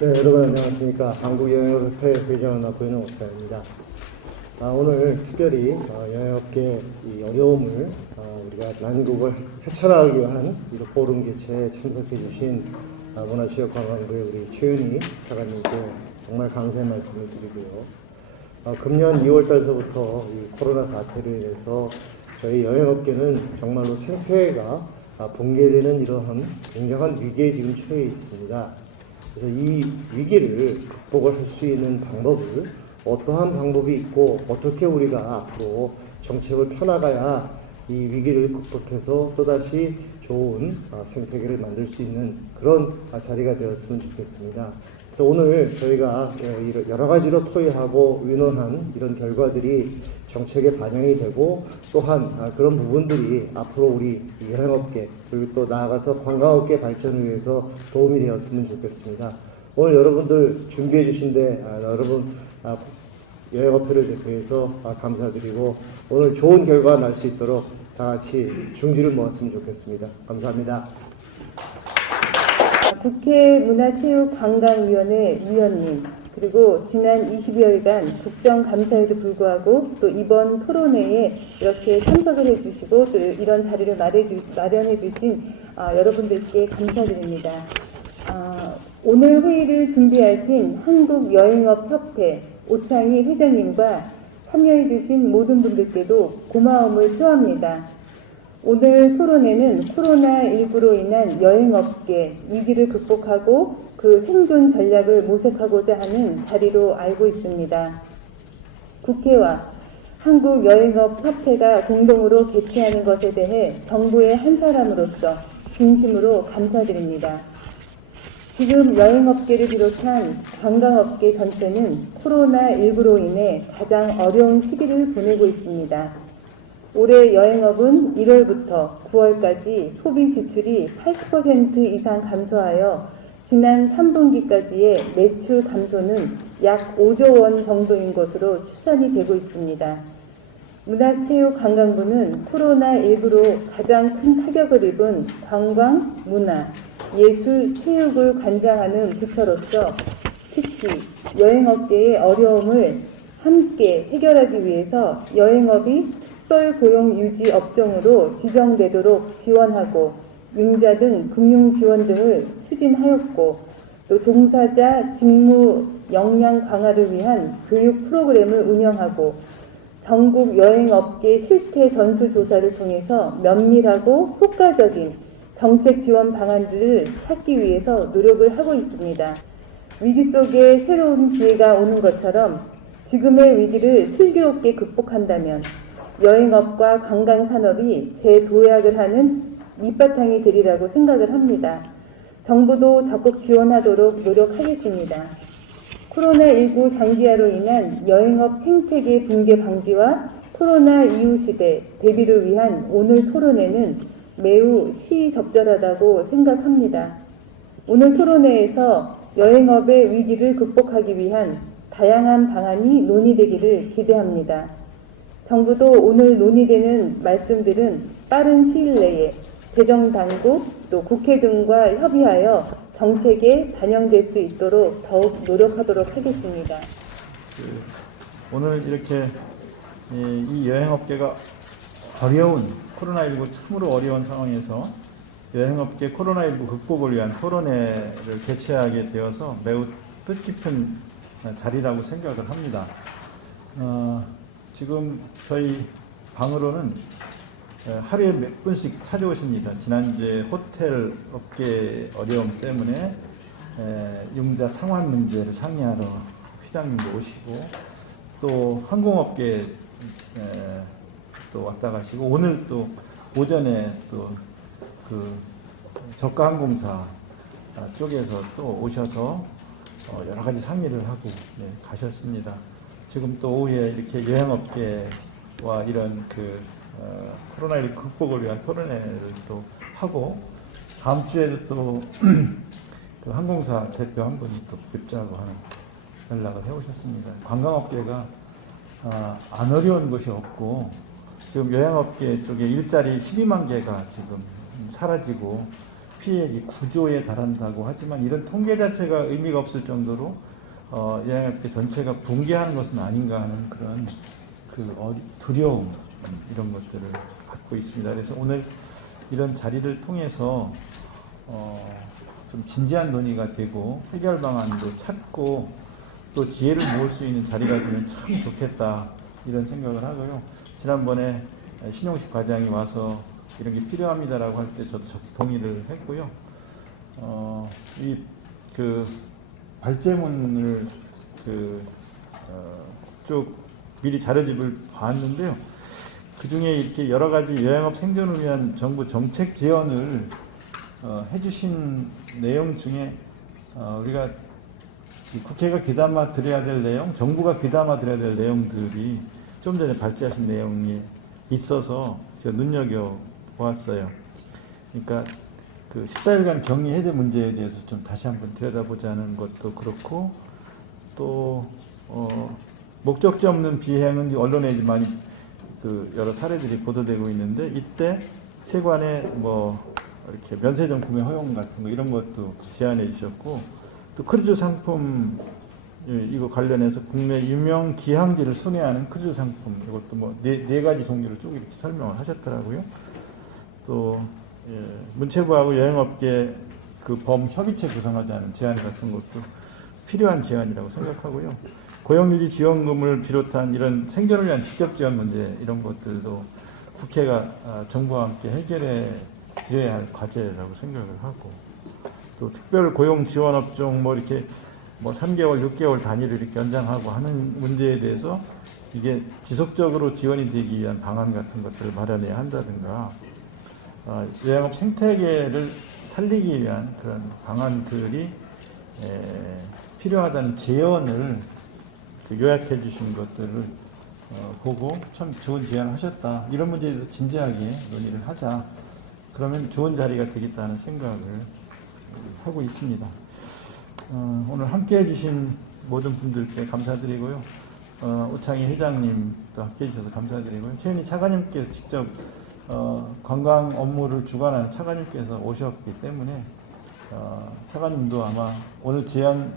네, 여러분 안녕하십니까. 한국여행업협회 회장을 맡고 있는 오차입니다. 오늘 특별히 여행업계 이 어려움을 우리가 난국을 헤쳐나가기 위한 이 포럼 개최에 참석해 주신 문화체육관광부의 우리 최윤희 차관님께 정말 감사의 말씀을 드리고요. 금년 2월 달서부터 이 코로나 사태로 인해서 저희 여행업계는 정말로 생태계가 붕괴되는 이러한 굉장한 위기에 지금 처해 있습니다. 그래서 이 위기를 극복을 할 수 있는 방법을 어떠한 방법이 있고 어떻게 우리가 앞으로 정책을 펴나가야 이 위기를 극복해서 또다시 좋은 생태계를 만들 수 있는 그런 자리가 되었으면 좋겠습니다. 그래서 오늘 저희가 여러 가지로 토의하고 의논한 이런 결과들이 정책에 반영이 되고 또한 그런 부분들이 앞으로 우리 여행업계 그리고 또 나아가서 관광업계 발전을 위해서 도움이 되었으면 좋겠습니다. 오늘 여러분들 준비해 주신데 여러분 여행업회를 대표해서 감사드리고 오늘 좋은 결과가 날 수 있도록 다 같이 중지를 모았으면 좋겠습니다. 감사합니다. 국회 문화체육관광위원회 위원님, 그리고 지난 20여일간 국정감사에도 불구하고 또 이번 토론회에 이렇게 참석을 해주시고 또 이런 자리를 마련해 주신 여러분들께 감사드립니다. 오늘 회의를 준비하신 한국여행업협회 오창희 회장님과 참여해 주신 모든 분들께도 고마움을 표합니다. 오늘 토론회는 코로나19로 인한 여행업계 위기를 극복하고 그 생존 전략을 모색하고자 하는 자리로 알고 있습니다. 국회와 한국여행업협회가 공동으로 개최하는 것에 대해 정부의 한 사람으로서 진심으로 감사드립니다. 지금 여행업계를 비롯한 관광업계 전체는 코로나19로 인해 가장 어려운 시기를 보내고 있습니다. 올해 여행업은 1월부터 9월까지 소비 지출이 80% 이상 감소하여 지난 3분기까지의 매출 감소는 약 5조 원 정도인 것으로 추산이 되고 있습니다. 문화체육관광부는 코로나19로 가장 큰 타격을 입은 관광, 문화, 예술, 체육을 관장하는 부처로서 특히 여행업계의 어려움을 함께 해결하기 위해서 여행업이 특별고용유지 업종으로 지정되도록 지원하고 융자 등 금융지원 등을 추진하였고 또 종사자 직무 역량 강화를 위한 교육 프로그램을 운영하고 전국 여행업계 실태 전수조사를 통해서 면밀하고 효과적인 정책 지원 방안들을 찾기 위해서 노력을 하고 있습니다. 위기 속에 새로운 기회가 오는 것처럼 지금의 위기를 슬기롭게 극복한다면 여행업과 관광산업이 재도약을 하는 밑바탕이 되리라고 생각을 합니다. 정부도 적극 지원하도록 노력하겠습니다. 코로나19 장기화로 인한 여행업 생태계 붕괴 방지와 코로나 이후 시대 대비를 위한 오늘 토론회는 매우 시적절하다고 생각합니다. 오늘 토론회에서 여행업의 위기를 극복하기 위한 다양한 방안이 논의되기를 기대합니다. 정부도 오늘 논의되는 말씀들은 빠른 시일 내에 재정당국 또 국회 등과 협의하여 정책에 반영될 수 있도록 더욱 노력하도록 하겠습니다. 오늘 이렇게 이 여행업계가 어려운 코로나19 참으로 어려운 상황에서 여행업계 코로나19 극복을 위한 토론회를 개최하게 되어서 매우 뜻깊은 자리라고 생각을 합니다. 지금 저희 방으로는 하루에 몇 분씩 찾아오십니다. 지난주에 호텔 업계 어려움 때문에 융자 상환 문제를 상의하러 회장님도 오시고 또 항공업계 또 왔다 가시고 오늘 또 오전에 또 그 저가항공사 쪽에서 또 오셔서 여러 가지 상의를 하고 가셨습니다. 지금 또 오후에 이렇게 여행업계와 이런 코로나19 극복을 위한 토론회를 또 하고 다음 주에도 또 그 항공사 대표 한 분이 또 뵙자고 하는 연락을 해오셨습니다. 관광업계가 안 어려운 것이 없고 지금 여행업계 쪽에 일자리 12만 개가 지금 사라지고 피해액이 9조에 달한다고 하지만 이런 통계 자체가 의미가 없을 정도로 여행업계 전체가 붕괴하는 것은 아닌가 하는 그런 두려움 이런 것들을 갖고 있습니다. 그래서 오늘 이런 자리를 통해서 좀 진지한 논의가 되고 해결 방안도 찾고 또 지혜를 모을 수 있는 자리가 되면 참 좋겠다 이런 생각을 하고요. 지난번에 신용식 과장이 와서 이런 게 필요합니다라고 할 때 저도 동의를 했고요. 이 발제문을 쭉 미리 자료집을 봤는데요. 그 중에 이렇게 여러 가지 여행업 생존을 위한 정부 정책 지원을 해주신 내용 중에 우리가 국회가 귀담아 들어야 될 내용, 정부가 귀담아 들어야 될 내용들이 좀 전에 발제하신 내용이 있어서 제가 눈여겨 보았어요. 그러니까 그 14일간 격리 해제 문제에 대해서 좀 다시 한번 들여다보자는 것도 그렇고 또 목적지 없는 비행은 언론에 많이 여러 사례들이 보도되고 있는데 이때 세관에 이렇게 면세점 구매 허용 같은 거 이런 것도 제안해 주셨고 또 크루즈 상품 이거 관련해서 국내 유명 기항지를 순회하는 크루즈 상품 이것도 네 가지 종류를 쭉 이렇게 설명을 하셨더라고요. 또 문체부하고 여행업계 범협의체 구성하자는 제안 같은 것도 필요한 제안이라고 생각하고요. 고용유지 지원금을 비롯한 이런 생존을 위한 직접 지원 문제 이런 것들도 국회가 정부와 함께 해결해 드려야 할 과제라고 생각을 하고 또 특별 고용 지원 업종 이렇게 3개월, 6개월 단위로 이렇게 연장하고 하는 문제에 대해서 이게 지속적으로 지원이 되기 위한 방안 같은 것들을 마련해야 한다든가 여행업 생태계를 살리기 위한 그런 방안들이 필요하다는 제언을 요약해 주신 것들을 보고 참 좋은 제안을 하셨다. 이런 문제에 대해서 진지하게 논의를 하자. 그러면 좋은 자리가 되겠다는 생각을 하고 있습니다. 오늘 함께 해주신 모든 분들께 감사드리고요. 오창희 회장님도 함께 해주셔서 감사드리고요. 최은희 차관님께서 직접 관광 업무를 주관하는 차관님께서 오셨기 때문에 차관님도 아마 오늘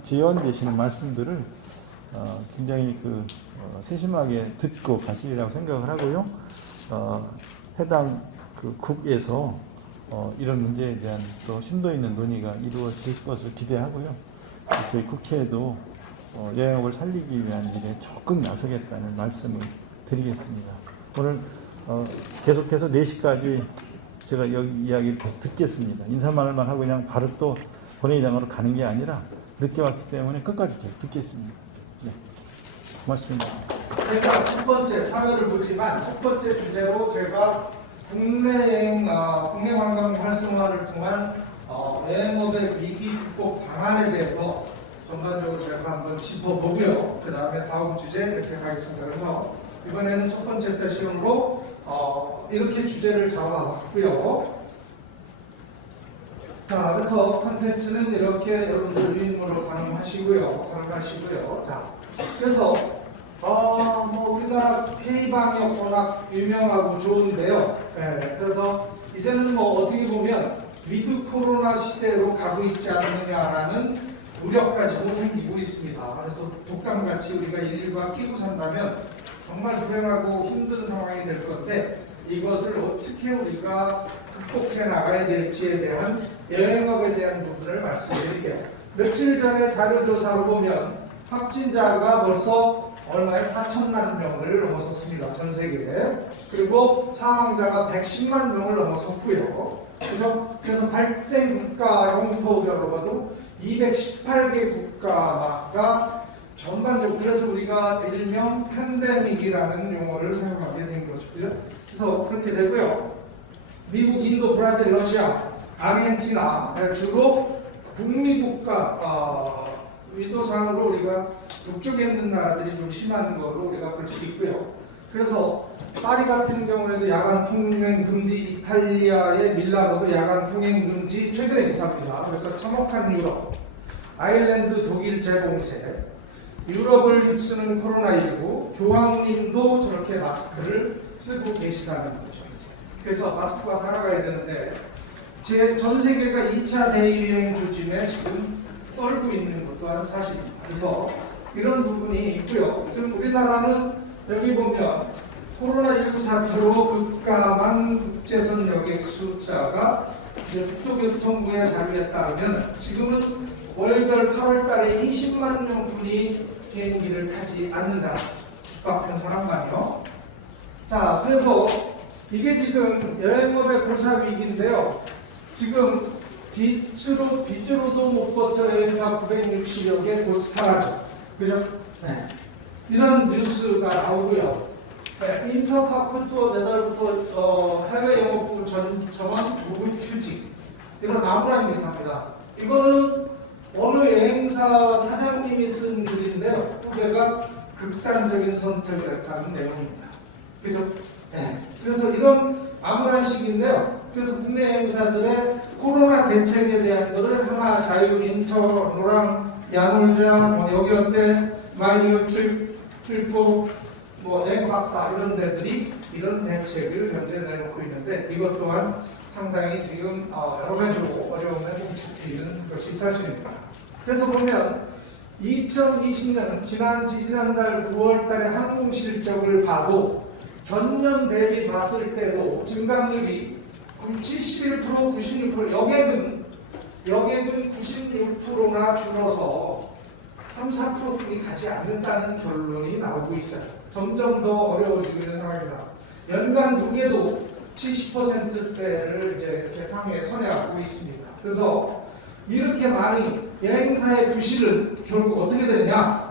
제언되시는 말씀들을 굉장히 세심하게 듣고 가시리라고 생각을 하고요. 해당 국에서 이런 문제에 대한 또 심도 있는 논의가 이루어질 것을 기대하고요. 저희 국회에도 여행업을 살리기 위한 일에 적극 나서겠다는 말씀을 드리겠습니다. 오늘 계속해서 4시까지 제가 여기 이야기를 계속 듣겠습니다. 인사말만 하고 그냥 바로 또 본회의장으로 가는 게 아니라 늦게 왔기 때문에 끝까지 계속 듣겠습니다. 네. 고맙습니다. 제가 첫 번째 사회를 보지만 첫 번째 주제로 제가 국내 관광 활성화를 통한 여행업의 위기 극복 방안에 대해서 전반적으로 제가 한번 짚어보고요. 그 다음에 다음 주제 이렇게 가겠습니다. 그래서 이번에는 첫 번째 세션으로 이렇게 주제를 잡아왔고요. 자, 그래서 컨텐츠는 이렇게 여러분들 유인물로 가능하시고요. 자, 그래서 우리나라 K방역 워낙 유명하고 좋은데요. 그래서 이제는 어떻게 보면 위드 코로나 시대로 가고 있지 않느냐라는 우려까지도 생기고 있습니다. 그래서 독감같이 우리가 119가 끼고 산다면 정말 불행하고 힘든 상황이 될 건데 이것을 어떻게 우리가 극복해 나가야 될지에 대한 여행업에 대한 부분을 말씀드릴게요. 며칠 전에 자료조사로 보면 확진자가 벌써 얼마에 4천만 명을 넘어섰습니다. 전 세계에. 그리고 사망자가 110만 명을 넘어섰고요. 그래서 발생 국가 영토별로 봐도 218개 국가가 전반적으로 그래서 우리가 일명 팬데믹이라는 용어를 사용하게 된 거죠. 그래서 그렇게 되고요. 미국, 인도, 브라질, 러시아, 아르헨티나 주로 북미 국가 위도상으로 우리가 북쪽에 있는 나라들이 좀 심한 거로 우리가 볼 수 있고요. 그래서 파리 같은 경우에도 야간 통행 금지, 이탈리아의 밀라노도 야간 통행 금지 최근에 있습니다. 그래서 참혹한 유럽, 아일랜드, 독일 재봉쇄, 유럽을 휩쓰는 코로나19, 교황님도 저렇게 마스크를 쓰고 계시다는 거죠. 그래서 마스크와 살아가야 되는데 전 세계가 2차 대유행 조짐에 지금 떨고 있는 것 또한 사실입니다. 그래서 이런 부분이 있고요. 지금 우리나라는 여기 보면 코로나19 사태로 급감한 국제선 여객 숫자가 이제 국토교통부의 자료에 따르면 지금은 월별 8월 달에 20만 명분이 비행기를 타지 않는다. 숙박한 사람만요. 자, 그래서 이게 지금 여행업의 골사 위기인데요. 지금 빚으로도 못 버텨 여행사 960여 개 곧 사라져. 그죠? 네. 이런 뉴스가 나오고요. 네. 인터파크 투어 내달부터 해외 영업부 전원 무급 휴직. 이런 암울한 기사입니다. 이거는 어느 여행사 사장님이 쓴 글인데요. 후배가 극단적인 선택을 했다는 내용입니다. 그죠? 네. 그래서 이런 암울한 시기인데요. 그래서 국내 여행사들의 코로나 대책에 대한 것을 하나 자유 인터 노랑 야놀자 뭐 여기 어때 마이디어 출포 뭐 여행 박사 이런 데들이 이런 대책을 현재 내놓고 있는데 이것 또한 상당히 지금 여러 가지로 어려움에 봉착해 있는 것이 사실입니다. 그래서 보면 2020년 지난달 9월 달에 항공 실적을 봐도 전년 대비 봤을 때도 증감률이 71%, 96%, 여객은 96%나 줄어서 3, 4%뿐이 가지 않는다는 결론이 나오고 있어요. 점점 더 어려워지고 있는 상황입니다. 연간 누계도 70%대를 이제 이렇게 상위에 선회하고 있습니다. 그래서 이렇게 많이 여행사의 부실은 결국 어떻게 되냐?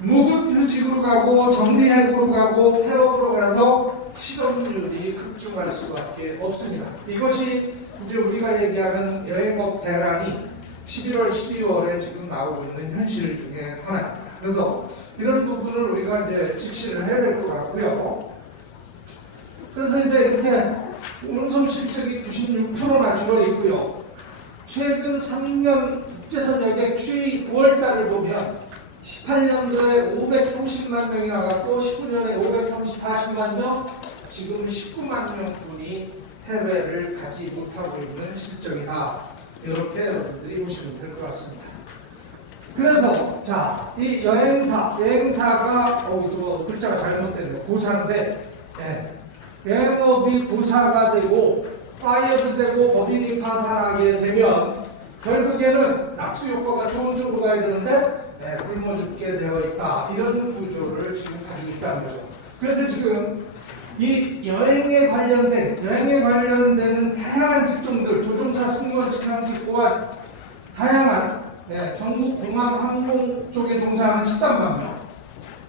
무급휴직으로 가고 정리해고로 가고 폐업으로 가서 실업률이 급증할 수밖에 없습니다. 이것이 이제 우리가 얘기하는 여행업 대란이 11월, 12월에 지금 나오고 있는 현실 중에 하나입니다. 그래서 이런 부분을 우리가 이제 직시를 해야 될 것 같고요. 그래서 이제 이렇게 운송 실적이 96%나 줄어 있고요. 최근 3년 국제선 여객 추이 9월 달을 보면 18년도에 530만 명이 나갔고 19년에 540만 명, 지금 19만 명분이 해외를 가지 못하고 있는 실정이다. 이렇게 여러분들이 보시면 될 것 같습니다. 그래서 자, 이 여행사가 저 글자가 잘못됐네요. 고사인데 여행업이 고사가 되고 파이어도 되고 법인이 파산하게 되면 결국에는 낙수 효과가 좋은 쪽으로 가야 되는데 굶어 죽게 되어 있다. 이런 구조를 지금 가지고 있다는 거죠. 그래서 지금 이 여행에 관련되는 다양한 직종들, 조종사, 승무원, 직항직 또한 다양한 전국 공항 항공 쪽에 종사하는 13만 명,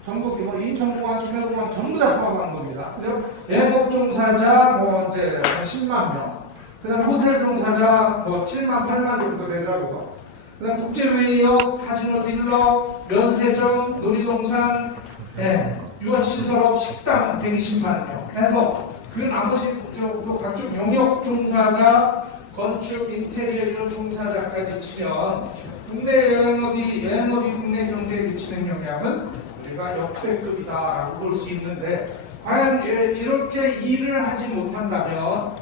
전국 인천공항, 김해공항 전부 다 포함한 겁니다. 여행업 종사자 이제 10만 명, 그다음 호텔 종사자 7만, 8만 정도 되더라고요. 그다음 국제회의업, 카지노 딜러, 면세점, 놀이동산, 유아시설업, 식당 120만 명 해서 그 나머지 또 각종 용역 종사자, 건축, 인테리어 이런 종사자까지 치면 국내 여행업이 국내 경제에 미치는 영향은 우리가 역대급이다라고 볼 수 있는데 과연 이렇게 일을 하지 못한다면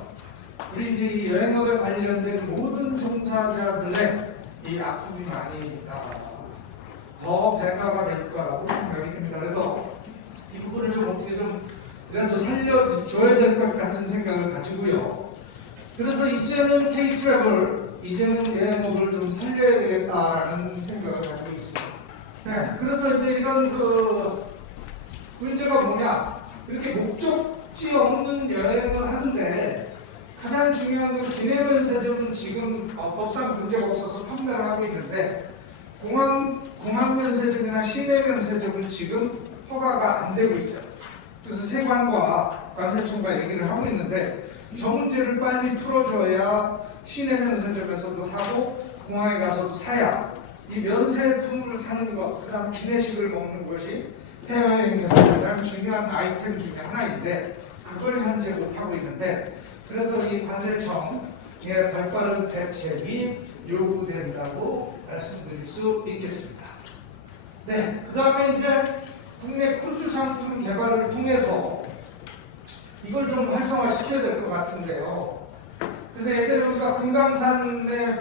우리 이제 이 여행업에 관련된 모든 종사자들의 이 아픔이 많이 더 배가가 될 거라고 생각이 됩니다. 그래서 이 부분을 좀 어떻게 이라도 살려줘야 될 것 같은 생각을 가지고요. 그래서 이제는 K-트래블, 이제는 여행업을 좀 살려야 되겠다라는 생각을 가지고 있습니다. 그래서 이제 이런 문제가 뭐냐? 이렇게 목적지 없는 여행을 하는데 가장 중요한 건 기내면세점은 지금 법상 문제가 없어서 판매를 하고 있는데 공항면세점이나 시내면세점은 지금 허가가 안 되고 있어요. 그래서 세관과 관세청과 얘기를 하고 있는데 저 문제를 빨리 풀어줘야 시내면세점에서도 사고 공항에 가서도 사야 이 면세품을 사는 것, 그 다음 기내식을 먹는 것이 해외여행에서 가장 중요한 아이템 중에 하나인데 그걸 현재 못하고 있는데 그래서 이 관세청의 발빠른 대책이 요구된다고 말씀드릴 수 있겠습니다. 그 다음에 이제 국내 크루즈 상품 개발을 통해서 이걸 좀 활성화시켜야 될 것 같은데요. 그래서 예전에 우리가 금강산에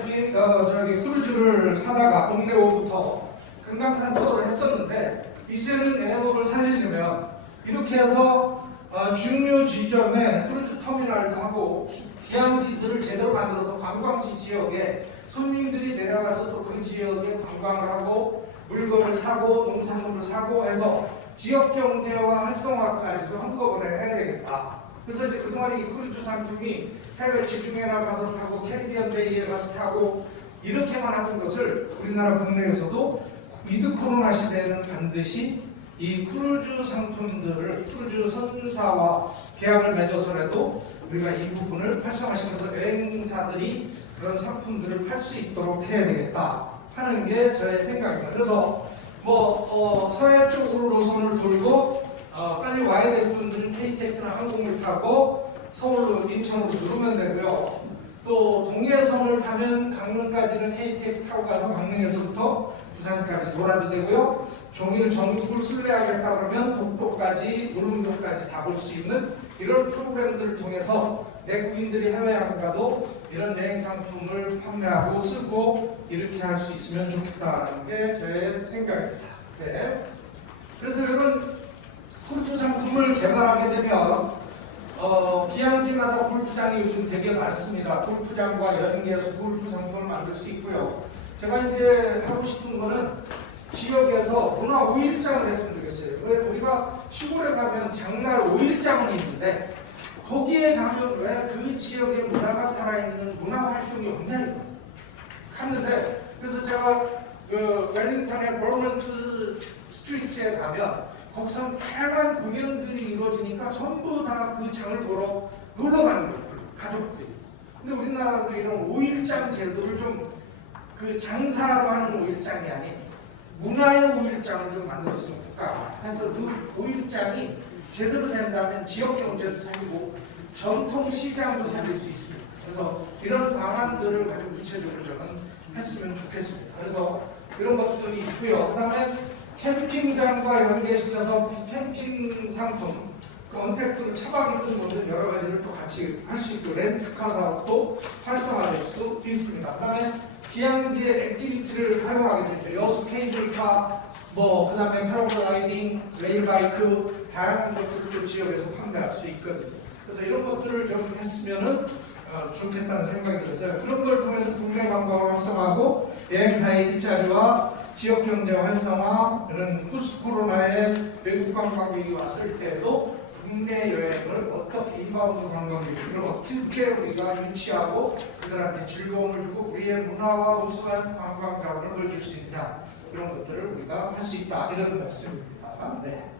크루즈를 사다가 옥내호부터 금강산 투어를 했었는데 이제는 에어업을 살리려면 이렇게 해서 중요 지점에 크루즈 터미널도 하고 기항지들을 제대로 만들어서 관광지 지역에 손님들이 내려가서 또 그 지역에 관광을 하고 물건을 사고 농산물을 사고 해서 지역 경제와 활성화까지도 한꺼번에 해야 되겠다. 그래서 이제 그동안 이 크루즈 상품이 해외 지중해 나가서 타고 캐리비안 베이에 가서 타고 이렇게만 하던 것을 우리나라 국내에서도 위드 코로나 시대에는 반드시 이 크루즈 상품들을 크루즈 선사와 계약을 맺어서라도 우리가 이 부분을 활성화시켜서 여행사들이 그런 상품들을 팔 수 있도록 해야 되겠다 하는 게 저의 생각입니다. 그래서 서해 쪽으로 노선을 돌고 빨리 와야 될 분들은 KTX나 항공을 타고 서울로 인천으로 누르면 되고요. 또 동해선을 타면 강릉까지는 KTX 타고 가서 강릉에서부터 부산까지 돌아도 되고요. 종일 전국을 순례하겠다 그러면 독도까지 울릉도까지 다 볼 수 있는 이런 프로그램들을 통해서 내국인들이 해외 안 가도 이런 여행 상품을 판매하고 쓰고 이렇게 할 수 있으면 좋겠다는 게 제 생각입니다. 네. 그래서 이런 크루즈 상품을 개발하게 되면 기항지마다 골프장이 요즘 되게 많습니다. 골프장과 여행지에서 골프 상품을 만들 수 있고요. 제가 이제 하고 싶은 거는 지역에서 문화 5일장을 했으면 좋겠어요. 왜 우리가 시골에 가면 장날 5일장은 있는데 거기에 가면 왜 그 지역의 문화가 살아있는 문화 활동이 없냐는 거예요. 갔는데 그래서 제가 웰링턴의 버먼트 스트리트에 가면 거기서 다양한 공연들이 이루어지니까 전부 다 그 장을 보러 놀러 가는 거예요. 가족들이. 근데 우리나라도 이런 5일장 제도를 좀 그 장사로 하는 5일장이 아닌 문화의 5일장을 좀 만들었으면 국가가 해서 그 5일장이 제대로 된다면 지역 경제도 살리고 전통 시장도 살릴 수 있습니다. 그래서 이런 방안들을 가지고 구체적으로 저는 했으면 좋겠습니다. 그래서 이런 것들이 있고요. 그다음에 캠핑장과 연계시켜서 캠핑 상품, 언택트로 차박 있는 분들 여러 가지를 또 같이 할 수 있고 렌트카 사업도 활성화될 수 있습니다. 그다음에 기항지의 액티비티를 활용하게 되죠. 여수 케이블카, 그다음에 패러글라이딩, 레일바이크 다양한 것들도 지역에서 판매할 수 있거든요. 그래서 이런 것들을 좀 했으면은 좋겠다는 생각이 들었어요. 그런 걸 통해서 국내 관광을 활성화하고 여행사의 일자리와 지역 경제 활성화, 이런 포스트 코로나에 외국 관광객이 왔을 때도 국내 여행을 어떻게 인바운드 관광객을 어떻게 우리가 유치하고 그들한테 즐거움을 주고 우리의 문화와 우수한 관광 자원을 보여줄 수 있냐 이런 것들을 우리가 할 수 있다 이런 말씀입니다. 네.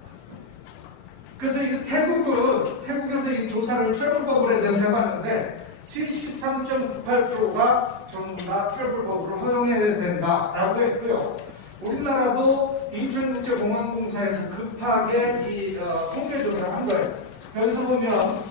그래서 이 태국에서 이 조사를 트래블 버블에 대해서 해봤는데 73.98%가 전부 다 트래블 버블을 허용해야 된다라고 했고요. 우리나라도 인천국제공항공사에서 급하게 이 통계 조사를 한 거예요. 여기서 보면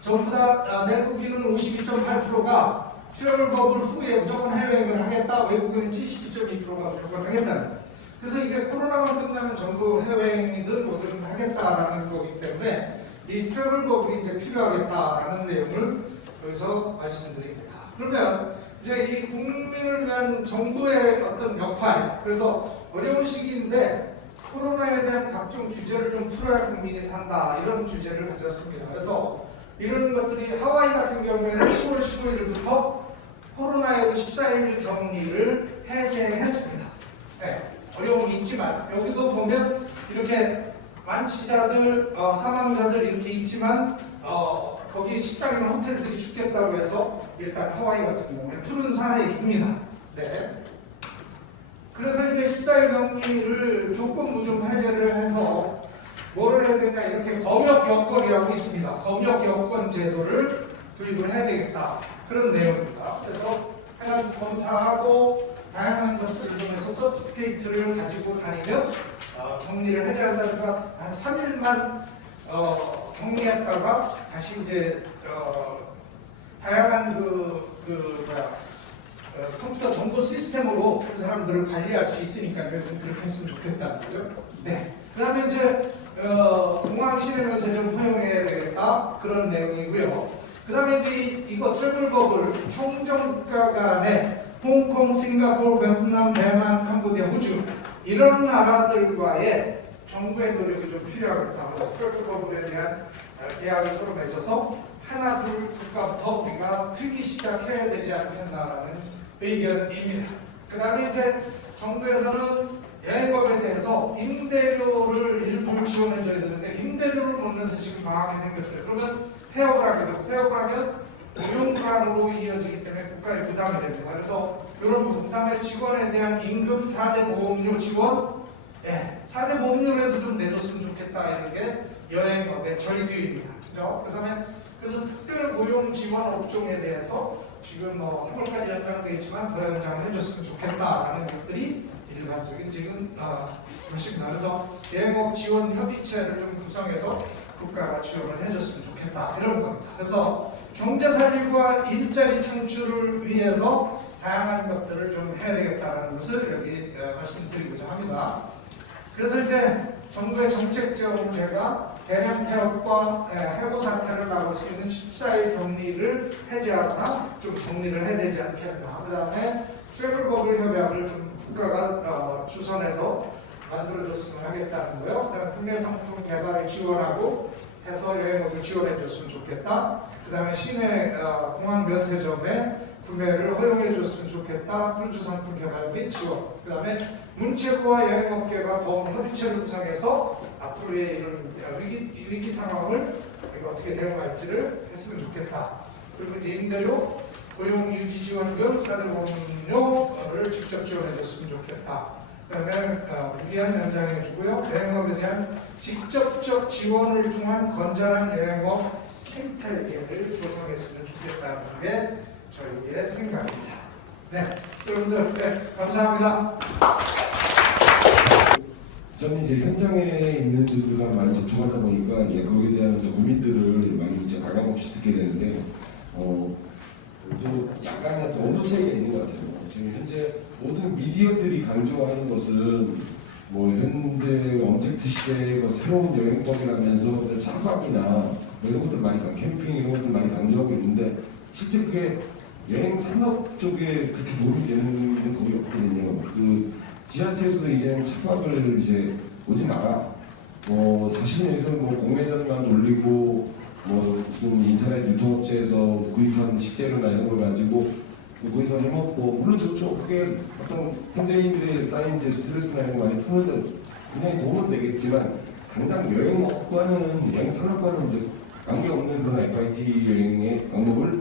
전부 다 내국인은 52.8%가 트래블 버블 후에 무조건 해외여행을 하겠다, 외국인은 72.2%가 무조건 하겠다는 거예요. 그래서 이게 코로나가 끝나면 전부 해외여행이든 뭐든 하겠다라는 거기 때문에 이 트래블 버블이 이제 필요하겠다라는 내용을 여기서 말씀드립니다. 그러면 이제 이 국민을 위한 정부의 어떤 역할, 그래서 어려운 시기인데 코로나에 대한 각종 규제를 좀 풀어야 국민이 산다 이런 주제를 가졌습니다. 그래서 이런 것들이 하와이 같은 경우에는 10월 15일부터 코로나19 14일 격리를 해제했습니다. 네, 어려움이 있지만 여기도 보면 이렇게 완치자들, 사망자들 이렇게 있지만 거기 식당이나 호텔들이 죽겠다고 해서 일단 하와이 같은 경우에 푸른 사례입니다. 네. 그래서 이제 14일 격리를 조건부 좀 해제를 해서 뭐를 해야 되냐 이렇게 검역 여건이라고 있습니다. 검역 여건 제도를 도입을 해야 되겠다 그런 내용입니다. 그래서 해가지고 검사하고 다양한 것들을 통해서 서티피케이트를 가지고 다니면 격리를 해제한다든가 한 3일만 격리했다가 다시 이제 다양한 컴퓨터 정보 시스템으로 그 사람들을 관리할 수 있으니까 좀 그렇게 했으면 좋겠다는 거죠. 네. 그다음에 이제 공항 시내면서 좀 허용해야 되겠다 그런 내용이고요. 그다음에 이제 이거 트래블 버블 총정가 간에 홍콩, 싱가포르, 베트남, 대만, 캄보디아, 호주 이런 나라들과의 정부의 노력이 좀 필요하겠다. 그래서 트래블 버블에 대한 계약을 서로 맺어서 하나 둘 국가부터 우리가 트기 시작해야 되지 않겠나라는 의견입니다. 그 다음에 이제 정부에서는 여행법에 대해서 임대료를 일부 지원해줘야 되는데 임대료를 놓으면서 지금 방황이 생겼어요. 그러면 폐업을 하게 되고 폐업을 하면 고용불안으로 이어지기 때문에 국가에 부담이 됩니다. 그래서 이런 부분, 그다음에 직원에 대한 임금 4대 보험료 지원, 4대 보험료라도 좀 내줬으면 좋겠다 이런 게 여행업의 절규입니다. 그다음에 그래서 특별 고용 지원 업종에 대해서 지금 3월까지 연장되어 있지만 더 연장을 해줬으면 좋겠다라는 것들이 일반적인 지금 것입니다. 그래서 여행업 지원 협의체를 좀 구성해서 국가가 지원을 해줬으면 좋겠다 이런 겁니다. 그래서 경제 살리과 일자리 창출을 위해서 다양한 것들을 좀 해야 되겠다는 것을 여기 말씀드리고자 합니다. 그래서 이제 정부의 정책적으로 제가 대량 폐업과 해고 사태를 막을 수 있는 14일 격리를 해제하거나 좀 정리를 해야 되지 않겠나. 그 다음에 트래블 버블 협약을 좀 국가가 주선해서 만들어줬으면 하겠다는 거요. 그 다음에 국내 상품 개발에 지원하고 해서 여행업을 지원해줬으면 좋겠다. 그 다음에 시내 공항 면세점에 구매를 허용해줬으면 좋겠다. 크루즈 상품 개발 및 지원. 그 다음에 문체부와 여행업계가 더욱 협의체를 구성해서 앞으로의 이런 위기 상황을 어떻게 대응할지를 했으면 좋겠다. 그리고 이제 임대료, 고용 유지 지원금, 사대보험료를 직접 지원해줬으면 좋겠다. 그다음에 무리한 연장해주고요. 여행업에 대한 직접적 지원을 통한 건전한 여행업 생태계를 조성했으면 좋겠다는 게 저희의 생각입니다. 네, 여러분들 감사합니다. 저는 이제 현장에 있는 분들과 많이 접촉하다 보니까 이제 거기에 대한 이제 고민들을 많이 이제 가감 없이 듣게 되는데, 좀 약간의 어떤 온도 차이가 있는 것 같아요. 지금 현재 모든 미디어들이 강조하는 것은 뭐 현대 언택트 시대의 뭐 새로운 여행법이라면서 창업이나 이런 것들 많이 캠핑 이런 것들 많이 강조하고 있는데 실제 그게 여행 산업 쪽에 그렇게 도움이 되는 게 거의 없거든요. 그 지자체에서도 이제 창업을 이제 오지 마라. 사실 여기서 뭐 공매전만 올리고 뭐 무슨 인터넷 유통업체에서 구입한 식재료나 이런 걸 가지고 거기서 해먹고 물론 좋죠. 그게 어떤 현대인들의 쌓인 이제 스트레스나 이런 거 많이 푸는데 굉장히 도움은 되겠지만 당장 여행업과는 여행 산업과는 이제 관계없는 그런 FIT 여행의 방법을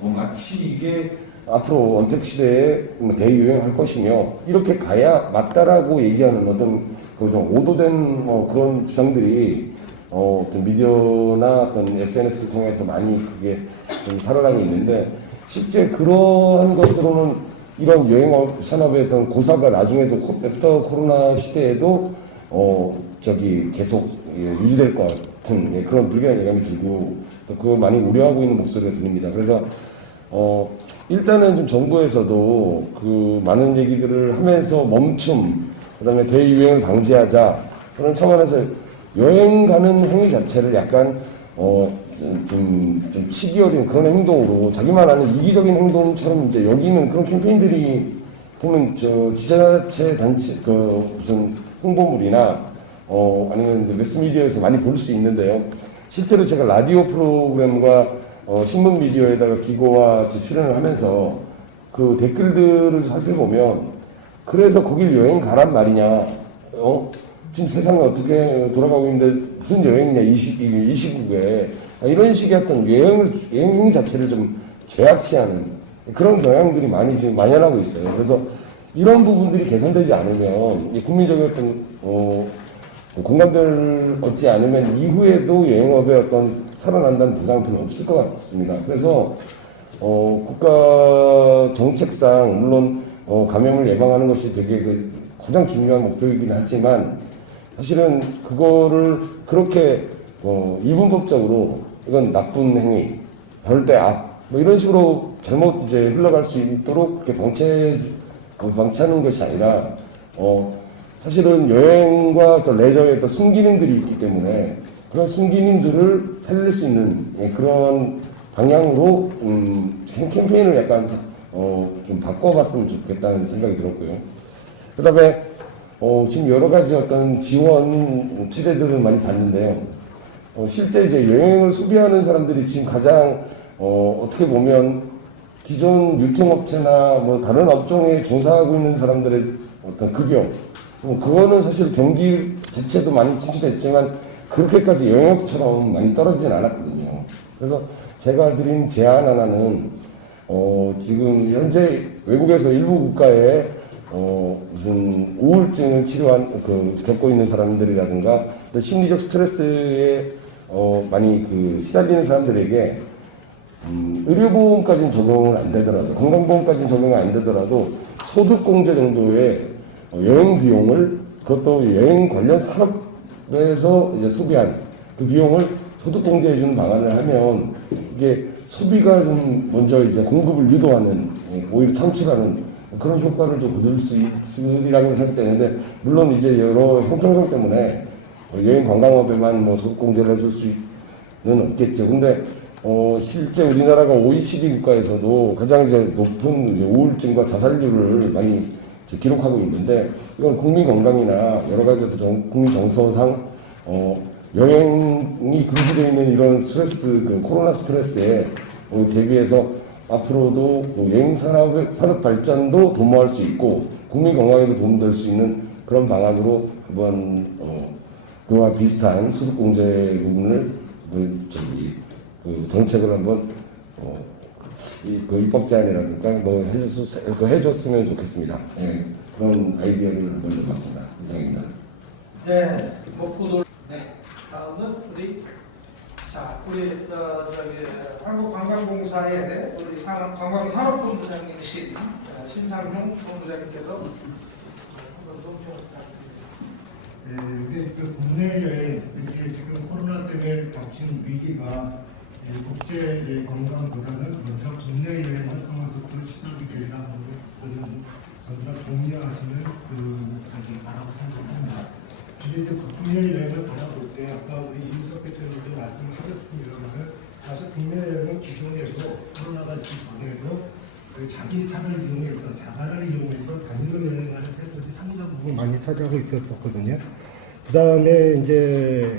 마치 이게 앞으로 언택 시대에 대유행할 것이며 이렇게 가야 맞다라고 얘기하는 어떤 좀 오도된 그런 주장들이 어떤 미디어나 어떤 SNS를 통해서 많이 그게 좀 살아나고 있는데 실제 그러한 것으로는 이런 여행업 산업의 어떤 고사가 나중에도 애프터 코로나 시대에도 계속 유지될 것 같은 그런 불길한 예감이 들고 또 그거 많이 우려하고 있는 목소리가 들립니다. 그래서 일단은 좀 정부에서도 그 많은 얘기들을 하면서 멈춤, 그다음에 대유행을 방지하자 그런 차원에서 여행 가는 행위 자체를 약간 좀 치기 어린 그런 행동으로 자기만 아는 이기적인 행동처럼 이제 여기는 그런 캠페인들이 보면 지자체 단체 무슨 홍보물이나 아니면 매스미디어에서 많이 볼 수 있는데요. 실제로 제가 라디오 프로그램과 신문 미디어에다가 기고와 출연을 하면서 그 댓글들을 살펴보면 그래서 거길 여행 가란 말이냐, 지금 세상이 어떻게 돌아가고 있는데 무슨 여행이냐 이 시국에 이런 식의 어떤 여행 자체를 좀 제약시하는 그런 경향들이 많이 지금 만연하고 있어요. 그래서 이런 부분들이 개선되지 않으면 국민적인 어떤 공감대를 얻지 않으면 이후에도 여행업의 어떤 살아난다는 보장은 별로 없을 것 같습니다. 그래서 국가 정책상 물론 감염을 예방하는 것이 되게 가장 중요한 목표이긴 하지만 사실은 그거를 그렇게 이분법적으로 이건 나쁜 행위, 별대 악, 뭐 이런 식으로 잘못 이제 흘러갈 수 있도록 그렇게 방치하는 것이 아니라 사실은 여행과 또 레저의 또 순기능들이 있기 때문에 그런 순기능들을 살릴 수 있는 그런 방향으로 캠페인을 약간 좀 바꿔봤으면 좋겠다는 생각이 들었고요. 그다음에 지금 여러 가지 어떤 지원 체제들을 많이 봤는데요. 실제 이제 여행을 소비하는 사람들이 지금 가장 어떻게 보면 기존 유통업체나 뭐 다른 업종에 종사하고 있는 사람들의 어떤 급여, 그거는 사실 경기 자체도 많이 침체됐지만 그렇게까지 영역처럼 많이 떨어지진 않았거든요. 그래서 제가 드린 제안 하나는 지금 현재 외국에서 일부 국가에 무슨 우울증을 겪고 있는 사람들이라든가 또 심리적 스트레스에 많이 시달리는 사람들에게 의료보험까지는 적용은 안 되더라도, 건강보험까지는 적용이 안 되더라도 소득공제 정도의 여행 비용을, 그것도 여행 관련 산업에서 이제 소비한 그 비용을 소득공제해주는 방안을 하면 이게 소비가 좀 먼저 이제 공급을 유도하는, 오히려 창출하는 그런 효과를 좀 거둘 수 있으리라고 생각되는데, 물론 이제 여러 형평성 때문에 여행 관광업에만 뭐 소득공제를 해줄 수는 없겠죠. 근데 실제 우리나라가 OECD 국가에서도 가장 이제 높은 우울증과 자살률을 많이 기록하고 있는데, 이건 국민 건강이나 여러 가지 국민 정서상 여행이 금지되어 있는 이런 스트레스, 코로나 스트레스에 대비해서 앞으로도 여행 산업 발전도 도모할 수 있고 국민 건강에도 도움될 수 있는 그런 방안으로 한번 그와 비슷한 소득공제 부분을 정책을 한번 입법 제안이라든가 뭐 해줬으면 좋겠습니다. 네, 그런 아이디어를 먼저 봤습니다. 이상입니다. 네, 목포도. 네, 다음은 우리 한국관광공사의 우리 관광산업본부장님이신 신상용 본부장님께서 한번 소개를 부탁드립니다. 네, 우리 국내 여행, 이게 지금 코로나 때문에 닥친 위기가 국제 관광보다는 먼저 국내 여행 활성화부터 시작이 되리라 하는 것을 전부 다 동의하시는 바라고 생각합니다. 이게 이제 국내 여행을 바라볼 때 아까 우리 이인석 대표님도 말씀하셨습니다만 사실 국내 여행은 기존에도 코로나가 있기 전에도 자기 차를 이용해서 자가를 이용해서 단일 여행하는 패턴이 상당 부분 많이 차지하고 있었거든요. 그 다음에 이제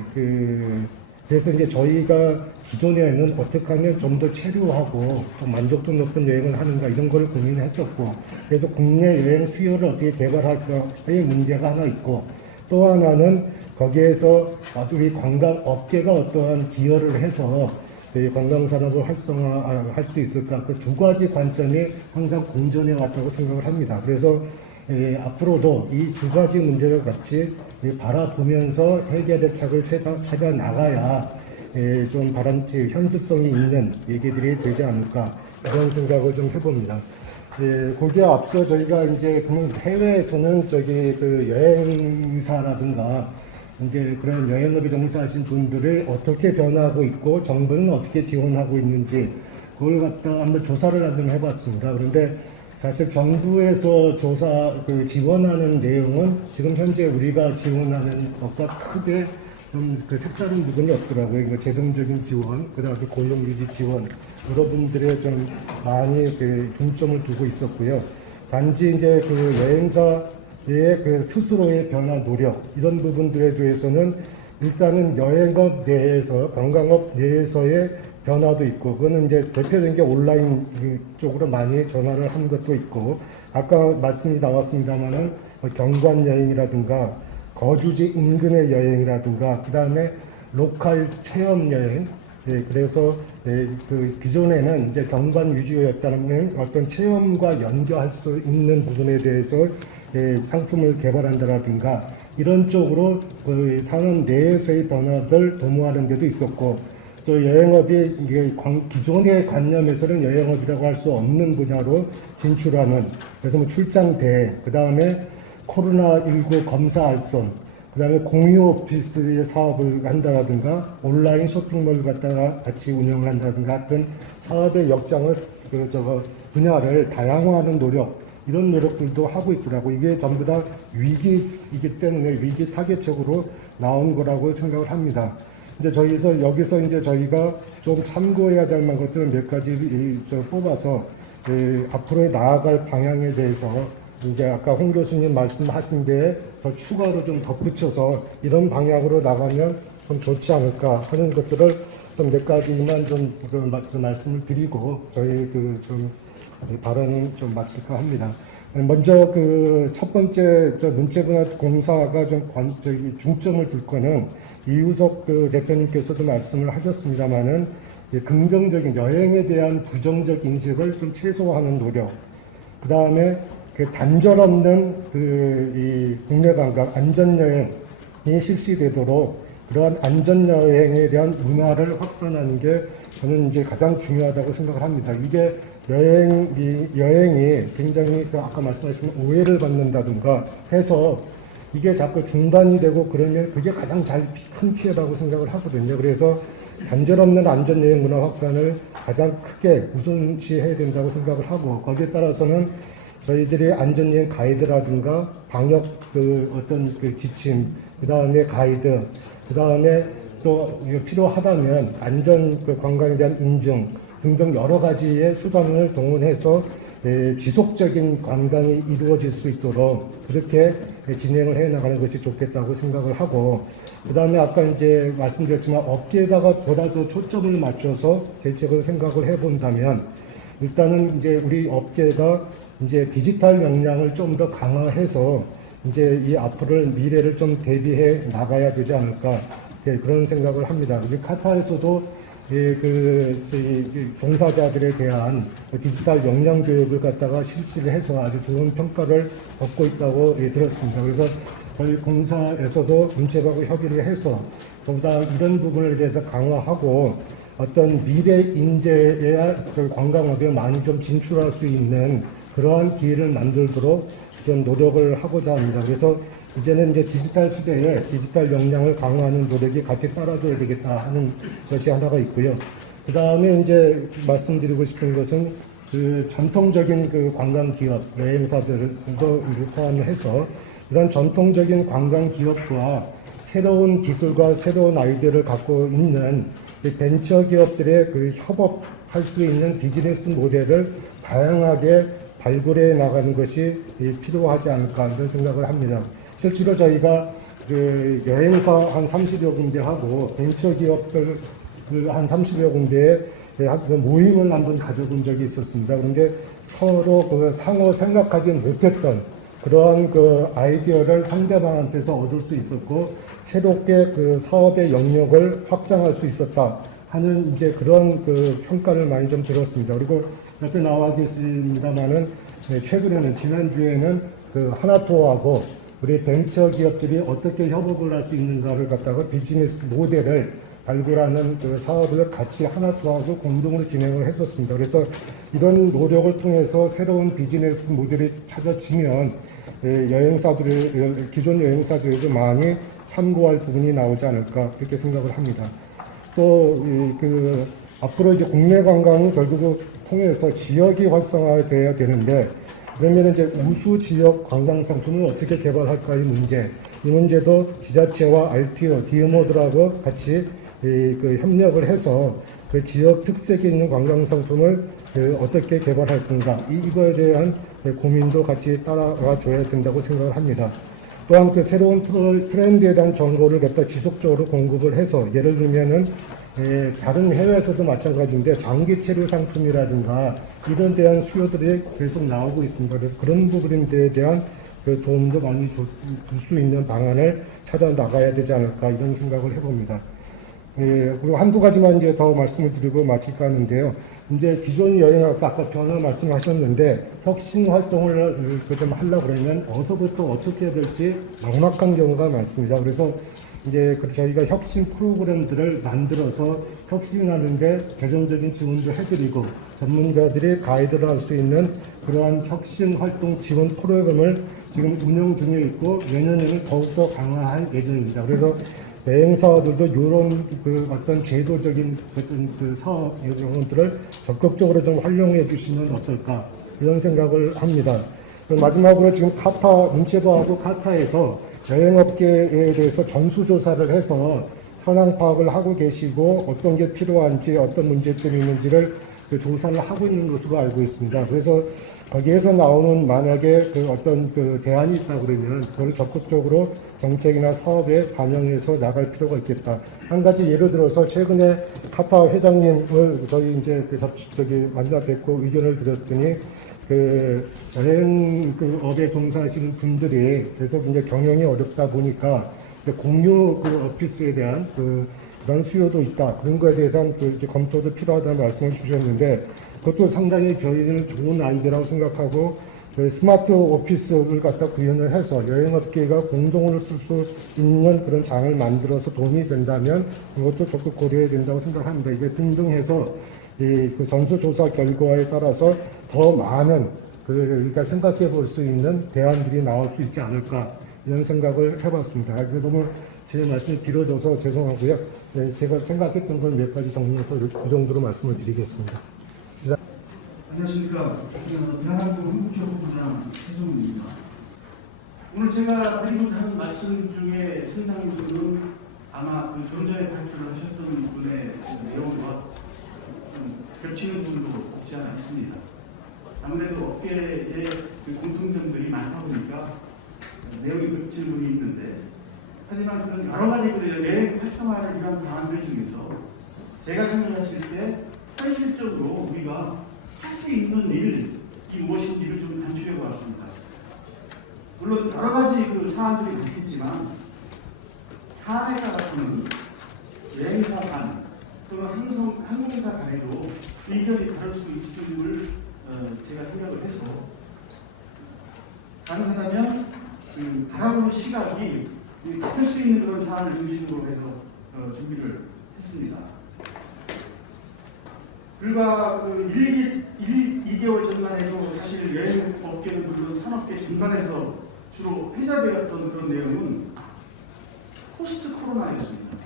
그래서 이제 저희가 기존에는 어떻게 하면 좀 더 체류하고 또 만족도 높은 여행을 하는가 이런 걸 고민했었고, 그래서 국내 여행 수요를 어떻게 개발할까의 문제가 하나 있고, 또 하나는 거기에서 아주 이 관광업계가 어떠한 기여를 해서 관광산업을 활성화할 수 있을까, 그 두 가지 관점이 항상 공존해 왔다고 생각을 합니다. 그래서 앞으로도 이 두 가지 문제를 같이 바라보면서 해결의 책을 찾아 나가야 좀 현실성이 있는 얘기들이 되지 않을까, 이런 생각을 좀 해봅니다. 거기에 앞서 저희가 이제 해외에서는 여행사라든가 이제 그런 여행업에 종사하신 분들을 어떻게 변화하고 있고 정부는 어떻게 지원하고 있는지 그걸 갖다 한번 조사를 한번 해봤습니다. 그런데 사실 정부에서 지원하는 내용은 지금 현재 우리가 지원하는 것과 크게 좀 색다른 부분이 없더라고요. 재정적인 지원, 그다음에 고용 유지 지원, 여러분들의 좀 많이 중점을 두고 있었고요. 단지 이제 여행사의 스스로의 변화 노력 이런 부분들에 대해서는 일단은 여행업 내에서 관광업 내에서의 변화도 있고, 그거는 이제 대표적인 게 온라인 쪽으로 많이 전환을 한 것도 있고, 아까 말씀이 나왔습니다만은 경관 여행이라든가 거주지 인근의 여행이라든가, 그 다음에 로컬 체험 여행. 그래서 기존에는 이제 경관 위주였다면 어떤 체험과 연결할 수 있는 부분에 대해서 상품을 개발한다라든가 이런 쪽으로 산업 내에서의 변화를 도모하는 데도 있었고, 또 여행업이 기존의 관념에서는 여행업이라고 할 수 없는 분야로 진출하는, 그래서 뭐 출장대, 그 다음에 코로나19 검사 알선, 그 다음에 공유 오피스의 사업을 한다라든가 온라인 쇼핑몰 갖다가 같이 운영을 한다든가 하여튼 사업의 역장을 분야를 다양화하는 노력, 이런 노력들도 하고 있더라고. 이게 전부 다 위기이기 때문에 위기 타겟적으로 나온 거라고 생각을 합니다. 이제 여기서 이제 저희가 좀 참고해야 될 만한 것들을 몇 가지 뽑아서 앞으로 나아갈 방향에 대해서 이제 아까 홍 교수님 말씀하신 데에 더 추가로 좀 덧붙여서 이런 방향으로 나가면 좀 좋지 않을까 하는 것들을 좀 몇 가지만 좀 말씀을 드리고 저희 좀 발언은 좀 마칠까 합니다. 먼저 첫 번째 문체문화공사가 중점을 둘 거는 이우석 대표님께서도 말씀을 하셨습니다만은 긍정적인 여행에 대한 부정적 인식을 좀 최소화하는 노력. 그 다음에 단절 없는 이 국내 관광 안전여행이 실시되도록 그러한 안전여행에 대한 문화를 확산하는 게 저는 이제 가장 중요하다고 생각을 합니다. 이게 여행이 굉장히 아까 말씀하신 오해를 받는다든가 해서 이게 자꾸 중단이 되고 그러면 그게 가장 큰 피해라고 생각을 하거든요. 그래서 단절 없는 안전여행 문화 확산을 가장 크게 우선시해야 된다고 생각을 하고 거기에 따라서는 저희들이 안전여행 가이드라든가 방역 지침, 그 다음에 가이드, 그 다음에 또 필요하다면 안전 관광에 대한 인증 등등 여러 가지의 수단을 동원해서 지속적인 관광이 이루어질 수 있도록 그렇게 진행을 해 나가는 것이 좋겠다고 생각을 하고, 그 다음에 아까 이제 말씀드렸지만 업계에다가 보다 더 초점을 맞춰서 대책을 생각을 해 본다면 일단은 이제 우리 업계가 이제 디지털 역량을 좀 더 강화해서 이제 이 앞으로 미래를 좀 대비해 나가야 되지 않을까 그런 생각을 합니다. 우리 카타에서도 종사자들에 대한 디지털 역량 교육을 갖다가 실시를 해서 아주 좋은 평가를 받고 있다고 들었습니다. 그래서 저희 공사에서도 문체부하고 협의를 해서 보다 이런 부분에 대해서 강화하고 어떤 미래 인재의 관광업에 많이 좀 진출할 수 있는 그러한 기회를 만들도록 좀 노력을 하고자 합니다. 그래서 이제는 이제 디지털 시대에 디지털 역량을 강화하는 노력이 같이 따라줘야 되겠다 하는 것이 하나가 있고요. 그 다음에 이제 말씀드리고 싶은 것은 전통적인 관광 기업, 여행사들도 포함해서 이런 전통적인 관광 기업과 새로운 기술과 새로운 아이디어를 갖고 있는 벤처 기업들의 협업할 수 있는 비즈니스 모델을 다양하게 발굴해 나가는 것이 필요하지 않을까 이런 생각을 합니다. 실제로 저희가 여행사 한 30여 군데하고 벤처기업들 한 30여 군데에 모임을 한번 가져본 적이 있었습니다. 그런데 서로 상호 생각하지 못했던 그러한 아이디어를 상대방한테서 얻을 수 있었고 새롭게 사업의 영역을 확장할 수 있었다 하는 이제 그런 평가를 많이 좀 들었습니다. 그리고 옆에 나와 계십니다만은 최근에는 지난주에는 하나투어하고 우리 벤처 기업들이 어떻게 협업을 할 수 있는가를 갖다가 비즈니스 모델을 발굴하는 사업을 같이 하나투어하고 공동으로 진행을 했었습니다. 그래서 이런 노력을 통해서 새로운 비즈니스 모델이 찾아지면 기존 여행사들에도 많이 참고할 부분이 나오지 않을까 그렇게 생각을 합니다. 또 앞으로 이제 국내 관광이 결국 통해서 지역이 활성화돼야 되는데 그러면 이제 우수 지역 관광 상품을 어떻게 개발할까의 문제, 이 문제도 지자체와 RTO, DMO들하고 같이 협력을 해서 지역 특색이 있는 관광 상품을 어떻게 개발할 건가 이거에 대한 고민도 같이 따라가 줘야 된다고 생각을 합니다. 또한 새로운 트렌드에 대한 정보를 갖다 지속적으로 공급을 해서 예를 들면은 다른 해외에서도 마찬가지인데 장기 체류 상품이라든가 이런 대한 수요들이 계속 나오고 있습니다. 그래서 그런 부분에 대한 도움도 많이 줄 수 있는 방안을 찾아 나가야 되지 않을까 이런 생각을 해봅니다. 그리고 한두 가지만 이제 더 말씀을 드리고 마칠까 하는데요. 이제 기존 여행학과 아까 변화 말씀하셨는데 혁신 활동을 좀 하려고 그러면 어디서부터 어떻게 해야 될지 막막한 경우가 많습니다. 그래서 이제 저희가 혁신 프로그램들을 만들어서 혁신하는데 재정적인 지원도 해드리고 전문가들이 가이드를 할 수 있는 그러한 혁신 활동 지원 프로그램을 지금 운영 중에 있고 내년에는 더욱더 강화할 예정입니다. 그래서 여행사들도 이런 어떤 제도적인 사업 이런 것들을 적극적으로 좀 활용해 주시면 어떨까 이런 생각을 합니다. 마지막으로 지금 문체부하고 카타에서 여행업계에 대해서 전수조사를 해서 현황 파악을 하고 계시고 어떤 게 필요한지 어떤 문제점이 있는지를 그 조사를 하고 있는 것으로 알고 있습니다. 그래서 거기에서 나오는 만약에 그 어떤 그 대안이 있다 그러면 그걸 적극적으로 정책이나 사업에 반영해서 나갈 필요가 있겠다. 한 가지 예를 들어서 최근에 카타 회장님을 저희 이제 저기 만나 뵙고 의견을 드렸더니 그 여행 그 업에 종사하시는 분들이 계속 이제 경영이 어렵다 보니까 공유 그 오피스에 대한 그런 수요도 있다. 그런 거에 대해서는 그 이제 검토도 필요하다는 말씀을 주셨는데 그것도 상당히 저희는 좋은 아이디어라고 생각하고 그 스마트 오피스를 갖다 구현을 해서 여행업계가 공동으로 쓸 수 있는 그런 장을 만들어서 도움이 된다면 그것도 적극 고려해야 된다고 생각합니다. 이게 등등해서 그 전수조사 결과에 따라서 더 많은 그러니까 생각해 볼 수 있는 대안들이 나올 수 있지 않을까 이런 생각을 해봤습니다. 너무 제 말씀이 길어져서 죄송하고요. 네, 제가 생각했던 걸 몇 가지 정리해서 그 정도로 말씀을 드리겠습니다. 안녕하십니까. 대한민국 한국협회부장 최종훈입니다. 오늘 제가 드리고자 하는 말씀 중에 상당 부분은 아마 그 좀 전에 발표를 하셨던 분의 내용과 좀 겹치는 부분도 없지 않아 있습니다. 아무래도 업계의 그 공통점들이 많다 보니까 내용이 겹치는 부분이 있는데 하지만 그런 여러 가지 여행 활성화를 위한 방안들 중에서 제가 생각했을 때 현실적으로 우리가 할 수 있는 일이 무엇인지를 좀 단축해 보았습니다. 물론 여러 가지 그 사안들이 많겠지만 사안에 따라서는 여행사 간 또는 항공사 간에도 의견이 다를 수 있음을 제가 생각을 해서 가능하다면 바라보는 시각이 같을 수 있는 그런 사안을 중심으로 해서 준비를 했습니다. 불과 2개월 전만 해도 사실 여행업계는 물론 산업계 전반에서 주로 회자되었던 그런 내용은 포스트 코로나였습니다.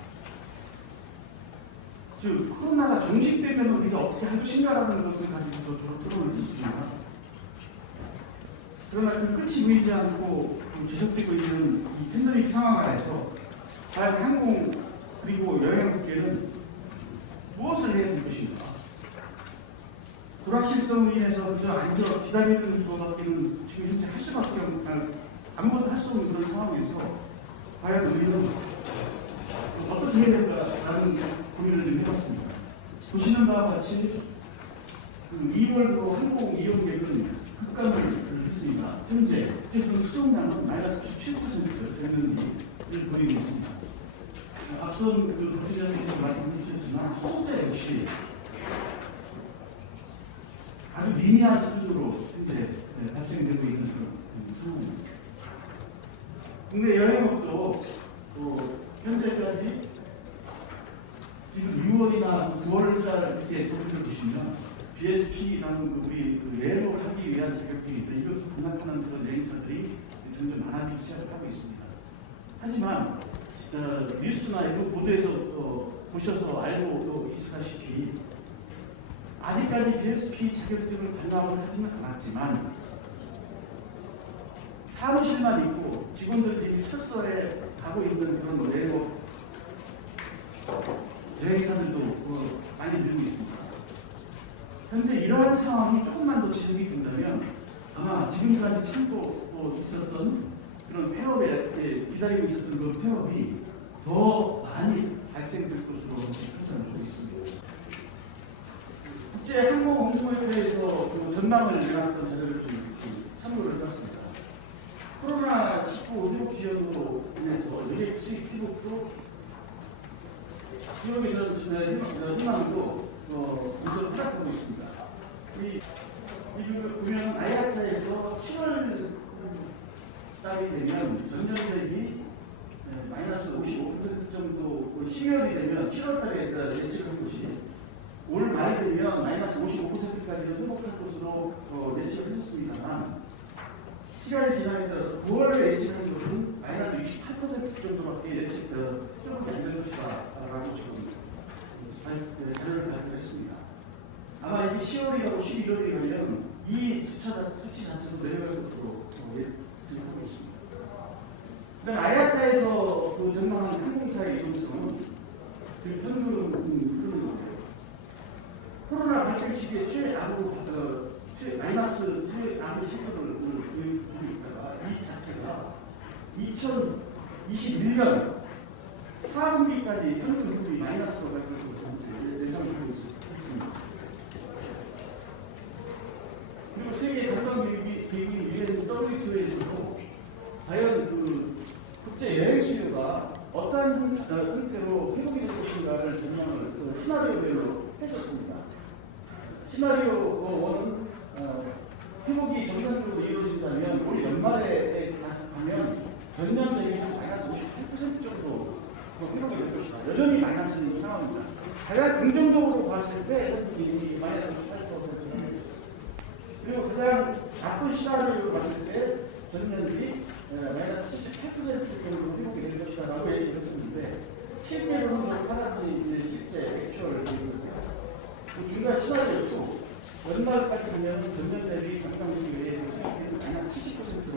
즉 코로나가 종식되면 우리가 어떻게 할 것인가라는 것을 가지고 주로 토론을 했습니다. 그러나 그 끝이 보이지 않고 지속되고 있는 이 팬데믹 상황 하에서 과연 항공 그리고 여행업계는 무엇을 해야 될 것인가? 불확실성으로 인해서 그저 앉아 기다리는 것밖에는 지금 현재 할 수밖에 없는 아무것도 할 수 없는 그런 상황에서 과연 우리는 어떻게 해야 될까라는 고민을 좀 해봤습니다. 보시는 바와 같이 2월로 항공 이용객은 급감을 했습니다. 현재 어쨌든 수송량은 마이너스 97%가 되는 일을 보이고 있습니다. 앞선 그 도시장님께서 말씀해 주셨지만 소재 역시 아주 미미한 수준으로 현재 발생되고 있는 그런 상황입니다. 국내 여행업도 현재까지 지금 6월이나 9월달 이렇게 도시를 보시면 BSP라는 우리 예로 하기 위한 자격증인데 이것을 반납하는 그런 여행사들이 점점 많아지기 시작을 하고 있습니다. 하지만 뉴스나 그 보도에서 보셔서 알고 또 있으시다시피 아직까지 BSP 자격증을 반납을 하지는 않았지만 사무실만 있고 직원들이 철서에 가고 있는 그런 여행사들도 많이 늘고 있습니다. 현재 이러한 상황이 조금만 더 지속이 된다면 아마 지금까지 참고 있었던 그런 폐업에 기다리고 있었던 그 폐업이 더 많이 발생될 것으로 추정하고 있습니다. 국제항공운송협회에서 전망을 내놨던 자료를 좀 참고를 해봤습니다. 코로나19 회복 지연으로 인해서 여객 수익 회복도 기업에 이런 희망도 먼저 하락하고 있습니다. 이 보면 IATA에서 7월 달이 되면 전년 대비 마이너스 55% 정도 12월이 되면 7월 달에 예측한 것이 올 말이 되면 마이너스 55%까지는 회복할 것으로 예측을 했습니다만 시간이 지남에 따라서 9월에 예측한 것은 마이너스 68% 정도밖에 회복이 안 될 것이다라고 지금 자료를 발표했습니다. 아마 이게 10월이라고 11월이라면 이 수치 자체도 내려갈 것으로 예측하고 있습니다. 그다음 아야타에서 그 전망한 항공사의 이동성은 지금 현금 흐르는 거예요. 코로나 발생 시기에 마이너스 최악의 시기를 보여주니까 이 자체가 2021년 4분기까지 현금 흐름이 마이너스로 갈 것으로 예상하고 있습니다. 그리고 세계 관광기구인 WTO에서도 과연 그 국제 여행 수요가 어떠한 형태로 회복이 될 것인가를 전망을 시나리오별로 했었습니다. 시나리오 1은 회복이 정상적으로 이루어진다면 올 연말에 가면 전년 대비 마이너스 58% 정도 회복이 될 것이다. 여전히 마이너스인 상황입니다. 가장 긍정적으로 봤을 때 이 마이너스 58%입니다. 그리고 가장 나쁜 시나리오로 봤을 때 전년 대비 마이너스 78% 정도 회복이 될 것이다라고 예측했었는데 실제로는 파란선이 실제 액츄얼 그 중간 시나리오도 연말까지 보면 전년 대비 관광객 외에 수익률이 마이너스 70%로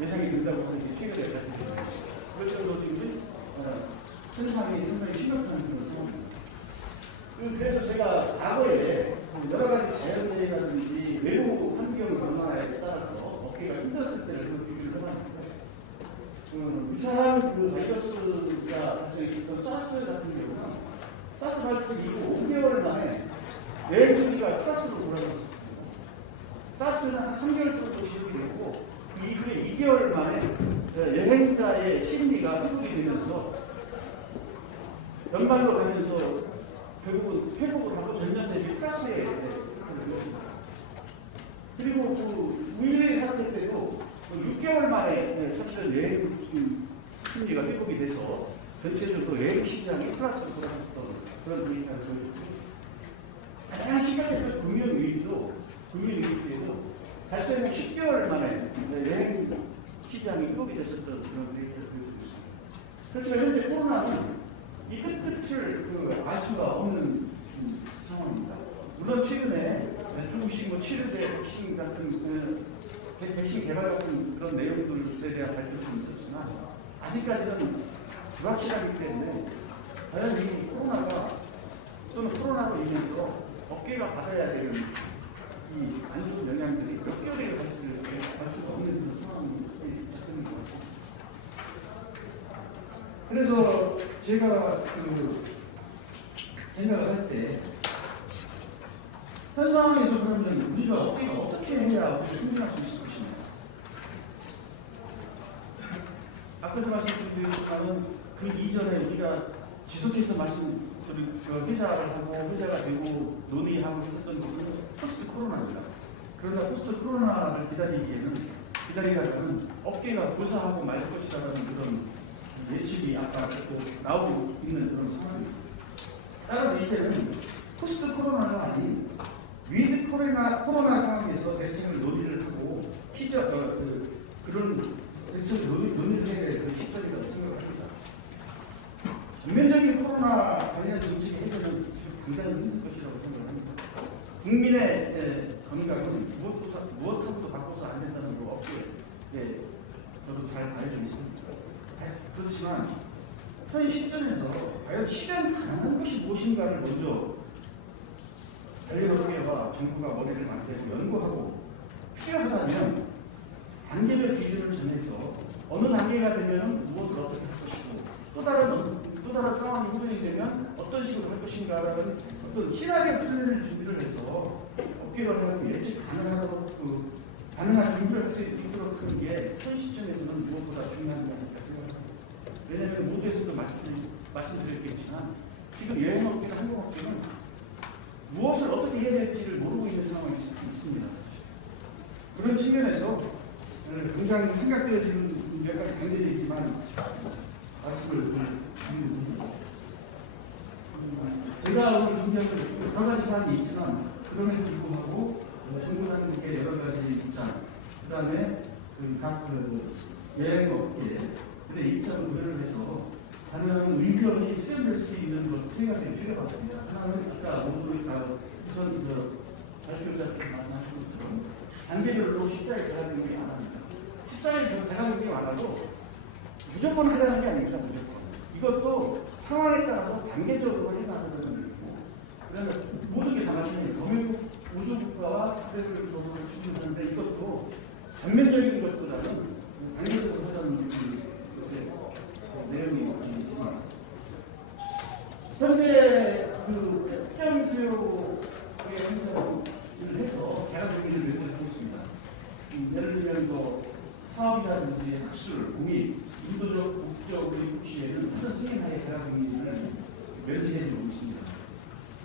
예상이 된다고 하는 게 최근에 나타났습니다. 그럴 정도로 지금 현상이 상당히 심각한 상황입니다. 그래서 제가 과거에 여러 가지 자연재해라든지 외부 환경 변화에 따라서 어깨가 힘들었을 때를 비교를 해봤는데 이상한 그 바이러스가 발생했던 사스 같은 경우는 사스 발생 이후 5개월 만에 여행 수기가 플러스로 돌아갔었습니다. 사스는 한 3개월 정도 시작이 되고 그 이후에 2개월 만에 여행자의 심리가 회복이 되면서 연말로 가면서 결국은 회복을 하고 전년 대비 플러스에 그리고 그 우일의 사태 때도 6개월 만에 사실은 여행 심리가 회복이 돼서 전체적으로 여행 시장이 플러스로 돌아갔던 그런 분위기가 보여집니다. 가장 심각했던 금융위기도 발생 후 10개월 만에 여행 시장이 회복이 됐었던 그런 분위기를 보여줍니다. 그래서 현재 코로나는 이 끝을 알 수가 없는 상황입니다. 물론 최근에 조금씩 치료제 백신 같은 백신 개발 같은 그런 내용들에 대한 발표도 좀 있었지만 아직까지는 불확실하기 때문에 과연 이 코로나가 또는 코로나로 인해서 업계가 받아야 되는 이 안 좋은 영향들이 몇 개월에 갈 수가 없는 그런 상황이 발생인 것 같습니다. 그래서 제가 생각을 할 때 현 상황에서 그러면 우리가 업계가 어떻게 해야 충분할 수 있을 것인가? 아까도 말씀드렸지만 그 이전에 우리가 지속해서 회자를 하고 회자가 되고 논의하고 있었던 것은 포스트 코로나입니다. 그러나 포스트 코로나를 기다리다가는 업계가 고사하고 말 것이라는 그런 예측이 아까 또 나오고 있는 그런 상황입니다. 따라서 이제는 포스트 코로나가 아닌 위드 코로나 상황에서 대책을 논의를 하고 그런 대책 논의를 해야 될 그 시점이라고 생각합니다. 전면적인 코로나 관련 정책의 해결은 굉장히 힘들 것이라고 생각합니다. 국민의 건강은 무엇하고도 바꿔서 안 된다는 거 없고요. 저도 잘 알고 있습니다. 그렇지만 현 시점에서 과연 실현 가능한 것이 무엇인가를 먼저 관리업계와 정부가 머리를 맞대고 연구하고 필요하다면 단계별 기준을 정해서 어느 단계가 되면 무엇을 어떻게 할 것이고 또 다른 상황이 호전이 되면 어떤 식으로 할 것인가라는 어떤 시나리오 플랜을 준비를 해서 업계가 되는 예측 가능한 준비를 할 수 있도록 하는 게 현 시점에서는 무엇보다 중요한 게 아닐까 생각합니다. 왜냐하면 모두에서도 말씀드렸겠지만 지금 여행업계나 항공업계는 무엇을 어떻게 해야 될지를 모르고 있는 상황이 있습니다. 그런 측면에서 굉장히 생각되어지는 몇 가지 견해이 있지만 말씀을 드립니다. 제가 오늘 준비한 것은 여러 가지 사안이 있지만 그럼에도 불구하고 정부 당국의 여러 가지 입장, 그 다음에 각 여행업계들의 입장을 고려를 해서 가능한 의견이 수렴될 수 있는 세 가지를 추려봤습니다. 하나는 아까 모두 다 우선 발표자께서 말씀하신 것처럼 단계별로 14일 재가격이 완화합니다. 14일 재가격이 완화도 무조건 하라는 게 아닙니다. 무조건. 이것도 상황에 따라서 단계적으로 해나가는 게 있고, 그다음에 모든 게 다 마찬가지예요. 검역국 우수국가와 사대를 도움을 주는데 이것도 전면적인 것보다는 단계적으로 하자는 내용이 있지만, 현재 그 특정 수요의 행사를 해서 자가격리를 면제하고 있습니다. 예를 들면 뭐 사업이라든지 학술, 공익, 인도적, 국적 그리고 시에는 사전 승인하에 자가격리를 면제해주고 있습니다.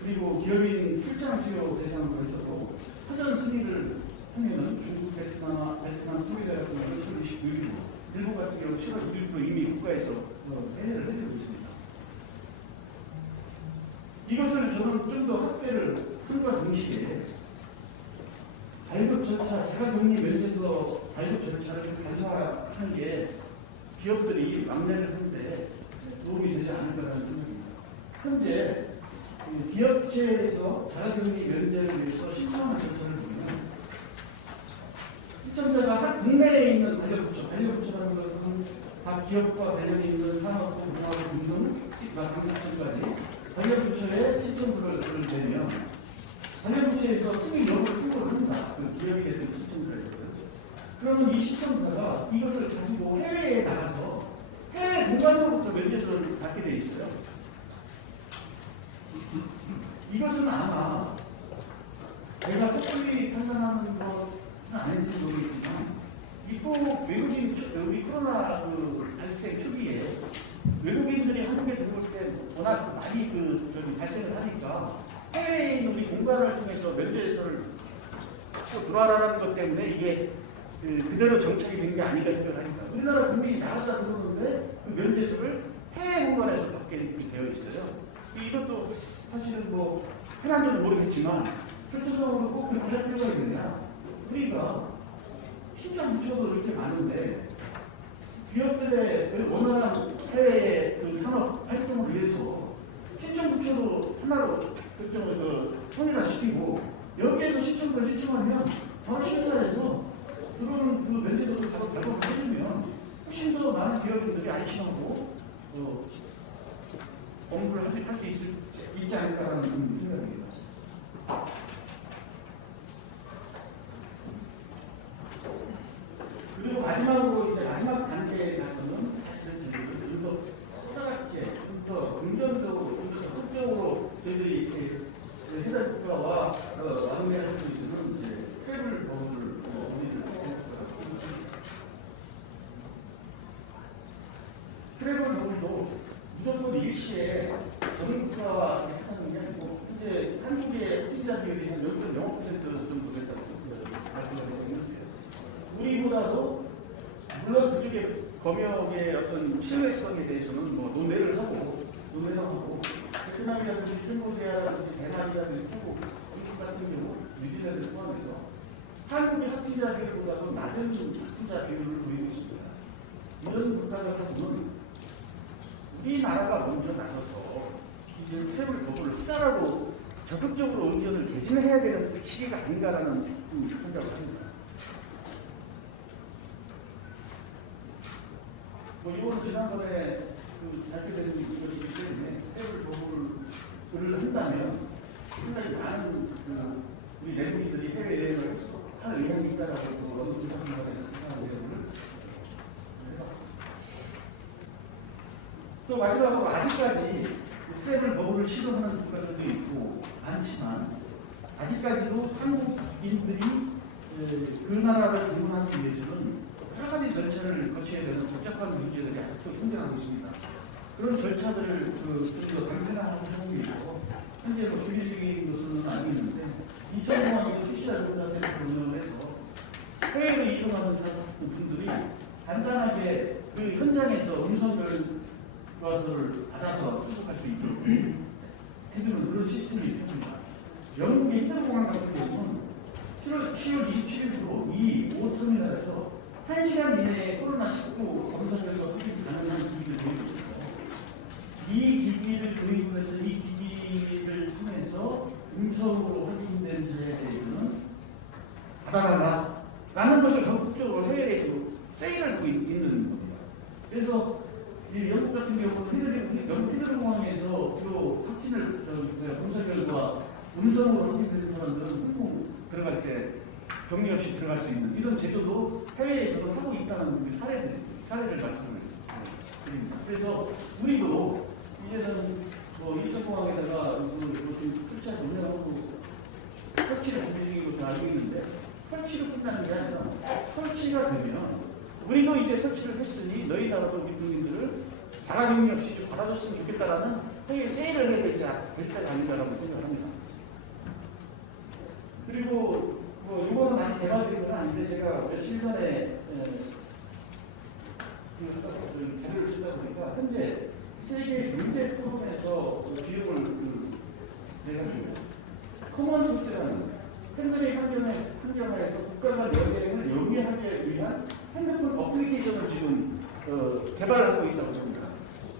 그리고 기업인 출장 수요 대상으로 해서도 사전 승인을 하면은 중국, 베트남, 코리아 같은 경우는 7월 29일이고 일본 같은 경우는 7월 1일부로 이미 국가에서 해제를 해주고 있습니다. 이것을 저는 좀 더 확대를 한과 동시에 발급 절차, 자가격리 면제에서 발급 절차를 간소화하는 게 기업들이 막내를 하는데 도움이 되지 않을 거라는 생각입니다. 현재 기업체에서 자가격리 면제를 위해서 신청하는 절차를 보면 시청자가 국내에 있는 반려부처라는 것은 다 기업과 관련이 있는 산업, 문화 등등 방송까지 반려부처에 시청자를 내면 반려부처에서 승인 여부를 통보를 합니다. 그 기업이 됐든 시청자가 됐든. 그러면 이 시청자가 이것을 가지고 해외에 나가서 해외 공간으로부터 면제서를 받게 돼 있어요. 이것은 아마 제가 섣불리 판단하는 것은 아닌지 모르겠지만 미국 외국인 우리 코로나 발생 초기에 외국인들이 한국에 들어올 때 워낙 많이 발생을 하니까 해외에 있는 우리 공간을 통해서 면제서를 들어와라는 것 때문에 이게 그대로 정착이 된 게 아닌가 생각하니까 우리나라 국민이 나가다 들어오는데 그 면제서를 해외 공간에서 받게 되어 있어요. 이것도 사실은 뭐 편한지는 모르겠지만 실질적으로 꼭 그렇게 할 필요가 있느냐? 우리가 신청 부처도 이렇게 많은데 기업들의 원활한 해외의 그 산업 활동을 위해서 신청 부처도 하나로 통일화시키고 여기에서 신청을 신청하면 바로 심사해서 들어오는 그 면제서도 가서 발급을 해주면 훨씬 더 많은 기업인들이 안심하고 업무를 할 수 있지 않을까라는 생각입니다. 그리고 마지막으로 이제 마지막 단계에 가서는 사실은 좀더 쏟아갑게, 좀 더 긍정적으로, 좀 더 적극적으로 저희들이 해당 국가와 완매할 수 있는 이제 트래블 법을 트래블 법도 무조건 일시에 전 국가와 하는 게 아니고 현재 한국의 확진자 비율이 한 0.05% 정도 됐다고 생각해요. 우리보다도 물론 그쪽에 검역의 어떤 신뢰성에 대해서는 뭐 논외를 하고 베트남이라든지 캄보디아라든지 대만이라든지 중국 같은 경우 뉴질랜드를 포함해서 한국의 확진자 비율보다도 낮은 확진자 비율을 보이고 있습니다. 이런 국가들 보면 우리나라가 먼저 나서서 이제 트래블 법을 하나로 적극적으로 의견을 개진해야 되는 시기가 아닌가라는 생각을 합니다. 이거는 지난번에 발표된 것이기 때문에 트래블 법을 한다면 상당히 많은 우리 내국인들이 해외여행을 할 의향이 있다라고 언론을 생각하는 또 마지막으로 아직까지 트래블 버블을 시도하는 국가들도 있고 많지만 아직까지도 한국인들이 그 나라를 방문하기 위해서는 여러 가지 절차를 거쳐야 되는 복잡한 문제들이 아직도 존재하고 있습니다. 그런 절차들을 좀 더 간편화하는 방법이 있고 현재 뭐 준비 중인 것은 아니는데 2000년에도 PCR 검사센터를 운영해서 해외로 이동하는 분들이 간단하게 그 현장에서 음성을 받아서 수속할 수 있도록 해주는 그런 시스템이 있습니다. 영국의 히드로공항 같은 경우는 7월 27일부로 이 5터미널에서 1시간 이내에 코로나19 검사 결과 수집 가능한 기기를 도입을 했습니다. 이 기기를 도입을 해서 이 기기를 통해서 음성으로 확인된 자에 대해서는 받아달라 라는 것을 적극적으로 해외에 세일을 하고 있는 겁니다. 그래서 이 영국 같은 경우는 영국 테드공항에서 주로 확진을 검사 결과 음성으로 확진된 사람들은 항공 들어갈 때 격리 없이 들어갈 수 있는 이런 제도도 해외에서도 하고 있다는 사례를 말씀을 드립니다. 그래서 우리도 이제는 뭐 인천공항에다가 지금 설치해서 운영하고 설치를 준비 중인 것을 알고 있는데 설치로 끝나는 게 아니라 설치가 되면 우리도 이제 설치를 했으니 너희 나라도 우리 국민들을 자가격리 없이 좀 받아줬으면 좋겠다라는 회의 세일을 해야 되지 될 때가 아닌가라고 생각합니다. 그리고 뭐 이거는 아직 개발된 건 아닌데 제가 며칠 전에 자료를 쓰다 보니까 현재 세계 경제 포럼에서 비용을 내가지고 커먼소스라는 팬데믹 환경하에서 국가 간 여행을 용이하기 위한 핸드폰 어플리케이션을 지금 개발하고 있다고 합니다.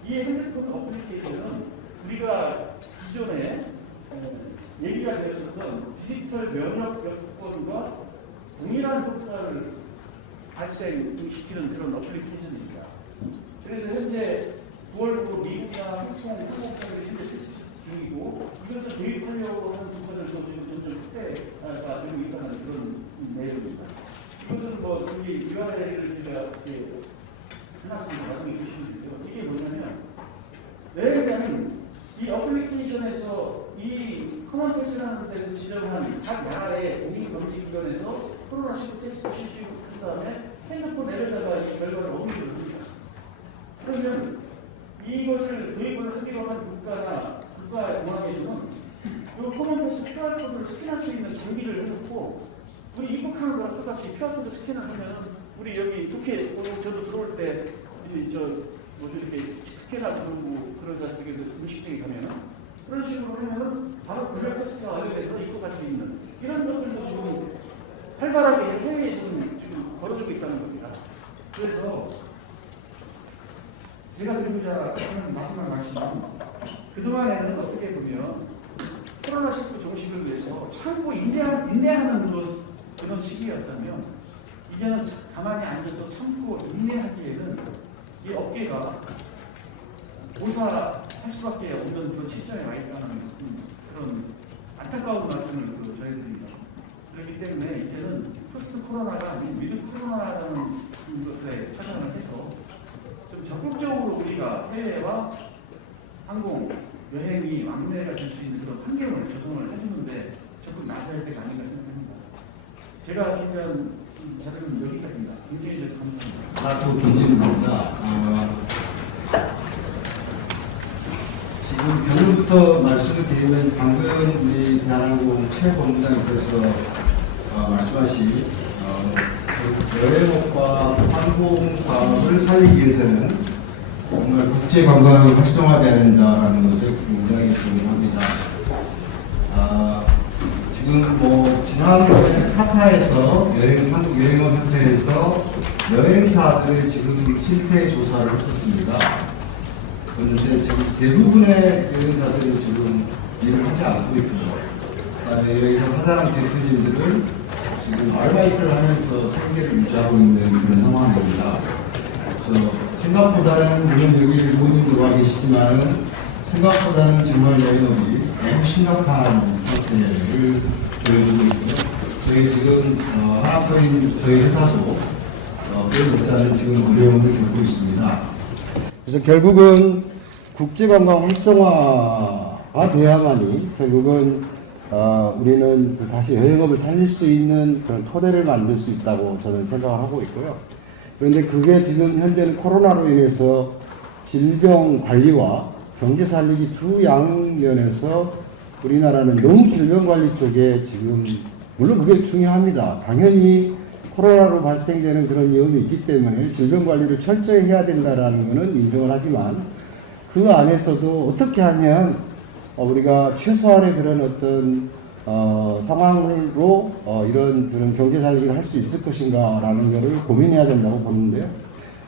이 핸드폰 어플리케이션은 우리가 기존에 얘기가 되었던 디지털 면역 여건과 동일한 효과를 발생시키는 그런 어플리케이션입니다. 그래서 현재 9월부로 미국이나 항공사를 현재 테스트 중이고 이것을 도입하려고 하는 부분들도 지금 점점 확대가 되고 있다는 그런 내용입니다. 이것은 뭐 우리 URL을 제가 이렇게 해놨습니다. 나중에 보시면 되죠. 이게 뭐냐면 여행자는 이 어플리케이션에서 이 커먼패스라는 데서 지정한 각 나라의 공인검증기관에서 코로나19 테스트 실시한 다음에 핸드폰 내려다가 이 결과를 업로드를 합니다. 그러면 이것을 도입을 하기로 한 국가 공항에서는 이 커먼패스 QR코드를 스캔할 수 있는 장비를 해놓고 우리 입국하는 거랑 똑같이 QR코드 스캔을 하면 우리 여기 국회 저도 들어올 때 이렇게 스캔하고 들어오고 그러자 저기 음식점에 가면은 그런 식으로 하면은 바로 블랙 테스트가 완료돼서 입국할 수 있는 이런 것들도 지금 활발하게 해외에서는 지금 벌어지고 있다는 겁니다. 그래서 제가 드리고자 하는 마지막 말씀은 그동안에는 어떻게 보면 코로나19 종식을 위해서 참고 인내하는 그런 시기였다면 이제는 가만히 앉아서 참고 인내하기에는 이 업계가 고사할 수밖에 없는 그런 시점에 와 있다는 그런 안타까운 말씀을 전해드립니다. 그렇기 때문에 이제는 포스트 코로나가 아닌 위드 코로나라는 것에 착안을 해서 좀 적극적으로 우리가 해외와 항공, 여행이 왕래가 될 수 있는 그런 환경을 조성을 해주는데 적극 나서야 될 때가 아닌가 생각합니다. 제가 준비한 자료는 여기까지입니다. 굉장히 감사합니다. 나도 김진입니다. 지금 결론부터 말씀을 드리면 방금 우리 대한항공 최본부장님께서 말씀하신 여행업과 항공사업을 살리기 위해서는 정말 국제관광이 활성화돼야 된다는 것을 굉장히 동의합니다. 지금 뭐 지난번에 타파에서 한국여행업협회에서 여행사들의 지금 실태 조사를 했었습니다. 그런데 지금 대부분의 여행사들이 지금 일을 하지 않고 있고요. 그다음에 여기서 사장님 대표님들은 지금 아르바이트를 하면서 생계를 유지하고 있는 그런 상황입니다. 그래서 생각보다는 물론 여기 모든 분들 와 계시지만은 생각보다는 정말 여행업이 너무 심각한 상태를 보여주고 있고요. 저희 지금 하나뿐인 저희 회사도 꽤 못지않은 지금 어려움을 겪고 있습니다. 그래서 결국은 국제관광 활성화가 돼야만이 결국은 우리는 다시 여행업을 살릴 수 있는 그런 토대를 만들 수 있다고 저는 생각을 하고 있고요. 그런데 그게 지금 현재는 코로나로 인해서 질병 관리와 경제 살리기 두 양면에서 우리나라는 너무 질병 관리 쪽에 지금 물론 그게 중요합니다. 당연히 코로나로 발생되는 그런 위험이 있기 때문에 질병 관리를 철저히 해야 된다라는 것은 인정을 하지만 그 안에서도 어떻게 하면 우리가 최소한의 그런 어떤 상황으로 이런 그런 경제 살리기를 할 수 있을 것인가라는 것을 고민해야 된다고 보는데요.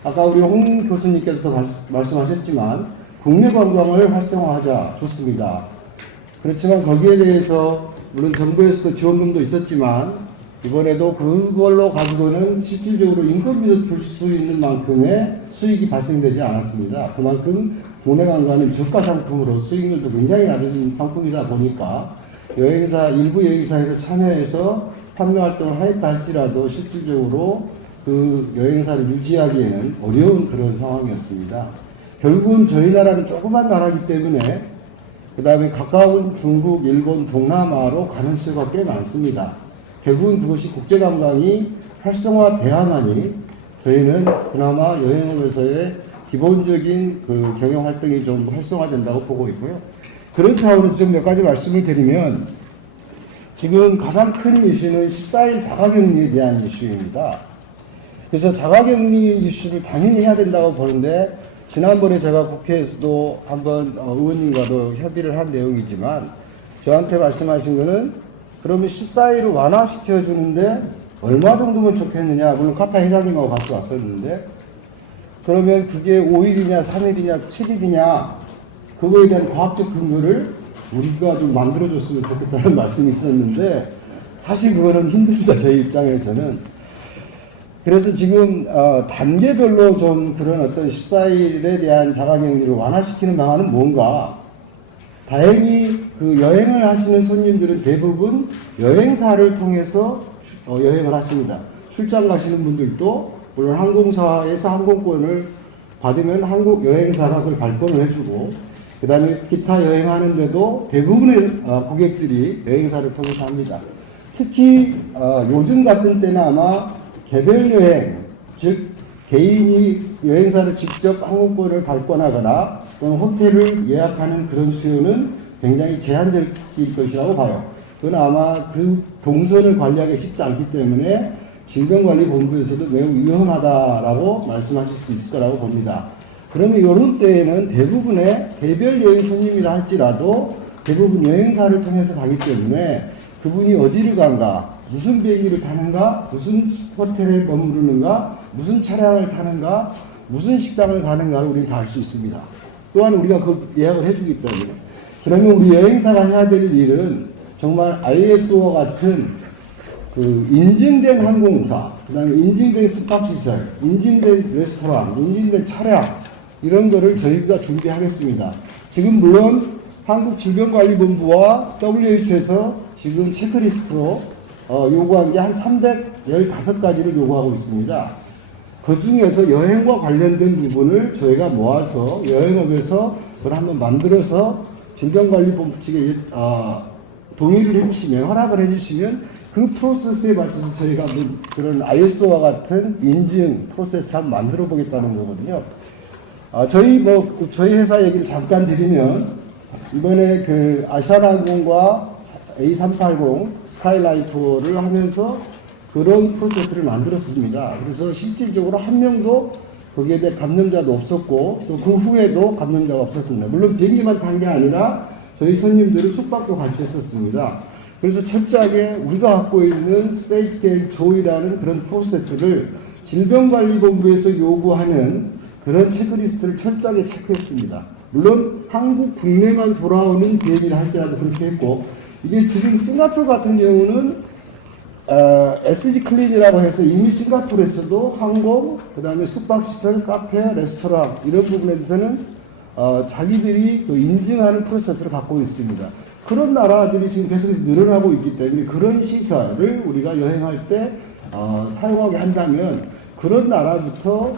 아까 우리 홍 교수님께서도 말씀하셨지만 국내 관광을 활성화하자 좋습니다. 그렇지만 거기에 대해서 물론 정부에서도 지원금도 있었지만 이번에도 그걸로 가지고는 실질적으로 인건비도 줄 수 있는 만큼의 수익이 발생되지 않았습니다. 그만큼 국내 관광은 저가 상품으로 수익률도 굉장히 낮은 상품이다 보니까 일부 여행사에서 참여해서 판매 활동을 하였다 할지라도 실질적으로 그 여행사를 유지하기에는 어려운 그런 상황이었습니다. 결국은 저희 나라는 조그만 나라이기 때문에 그 다음에 가까운 중국, 일본, 동남아로 가는 수요가 꽤 많습니다. 결국은 그것이 국제관광이 활성화돼야만이 저희는 그나마 여행업에서의 기본적인 그 경영 활동이 좀 활성화된다고 보고 있고요. 그런 차원에서 좀 몇 가지 말씀을 드리면 지금 가장 큰 이슈는 14일 자가격리에 대한 이슈입니다. 그래서 자가격리 이슈를 당연히 해야 된다고 보는데 지난번에 제가 국회에서도 한번 의원님과도 협의를 한 내용이지만 저한테 말씀하신 거는 그러면 14일을 완화시켜주는데 얼마 정도면 좋겠느냐. 물론 카타 회장님하고 같이 왔었는데 그러면 그게 5일이냐 3일이냐 7일이냐 그거에 대한 과학적 근거를 우리가 좀 만들어줬으면 좋겠다는 말씀이 있었는데 사실 그거는 힘듭니다. 저희 입장에서는. 그래서 지금 단계별로 좀 그런 어떤 14일에 대한 자가격리를 완화시키는 방안은 뭔가. 다행히 그 여행을 하시는 손님들은 대부분 여행사를 통해서 여행을 하십니다. 출장 가시는 분들도 물론 항공사에서 항공권을 받으면 한국 여행사가 그걸 발권을 해주고 그 다음에 기타 여행하는데도 대부분의 고객들이 여행사를 통해서 합니다. 특히 요즘 같은 때는 아마 개별 여행, 즉 개인이 여행사를 직접 항공권을 발권하거나 또는 호텔을 예약하는 그런 수요는 굉장히 제한적일 것이라고 봐요. 그건 아마 그 동선을 관리하기 쉽지 않기 때문에 질병관리본부에서도 매우 위험하다라고 말씀하실 수 있을 거라고 봅니다. 그러면 이런 때에는 대부분의 개별 여행 손님이라 할지라도 대부분 여행사를 통해서 가기 때문에 그분이 어디를 간가, 무슨 비행기를 타는가, 무슨 호텔에 머무르는가, 무슨 차량을 타는가, 무슨 식당을 가는가를 우리는 다 알 수 있습니다. 또한 우리가 그 예약을 해주기 때문에. 그러면 우리 여행사가 해야 될 일은 정말 ISO와 같은 그 인증된 항공사, 그 다음에 인증된 숙박시설, 인증된 레스토랑, 인증된 차량, 이런 거를 저희가 준비하겠습니다. 지금 물론 한국질병관리본부와 WHO에서 지금 체크리스트로 요구한 게 한 315가지를 요구하고 있습니다. 그 중에서 여행과 관련된 부분을 저희가 모아서 여행업에서 그걸 한번 만들어서 질병관리본부 측에 동의를 해주시면, 허락을 해주시면 그 프로세스에 맞춰서 저희가 그런 ISO와 같은 인증 프로세스 한번 만들어 보겠다는 거거든요. 저희 회사 얘기를 잠깐 드리면 이번에 그 아시아나항공과 A380 스카이라인 투어를 하면서 그런 프로세스를 만들었습니다. 그래서 실질적으로 한 명도 거기에 대해 감염자도 없었고 또 그 후에도 감염자가 없었습니다. 물론 비행기만 탄 게 아니라 저희 손님들은 숙박도 같이 했었습니다. 그래서 철저하게 우리가 갖고 있는 세이프티 앤 조이라는 그런 프로세스를 질병관리본부에서 요구하는 그런 체크리스트를 철저하게 체크했습니다. 물론 한국 국내만 돌아오는 비행기를 할지라도 그렇게 했고 이게 지금 싱가포르 같은 경우는 SG 클린이라고 해서 이미 싱가포르에서도 항공, 그 다음에 숙박시설, 카페, 레스토랑 이런 부분에 대해서는 자기들이 그 인증하는 프로세스를 갖고 있습니다. 그런 나라들이 지금 계속해서 늘어나고 있기 때문에 그런 시설을 우리가 여행할 때 사용하게 한다면 그런 나라부터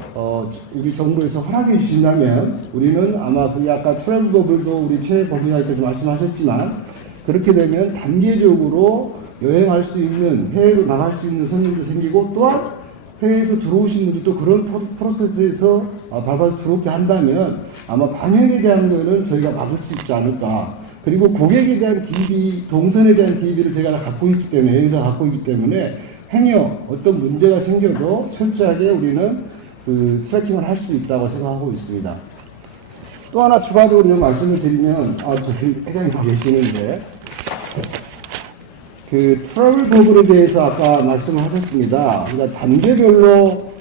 우리 정부에서 허락해 주신다면 우리는 아마 그 아까 트래블 버블도 우리 최 법무장님께서 말씀하셨지만 그렇게 되면 단계적으로 여행할 수 있는 해외로 나갈 수 있는 손님도 생기고 또한 해외에서 들어오신 분들이 또 그런 프로세스에서 밟아서 들어오게 한다면 아마 방역에 대한 거는 저희가 막을 수 있지 않을까. 그리고 고객에 대한 DB, 동선에 대한 DB를 저희가 갖고 있기 때문에 여행사가 갖고 있기 때문에 행여 어떤 문제가 생겨도 철저하게 우리는 그 트래킹을 할 수 있다고 생각하고 있습니다. 또 하나 추가적으로 좀 말씀을 드리면 저기 회장님 계시는데 그 트래블 버블에 대해서 아까 말씀을 하셨습니다. 그러니까 단계별로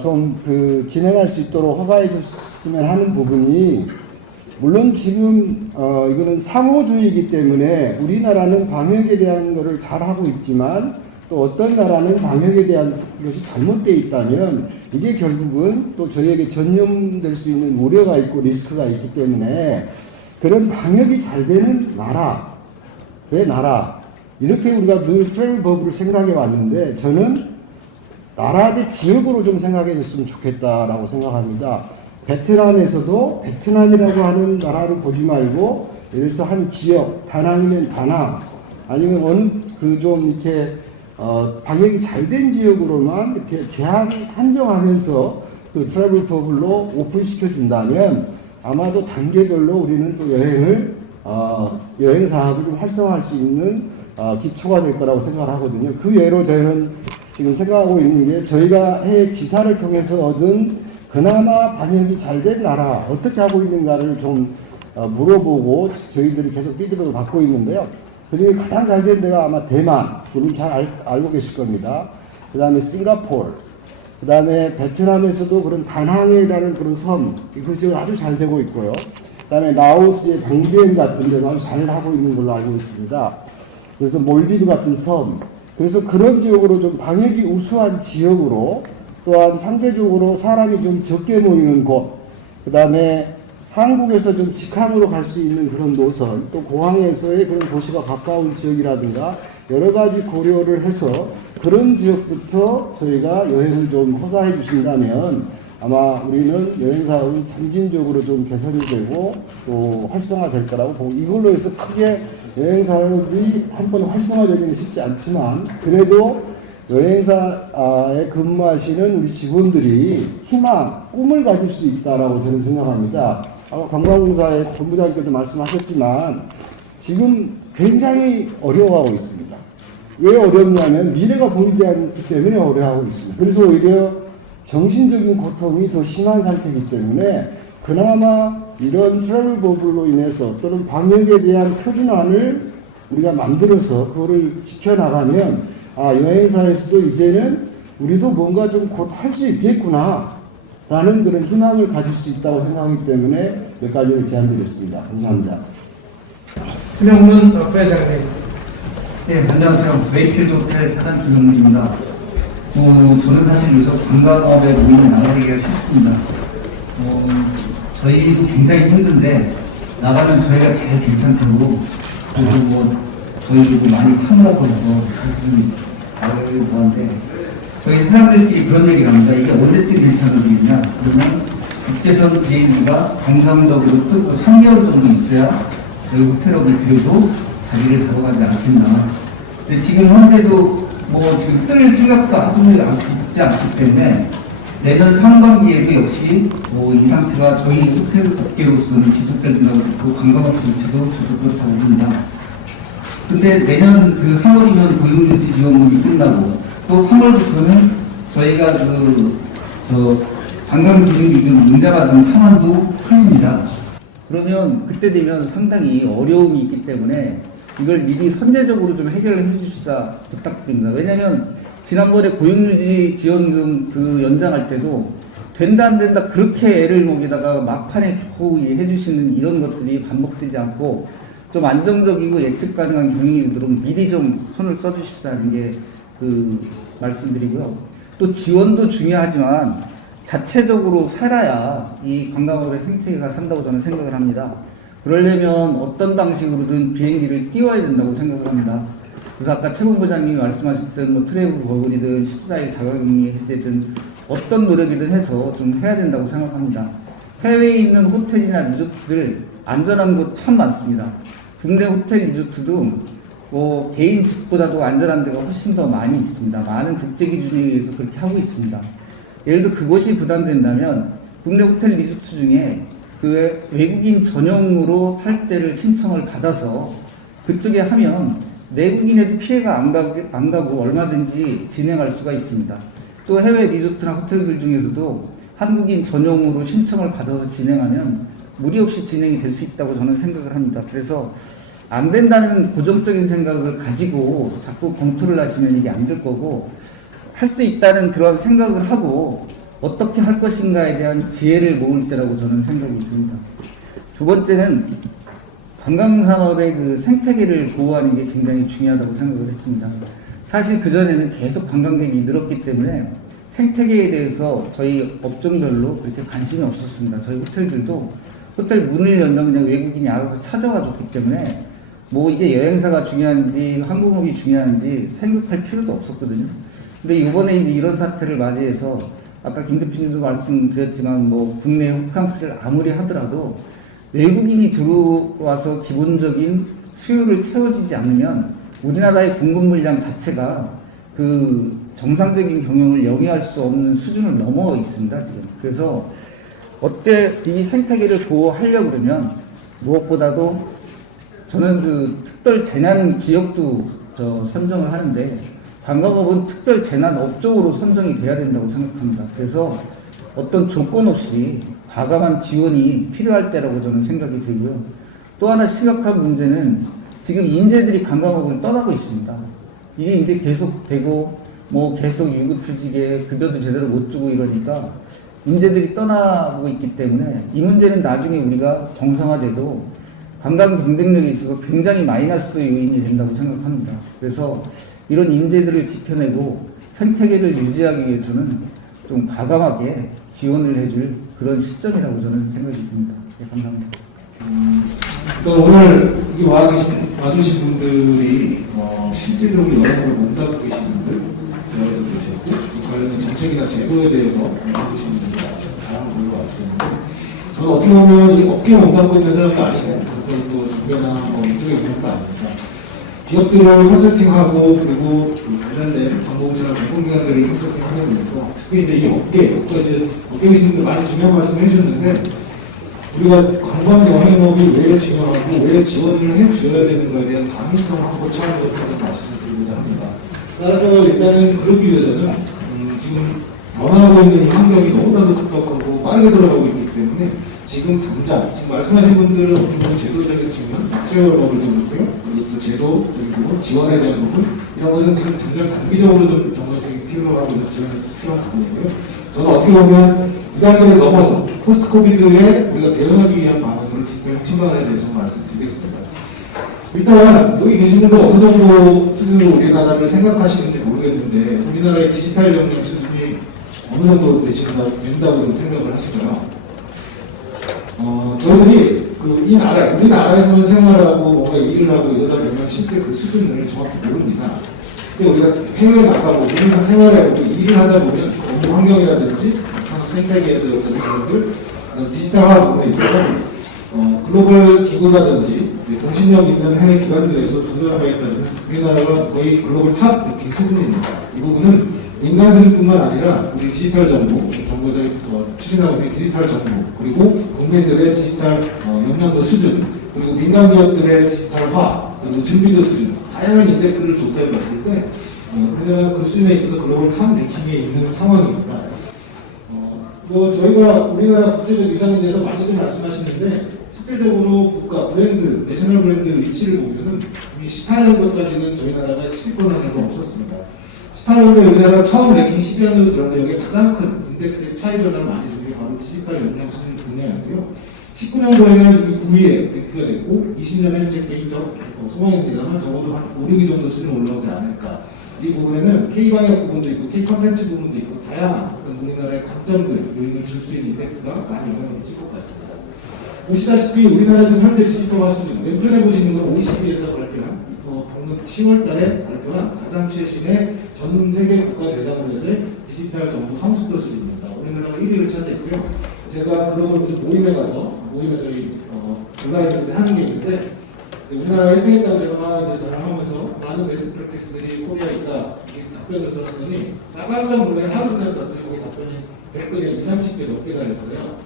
좀 그 진행할 수 있도록 허가해 줬으면 하는 부분이 물론 지금 이거는 상호주의이기 때문에 우리나라는 방역에 대한 거를 잘 하고 있지만 또 또 어떤 나라는 방역에 대한 것이 잘못되어 있다면 이게 결국은 또 저희에게 전염될 수 있는 우려가 있고 리스크가 있기 때문에 그런 방역이 잘 되는 나라, 내 나라 이렇게 우리가 늘 트래블 버블을 생각해 왔는데 저는 나라 대 지역으로 좀 생각해 줬으면 좋겠다라고 생각합니다. 베트남에서도 베트남이라고 하는 나라를 보지 말고 예를 들어서 한 지역, 다낭이면 다낭 아니면 어느 그 좀 이렇게 방역이 잘 된 지역으로만 이렇게 제한 한정하면서 그 트래블 버블로 오픈시켜 준다면 아마도 단계별로 우리는 또 여행 사업을 좀 활성화할 수 있는 기초가 될 거라고 생각하거든요. 그 예로 저희는 지금 생각하고 있는 게 저희가 해외 지사를 통해서 얻은 그나마 방역이 잘 된 나라 어떻게 하고 있는가를 좀 물어보고 저희들이 계속 피드백을 받고 있는데요. 그중에 가장 잘 된 데가 아마 대만, 그분 잘 알고 계실 겁니다. 그 다음에 싱가포르, 그 다음에 베트남에서도 그런 다낭이라는 그런 섬, 그것이 아주 잘 되고 있고요. 그 다음에 라오스의 방비엔 같은 데도 아주 잘 하고 있는 걸로 알고 있습니다. 그래서 몰디브 같은 섬, 그래서 그런 지역으로 좀 방역이 우수한 지역으로 또한 상대적으로 사람이 좀 적게 모이는 곳, 그 다음에 한국에서 좀 직항으로 갈 수 있는 그런 노선, 또 공항에서의 그런 도시가 가까운 지역이라든가 여러 가지 고려를 해서 그런 지역부터 저희가 여행을 좀 허가해 주신다면 아마 우리는 여행 사업은 점진적으로 좀 개선이 되고 또 활성화될 거라고 보고 이걸로 해서 크게 여행 사업이 한번 활성화되기는 쉽지 않지만 그래도 여행사에 근무하시는 우리 직원들이 희망, 꿈을 가질 수 있다라고 저는 생각합니다. 아까 관광공사의 본부장님께도 말씀하셨지만 지금 굉장히 어려워하고 있습니다. 왜 어렵냐면 미래가 보이지 않기 때문에 어려워하고 있습니다. 그래서 오히려 정신적인 고통이 더 심한 상태이기 때문에 그나마 이런 트래블 버블로 인해서 또는 방역에 대한 표준안을 우리가 만들어서 그거를 지켜나가면 여행사에서도 이제는 우리도 뭔가 좀 곧 할 수 있겠구나 라는 그런 희망을 가질 수 있다고 생각하기 때문에 몇 가지를 제안드렸습니다. 감사합니다. 김영문 부회장님. 네, 안녕하세요. 웨이필드 호텔 사장 김영문입니다. 저는 사실 요새 관광업에 몸을 나가기가 쉽습니다. 저희도 굉장히 힘든데 나가면 저희가 제일 괜찮다고 그리고 저희도 많이 참으라고 해서 나가려고 하는데 저희 사람들끼리 그런 얘기를 합니다. 이게 언제쯤 괜찮아지겠냐? 그러면 국제선 비행기가 정상적으로 뜨고 3개월 정도 있어야 저희 호텔업을 그래도 자리를 잡아가지 않겠나. 근데 지금 현재도 지금 뜰 생각보다 아주 있지 않기 때문에 내년 상반기에도 역시 이 상태가 저희 호텔 업계로서는 지속된다고 그렇고 관광업 전체도 저도 그렇다고 봅니다. 근데 내년 그 3월이면 고용유지 지원금이 끝나고 또 3월부터는 저희가 관광지능기금 문제받은 상환도 풀립니다. 그러면 그때 되면 상당히 어려움이 있기 때문에 이걸 미리 선제적으로 좀 해결을 해주십사 부탁드립니다. 왜냐하면 지난번에 고용유지 지원금 그 연장할 때도 된다 안 된다 그렇게 애를 먹이다가 막판에 겨우 해주시는 이런 것들이 반복되지 않고 좀 안정적이고 예측 가능한 경영이 되도록 미리 좀 손을 써주십사 하는 게 말씀드리고요. 또 지원도 중요하지만 자체적으로 살아야 이 관광업의 생태계가 산다고 저는 생각을 합니다. 그러려면 어떤 방식으로든 비행기를 띄워야 된다고 생각을 합니다. 그래서 아까 최 본부장님이 말씀하셨던 트래블 버블이든 14일 자가격리 해제든 어떤 노력이든 해서 좀 해야 된다고 생각합니다. 해외에 있는 호텔이나 리조트들 안전한 곳 참 많습니다. 국내 호텔 리조트도 개인 집보다도 안전한 데가 훨씬 더 많이 있습니다. 많은 국제 기준에 의해서 그렇게 하고 있습니다. 예를 들어 그것이 부담된다면 국내 호텔 리조트 중에 그 외국인 전용으로 할 때를 신청을 받아서 그쪽에 하면 내국인에도 피해가 안 가고 얼마든지 진행할 수가 있습니다. 또 해외 리조트나 호텔들 중에서도 한국인 전용으로 신청을 받아서 진행하면 무리 없이 진행이 될 수 있다고 저는 생각을 합니다. 그래서 안 된다는 고정적인 생각을 가지고 자꾸 검토를 하시면 이게 안 될 거고 할 수 있다는 그런 생각을 하고 어떻게 할 것인가에 대한 지혜를 모을 때라고 저는 생각이 듭니다. 두 번째는 관광산업의 그 생태계를 보호하는 게 굉장히 중요하다고 생각을 했습니다. 사실 그전에는 계속 관광객이 늘었기 때문에 생태계에 대해서 저희 업종별로 그렇게 관심이 없었습니다. 저희 호텔들도 호텔 문을 열면 그냥 외국인이 알아서 찾아와 줬기 때문에 뭐 이게 여행사가 중요한지 항공업이 중요한지 생각할 필요도 없었거든요. 근데 이번에 이제 이런 사태를 맞이해서 아까 김 대표님도 말씀드렸지만 뭐 국내 호캉스를 아무리 하더라도 외국인이 들어와서 기본적인 수요를 채워지지 않으면 우리나라의 공급 물량 자체가 그 정상적인 경영을 영위할 수 없는 수준을 넘어 있습니다, 지금. 그래서 이 생태계를 보호하려고 그러면 무엇보다도 저는 그 특별 재난 지역도 선정을 하는데 관광업은 특별 재난 업종으로 선정이 돼야 된다고 생각합니다. 그래서 어떤 조건 없이 과감한 지원이 필요할 때라고 저는 생각이 들고요. 또 하나 심각한 문제는 지금 인재들이 관광업을 떠나고 있습니다. 이게 이제 계속되고 뭐 계속 유급휴직에 급여도 제대로 못 주고 이러니까 인재들이 떠나고 있기 때문에 이 문제는 나중에 우리가 정상화돼도 관광 경쟁력에 있어서 굉장히 마이너스 요인이 된다고 생각합니다. 그래서 이런 인재들을 지켜내고 생태계를 유지하기 위해서는 좀 과감하게 지원을 해줄 그런 시점이라고 저는 생각이 듭니다. 네, 감사합니다. 그러니까 오늘 여기 와주신 분들이 실질적으로 여행으로 몸담고 계신 분들 대화에서 계셨고 관련된 정책이나 제도에 대해서 해주신 분들이 다양한 분들 와주셨는데 저는 어떻게 보면 이 업계에 몸담고 있는 사람이 아니고 또 정부나 이쪽에 있는 것도 아닙니다. 기업들을 컨설팅하고 그리고 관련된 정보부처나 공공기관들을 컨설팅하고 있고 특히 이제 이 업계에 계신 분들 많이 중요한 말씀 해주셨는데 우리가 관광 여행업이 왜 중요하고 왜 지원을 해줘야 되는가에 대한 가능성을 한번 차원에서 말씀을 드리고자 합니다. 따라서 일단은 그러기 위해서는 지금 변화하고 있는 이 환경이 너무나도 급박하고 빠르게 돌아가고 있기 때문에 지금 당장 지금 말씀하신 분들은 어떻게 보면 제도적인 측면, 트레이너업을 좀 그렇고요. 그리고 또 제도적인 부분, 지원에 대한 부분 이런 것은 지금 당장 단기적으로 좀 정책이 필요하고 지원이 필요한 부분이고요. 저는 어떻게 보면 이 단계를 넘어서 포스트 코비드에 우리가 대응하기 위한 방안으로 직접 침방안에 대해서 말씀드리겠습니다. 일단 여기 계신 분들 어느 정도 수준으로 우리나라를 생각하시는지 모르겠는데 우리나라의 디지털 역량 수준이 어느 정도 된다고 생각을 하시고요. 저희들이 우리나라에서만 생활하고 뭔가 일을 하고 이러다 보면 실제 그 수준을 정확히 모릅니다. 실제 우리가 해외에 나가고 우리나라 생활하고 일을 하다 보면 업무 환경이라든지 산업 생태계에서 어떤 것들 디지털화 부분에 있어서 글로벌 기구라든지 공신력 있는 해외 기관들에서 조사하에 따르면 우리나라가 거의 글로벌 탑 랭킹 수준입니다. 이 부분은 민간 수준뿐만 아니라 우리 디지털 정보, 정부에서 추진하고 있는 디지털 정보, 그리고 국민들의 디지털 역량도 수준, 그리고 민간 기업들의 디지털화, 그리고 준비도 수준, 다양한 인덱스를 조사해 봤을 때 우리나라 그 수준에 있어서 글로벌 탑 랭킹에 있는 상황입니다. 저희가 우리나라 국제적 위상에 대해서 많이들 말씀하시는데 실질적으로 국가 브랜드, 내셔널 브랜드 위치를 보면은 이미 18년도까지는 저희 나라가 10위권 안에도 없었습니다. 18년도에 우리나라가 처음 랭킹 10위 안으로 들어갔는데 여기에 가장 큰 인덱스의 차이 변화를 많이 준 게 바로 디지털 역량 수준 분야였고요. 19년도에는 9위에 랭크가 됐고 20년에 제 개인적 소망입니다만 적어도 한 5, 6위 정도 수준 올라오지 않을까. 이 부분에는 K방역 부분도 있고 K컨텐츠 부분도 있고 다양한 어떤 우리나라의 강점들, 요인을 줄 수 있는 인덱스가 많이 영향을 미칠 것 같습니다. 보시다시피 우리나라 지금 현재 디지털화 수준, 왼편에 보시는 건 OECD에서 발표한 10월달에 발표한 가장 최신의 전 세계 국가 대상으로 해서의 디지털 정보 성숙도 수준입니다. 우리나라가 1위를 차지했고요. 제가 글로벌 무슨 모임에 가서 저희 온라인으로 하는 게 있는데 우리나라가 1등했다고 제가 막 자랑하면서 많은 베스트 프랙티스들이 코리아에 있다 답변을 써놨더니 깜짝 놀래 하루 지나서 봤더니 거기 답변이 댓글이 20, 30개 넘게 달렸어요.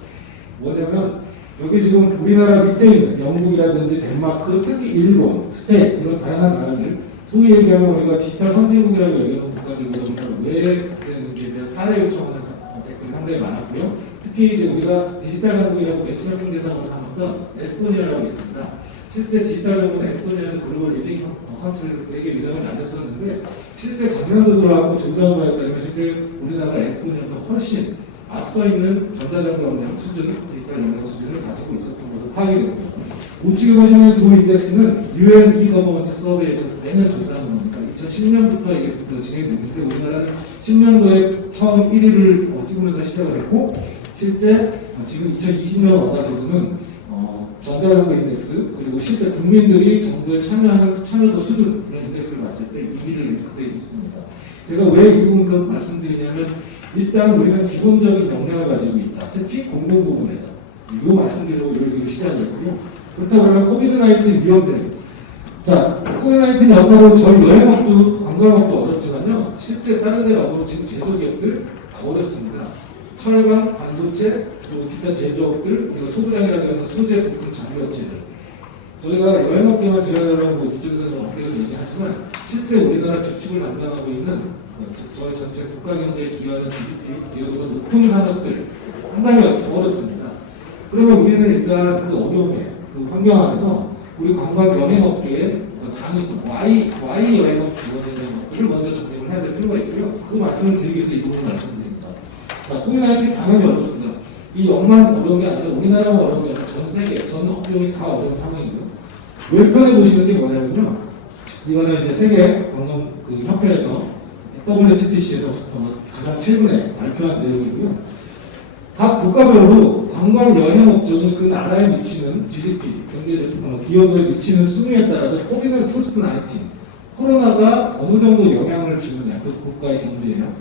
뭐냐면 여기 지금 우리나라 밑에 있는 영국이라든지 덴마크, 특히 일본, 스페인 이런 다양한 나라들 소위 얘기하면 우리가 디지털 선진국이라고 얘기하는 국가들보다 왜 되는지에 대한 사례 요청하는 댓글이 상당히 많았고요. 특히 이제 우리가 디지털 한국이라고 벤치마킹 대상으로 삼았던 에스토니아라고 있습니다. 실제 디지털 정보는 에스토니아에서 글로벌 리딩 컨트리에게 위장을 안 했었는데 실제 작년도 들어왔고 조사한 바에 따르면 실제 우리나라가 에스토니아보다 훨씬 앞서 있는 전자정보 역량 수준, 디지털 역량 수준을 가지고 있었던 것을 파악했고요. 우측에 보시는 두 인덱스는 UN e-Government 서베이에서 매년 조사하는 겁니다. 2010년부터 이게 진행됐는데 우리나라는 10년도에 처음 1위를 찍으면서 시작을 했고 실제 지금 2020년 와가지고는 전자정부 인덱스 그리고 실제 국민들이 정부에 참여하는 참여도 수준 이런 인덱스를 봤을 때 2위를 랭크되어 있습니다. 제가 왜 이 부분을 말씀드리냐면 일단 우리는 기본적인 역량을 가지고 있다. 특히 공공 부문에서 이 말씀드리고 여기를 시작했고요. 그렇다고 그러면 코비드-19 위험들 자, 코비드-19 여파로 저희 여행업도 관광업도 어렵지만요. 실제 다른 데 가보면 지금 제조기업들 더 어렵습니다. 철강, 반도체, 그리고 기타 제조업들, 그리고 소부장이라는 소재 부품 장비업체들. 저희가 여행업계만 지원하려고 이쪽에서는 업계에서 얘기하지만 실제 우리나라 주축을 담당하고 있는 저희 전체 국가경제에 기여하는 GDP, 기여도가 높은 산업들 상당히 더 어렵습니다. 그러면 우리는 일단 그 어려움에 그 환경 안에서 우리 관광 여행업계의 강의성, Y 여행업 지원이라는 것들을 먼저 정립을 해야 될 필요가 있고요. 그 말씀을 드리기 위해서 이 부분을 말씀드립니다. 자, 코비드-19 당연히 어렵습니다. 이 역만 어려운 게 아니라 우리나라만 어려운 게 아니라 전 세계, 전 업종이 다 어려운 상황이고요. 왼편에 보시는 게 뭐냐면요. 이거는 이제 세계 관광 그 협회에서 WTTC에서 가장 최근에 발표한 내용이고요. 각 국가별로 관광 여행 업종이 그 나라에 미치는 GDP, 경제적 기여도에 미치는 순위에 따라서 코비드 포스트 19, 코로나가 어느 정도 영향을 주느냐, 그 국가의 경제에요.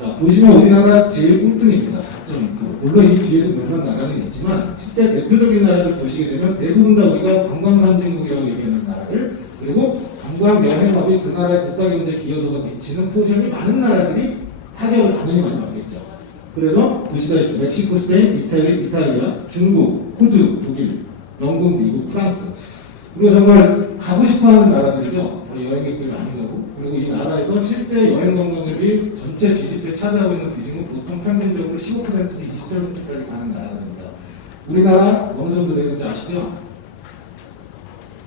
자, 보시면 우리나라 제일 꼴등입니다. 4.2%. 물론 이 뒤에도 몇몇 나라는 있지만 실제 대표적인 나라들 보시게 되면 대부분 다 우리가 관광선진국이라고 얘기하는 나라들 그리고 관광 여행업이 그 나라의 국가 경제 기여도가 미치는 포션이 많은 나라들이 타격을 당연히 많이 받겠죠. 그래서 보시다시피 멕시코, 스페인, 이탈리아, 중국, 호주, 독일, 영국, 미국, 프랑스 그리고 정말 가고 싶어하는 나라들이죠. 여행객들이 많이 가고 그리고 이 나라에서 실제 여행 관광객이 전체 GDP에 차지하고 있는 비중은 보통 평균적으로 15%에서 20%까지 가는 나라들입니다. 우리나라 어느 정도 되는지 아시죠?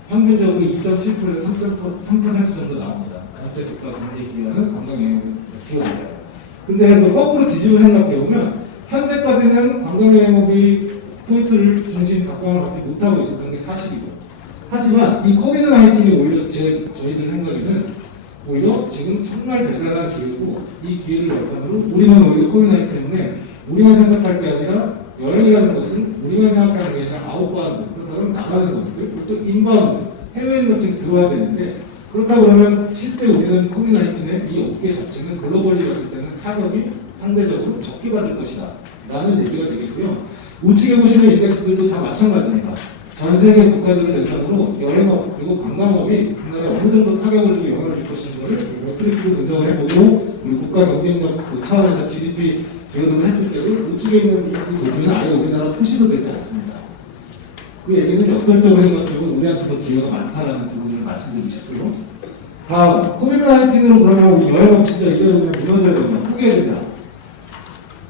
평균적으로 2.7%에서 3% 정도 나옵니다. 전체 국가 경제에 기여하는 관광여행 기업입니다. 근데 그 거꾸로 뒤집어 생각해보면 현재까지는 관광여행업이 포인트를 중심 각광을 받지 못하고 있었던 게 사실이고 하지만 이 코비드-19이 오히려 저희들 생각에는 오히려 지금 정말 대단한 기회고 이 기회를 바탕으로 우리는 오히려 코비드-19 때문에 우리만 생각할 게 아니라 여행이라는 것은 우리만 생각하는 게 아니라 아웃바운드 그렇다면 나가는 것들 또 인바운드 해외인 것들이 들어와야 되는데 그렇다 그러면 실제 우리는 코비드-19의 이 업계 자체는 글로벌리 봤을 때는 타격이 상대적으로 적게 받을 것이다 라는 얘기가 되겠고요. 우측에 보시는 인덱스들도 다 마찬가지입니다. 전 세계 국가들을 대상으로 여행업 그리고 관광업이 우리나라에 어느 정도 타격을 주고 영향을 줄 것인가를 매트릭스로 분석을 해보고 우리 국가 경쟁력 그 차원에서 GDP 기여도를 했을 때를 우측에 있는 이 두 도표는 아예 우리나라 표시도 되지 않습니다. 그 얘기는 역설적으로 생각해보면 우리한테 더 기여가 많다라는 부분을 말씀드리고 싶고요. 다음, 코비드-19으로 그러면 우리 여행업 진짜 이대로 그냥 무너져야 되냐, 포기해야 되냐.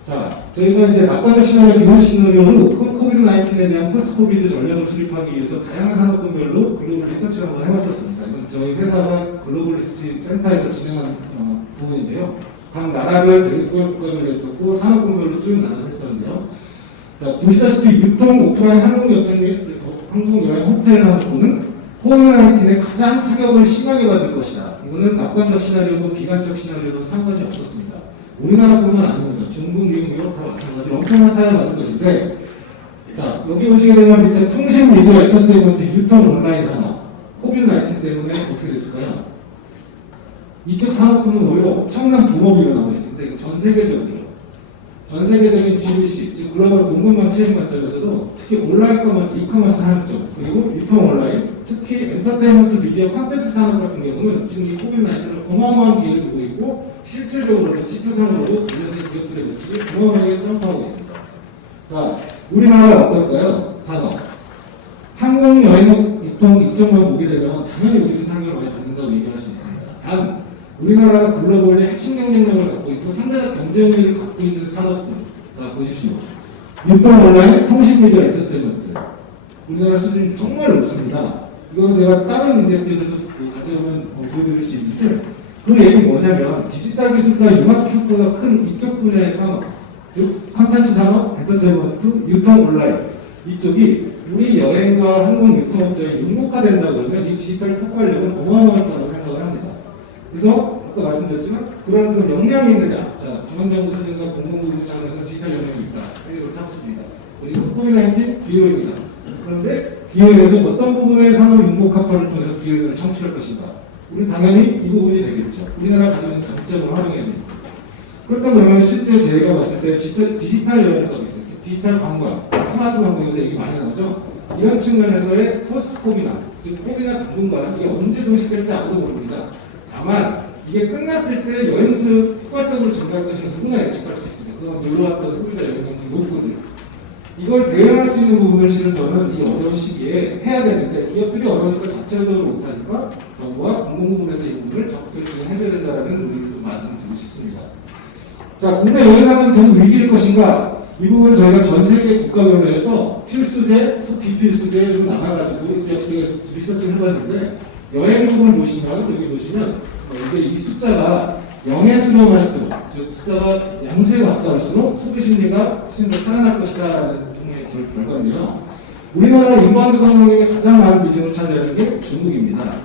자, 저희가 이제 낙관적 시나리오, 기본 시나리오로 코비드-19에 대한 포스트 코비드 전략을 수립하기 위해서 다양한 산업군별로 글로벌 리서치를 한번 해봤었습니다. 이건 저희 회사가 글로벌 리서치 센터에서 진행한 부분인데요. 각 나라별 대국별로 했었고 산업군별로 쭉 나눠서 했었는데요. 자, 보시다시피 유통, 오프라인, 항공여행, 호텔 산업군은 코비드-19의 가장 타격을 심하게 받을 것이다. 이거는 낙관적 시나리오고 비관적 시나리오도 상관이 없었습니다. 우리나라뿐만 아닙니다. 중국, 미국, 유럽 다 마찬가지로 엄청난 타격을 받을 것인데 자, 여기 보시게 되면 밑에 통신, 미디어, 엔터테인먼트, 유통, 온라인 산업 코비드-19 때문에 어떻게 됐을까요? 이쪽 산업군은 오히려 엄청난 붐업이 일어나고 있습니다. 이건 전 세계적이에요. 전 세계적인 GBC, 즉 글로벌 공급망 체인 관점에서도 특히 온라인 커머스, 이커머스 산업 쪽, 그리고 유통 온라인, 특히 엔터테인먼트, 미디어, 콘텐츠 산업 같은 경우는 지금 이 코비드-19를 어마어마한 기회를 두고 있고 실질적으로도 지표상으로도 관련된 기업들의 매출이 어마어마하게 점프하고 있습니다. 자, 우리나라 어떨까요? 산업. 항공, 여행, 유통 이쪽만 보게 되면 당연히 우리는 타격을 많이 받는다고 얘기할 수 있습니다. 다음, 우리나라가 글로벌의 핵심 경쟁력을 갖고 있고 상대적 경쟁력을 갖고 있는 산업군. 자, 보십시오. 유통 온라인, 통신 미디어, 엔터테인먼트. 우리나라 수준이 정말 높습니다. 이거는 제가 다른 인덱스에서도 가져오면 보여드릴 수 있는데 그 얘기는 뭐냐면 디지털 기술과 융합 효과가 큰 이쪽 분야의 산업, 즉 콘텐츠 산업, 엔터테인먼트, 유통 온라인 이쪽이 우리 여행과 항공 유통업자에 융목화된다고 그러면 이 디지털 폭발력은 어마어마할 거라고 생각을 합니다. 그래서 아까 말씀드렸지만 그런 역량이 있느냐. 자, 중앙정부서든가 공공부문 차원에서 디지털 역량이 있다. 이게 탑수입니다. 그리고 코비드-19 기여입니다. 그런데 기여에서 어떤 부분의 산업 융복합화를 통해서 기여를 창출할 것인가. 우리는 당연히 이 부분이 되겠죠. 우리나라 가지고 강점을 활용해야 됩니다. 그렇다 그러면 실제 저희가 봤을 때 디지털 여행 서비스, 디지털 관광, 스마트 관광에서 얘기 많이 나오죠. 이런 측면에서의 포스트 코비나, 즉 코비나 당분간 이게 언제 종식될지 아무도 모릅니다. 다만 이게 끝났을 때 여행 수요 폭발적으로 증가할 것이면 누구나 예측할 수 있습니다. 그건 놀러왔던 소비자 여행객들 욕구들. 이걸 대응할 수 있는 부분을 실은 저는 이 어려운 시기에 해야 되는데 기업들이 어려우니까 자체적으로 못하니까 정부와 공공부문에서 이 부분을 적극적으로 진행해줘야 된다는 의미를 말씀을 드리고 싶습니다. 자, 국내 여행사는 계속 위기일 것인가? 이 부분을 저희가 전 세계 국가별로해서 필수제, 비필수제로 나눠가지고 이제 제가 리서치를 해봤는데 여행 부분을 보시면 여기 보시면 이게 이 숫자가 0에 수렴할수록 즉 숫자가 양수에 가까울수록 소비 심리가 훨씬 더 살아날 것이다라는 통계 결과인데요. 우리나라 인바운드 관광객의 가장 많은 비중을 차지하는 게 중국입니다.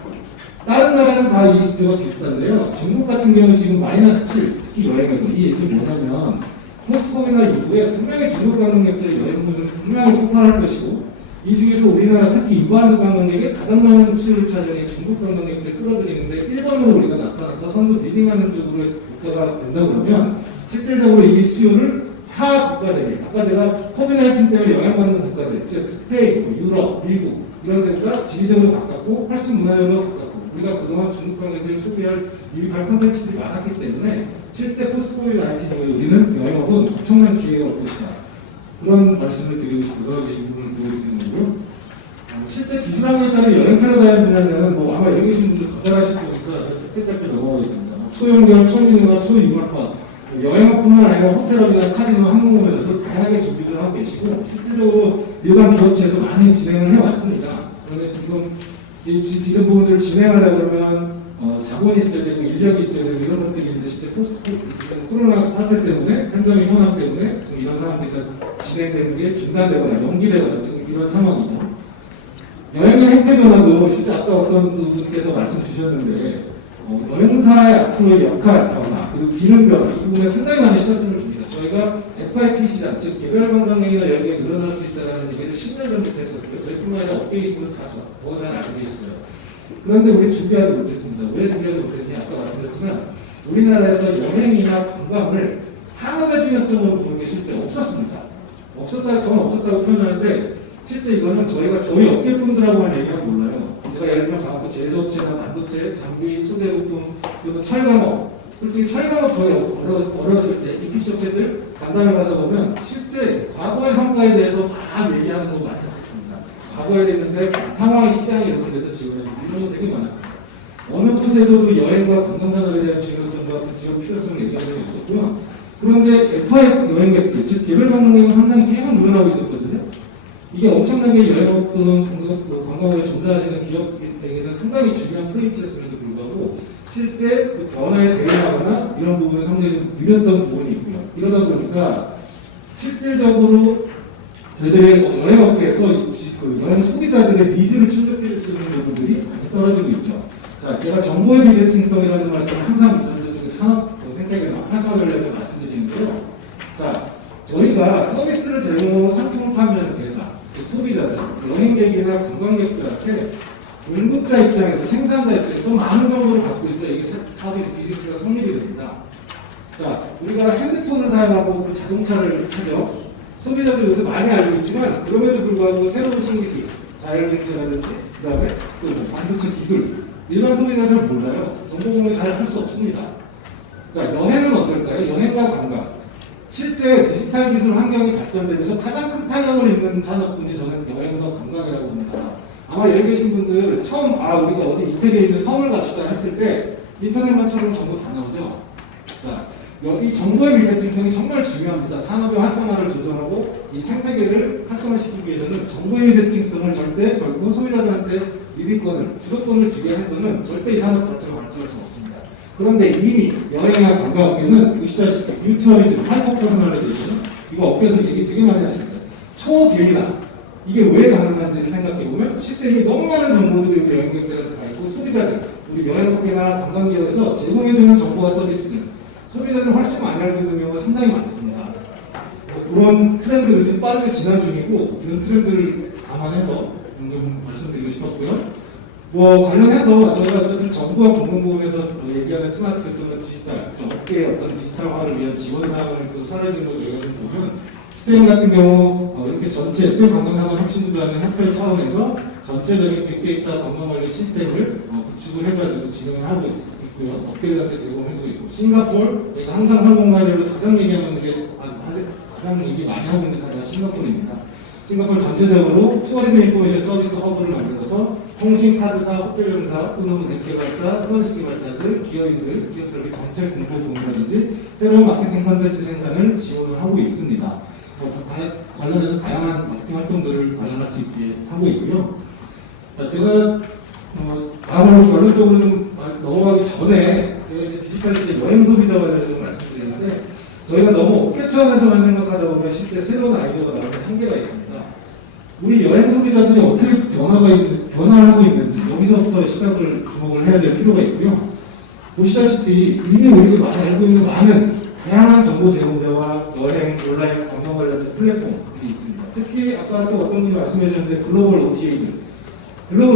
다른 나라는 다 이 수표가 비슷한데요. 중국 같은 경우는 지금 -7, 특히 여행에서 이 얘기는 뭐냐면 포스코비나 이후에 분명히 중국 관광객들의 여행 수는 분명히 폭발할 것이고 이 중에서 우리나라 특히 인바운드 관광객의 가장 많은 수요를 차지하는 중국 관광객들을 끌어들이는데 1번으로 우리가 나타나서 선두 리딩하는 쪽으로 국가가 된다 그러면 실질적으로 이 수요를 타 국가들이 아까 제가 코비드-19 때문에 영향받는 국가들 즉 스페인, 유럽, 미국 이런 데보다 지리적으로 가깝고 훨씬 문화적으로 가깝고 우리가 그동안 중국 관광객들을 소비할 유입할 콘텐츠들이 많았기 때문에 실제 포스트-코비드-19 이후에 우리는 여행업은 엄청난 기회가 올 것이다. 그런 말씀을 드리고 싶어서 이 부분을 보여드리는 거고요. 실제 기술학에 따른 여행 패러다임 분야는 뭐 아마 여기 계신 분들 더 잘하실 거니까 제가 짧게 넘어가겠습니다. 초연결, 초민화, 초융합화 여행업뿐만 아니라 호텔업이나 카지노, 항공업에서도 다양하게 준비를 하고 계시고 실질적으로 일반 기업체에서 많이 진행을 해왔습니다. 그런데 지금 부분들을 진행하려고 그러면 자본이 있어야 되고 인력이 있어야 되고 이런 것들이 있는데 실제 코로나 사태 때문에 팬데믹 현황 때문에 지금 이런 상황들이 진행되는 게 중단되거나 연기되거나 지금 이런 상황이죠. 여행의 행태 변화도 실제 아까 어떤 분께서 말씀 주셨는데 여행사의 앞으로의 역할 변화 그리고 기능 변화 이 부분에 상당히 많은 시각점을 줍니다. 저희가 FIT 시장 즉 개별 관광객이나 여행이 늘어날 수 있다는 얘기를 10년 전부터 했었고요. 저희뿐만 아니라 업계에 계신 분들 다 더 잘 알고 계시고요. 그런데 우리 준비하지 못했습니다. 왜 준비하지 못했냐? 아까 말씀드렸지만 우리나라에서 여행이나 관광을 산업의 중요성으로 보는 게 실제 없었습니다. 저는 없었다고 표현하는데 실제 이거는 저희가 저희 업계분들하고만 얘기하면 몰라요. 제가 예를 들면 갖고 제조업체나 반도체, 장비, 소대부품, 그리고 철강업. 솔직히 철강업 저희 어렸을 때 EPC 업체들 간담회 가서 보면 실제 과거의 성과에 대해서 다 얘기하는 거 많이 했었습니다. 과거에 됐는데 상황이 시장이 이렇게 돼서 지원해주지 이런 거 되게 많았습니다. 어느 곳에서도 여행과 관광산업에 대한 중요성과 그 지원 필요성을 얘기한 적이 없었고요. 그런데 FI 여행객들, 즉 개별 관광객은 상당히 계속 늘어나고 있었거든요. 이게 엄청나게 여행업 또는 관광업에 종사하시는 기업에게는 상당히 중요한 포인트였음에도 불구하고 실제 그 변화에 대응하거나 이런 부분은 상당히 좀 느렸던 부분이 있고요. 이러다 보니까 실질적으로 저희들의 여행업계에서 그 여행 소비자들의 니즈를 충족해 줄 수 있는 부분들이 많이 떨어지고 있죠. 자, 제가 정보의 비대칭성이라는 말씀을 항상 이런 산업 생태계나 활성화 전략을 말씀드리는데요. 자, 저희가 서비스를 제공하고 상품을 판매하는 대상, 즉 소비자들, 여행객이나 관광객들한테 공급자 입장에서 생산자 입장에서 많은 정보를 갖고 있어야 이게 사업이 비즈니스가 성립이 됩니다. 자, 우리가 핸드폰을 사용하고 그 자동차를 타죠. 소비자들 요새 많이 알고 있지만 그럼에도 불구하고 새로운 신기술, 자율주행차라든지 그다음에 또 반도체 기술 일반 소비자가 잘 몰라요. 정보 공유 잘 할 수 없습니다. 자, 여행은 어떨까요? 여행과 관광. 실제 디지털 기술 환경이 발전되면서 가장 큰 타격을 입는 산업군이 저는 여행과 관광이라고 봅니다. 아마 여기 계신 분들 처음 우리가 어디 이태리에 있는 섬을 갑시다 했을 때 인터넷만 쳐보면 정보 다 나오죠. 자, 이 정보의 비대칭성이 정말 중요합니다. 산업의 활성화를 조성하고 이 생태계를 활성화시키기 위해서는 정보의 비대칭성을 절대 결국 소비자들한테 리딩권을, 주도권을 주게 해서는 절대 이 산업 발전을 발전할 수 없습니다. 그런데 이미 여행이나 관광업계는 보시다시피 뮤추얼리즘, 하이퍼 퍼스널리제이션 이거 업계에서 얘기 되게 많이 하십니다. 초개인화 이게 왜 가능한지를 생각해보면 실제 이미 너무 많은 정보들이 우리 여행객들한테 가 있고 소비자들 우리 여행업계나 관광기업에서 제공해주는 정보와 서비스들 소비자들은 훨씬 많이 알고 있는 경우가 상당히 많습니다. 그런 트렌드를 지금 빠르게 진화 중이고 이런 트렌드를 감안해서 좀 말씀드리고 싶었고요. 관련해서 저희가 어쨌든 정부와 공공부문에서 얘기하는 스마트 또는 디지털, 업계의 어떤 디지털화를 위한 지원 사항을 또 사례들로 저희가 좀 보면 스페인 같은 경우 이렇게 전체 스페인 관광산업 혁신주도하는 협회 차원에서 전체적인 빅데이터 관광관리 시스템을 구축을 해가지고 진행을 하고 있고요. 업계들한테 제공해주고 있고 싱가포르 저희가 항상 성공 사례로 가장 얘기하는 게 가장 얘기 많이 하고 있는 사례가 싱가포르입니다. 싱가포르 전체적으로 투어리즘 인포메이션 서비스 허브를 만들어서 통신, 카드사, 호텔연사 또는 앱 개발자, 서비스 개발자들, 기업들에게 정책 공보 도움이라든지 새로운 마케팅 컨텐츠 생산을 지원을 하고 있습니다. 관련해서 다양한 마케팅 활동들을 관련할 수 있게 하고 있고요. 자, 제가 다음으로 결론적으로 좀 넘어가기 전에 제가 이제 디지털 때 여행 소비자 관련해서 좀 말씀드리는데 저희가 너무 업계 차원에서만 생각하다 보면 실제 새로운 아이디어가 나오는 한계가 있습니다. 우리 여행 소비자들이 어떻게 변화를 하고 있는지 여기서부터 시작을 주목을 해야 될 필요가 있고요. 보시다시피 이미 우리가 많이 알고 있는 많은 다양한 정보 제공자와 여행, 온라인 관광 관련된 플랫폼들이 있습니다. 특히 아까 또 어떤 분이 말씀해 주셨는데 글로벌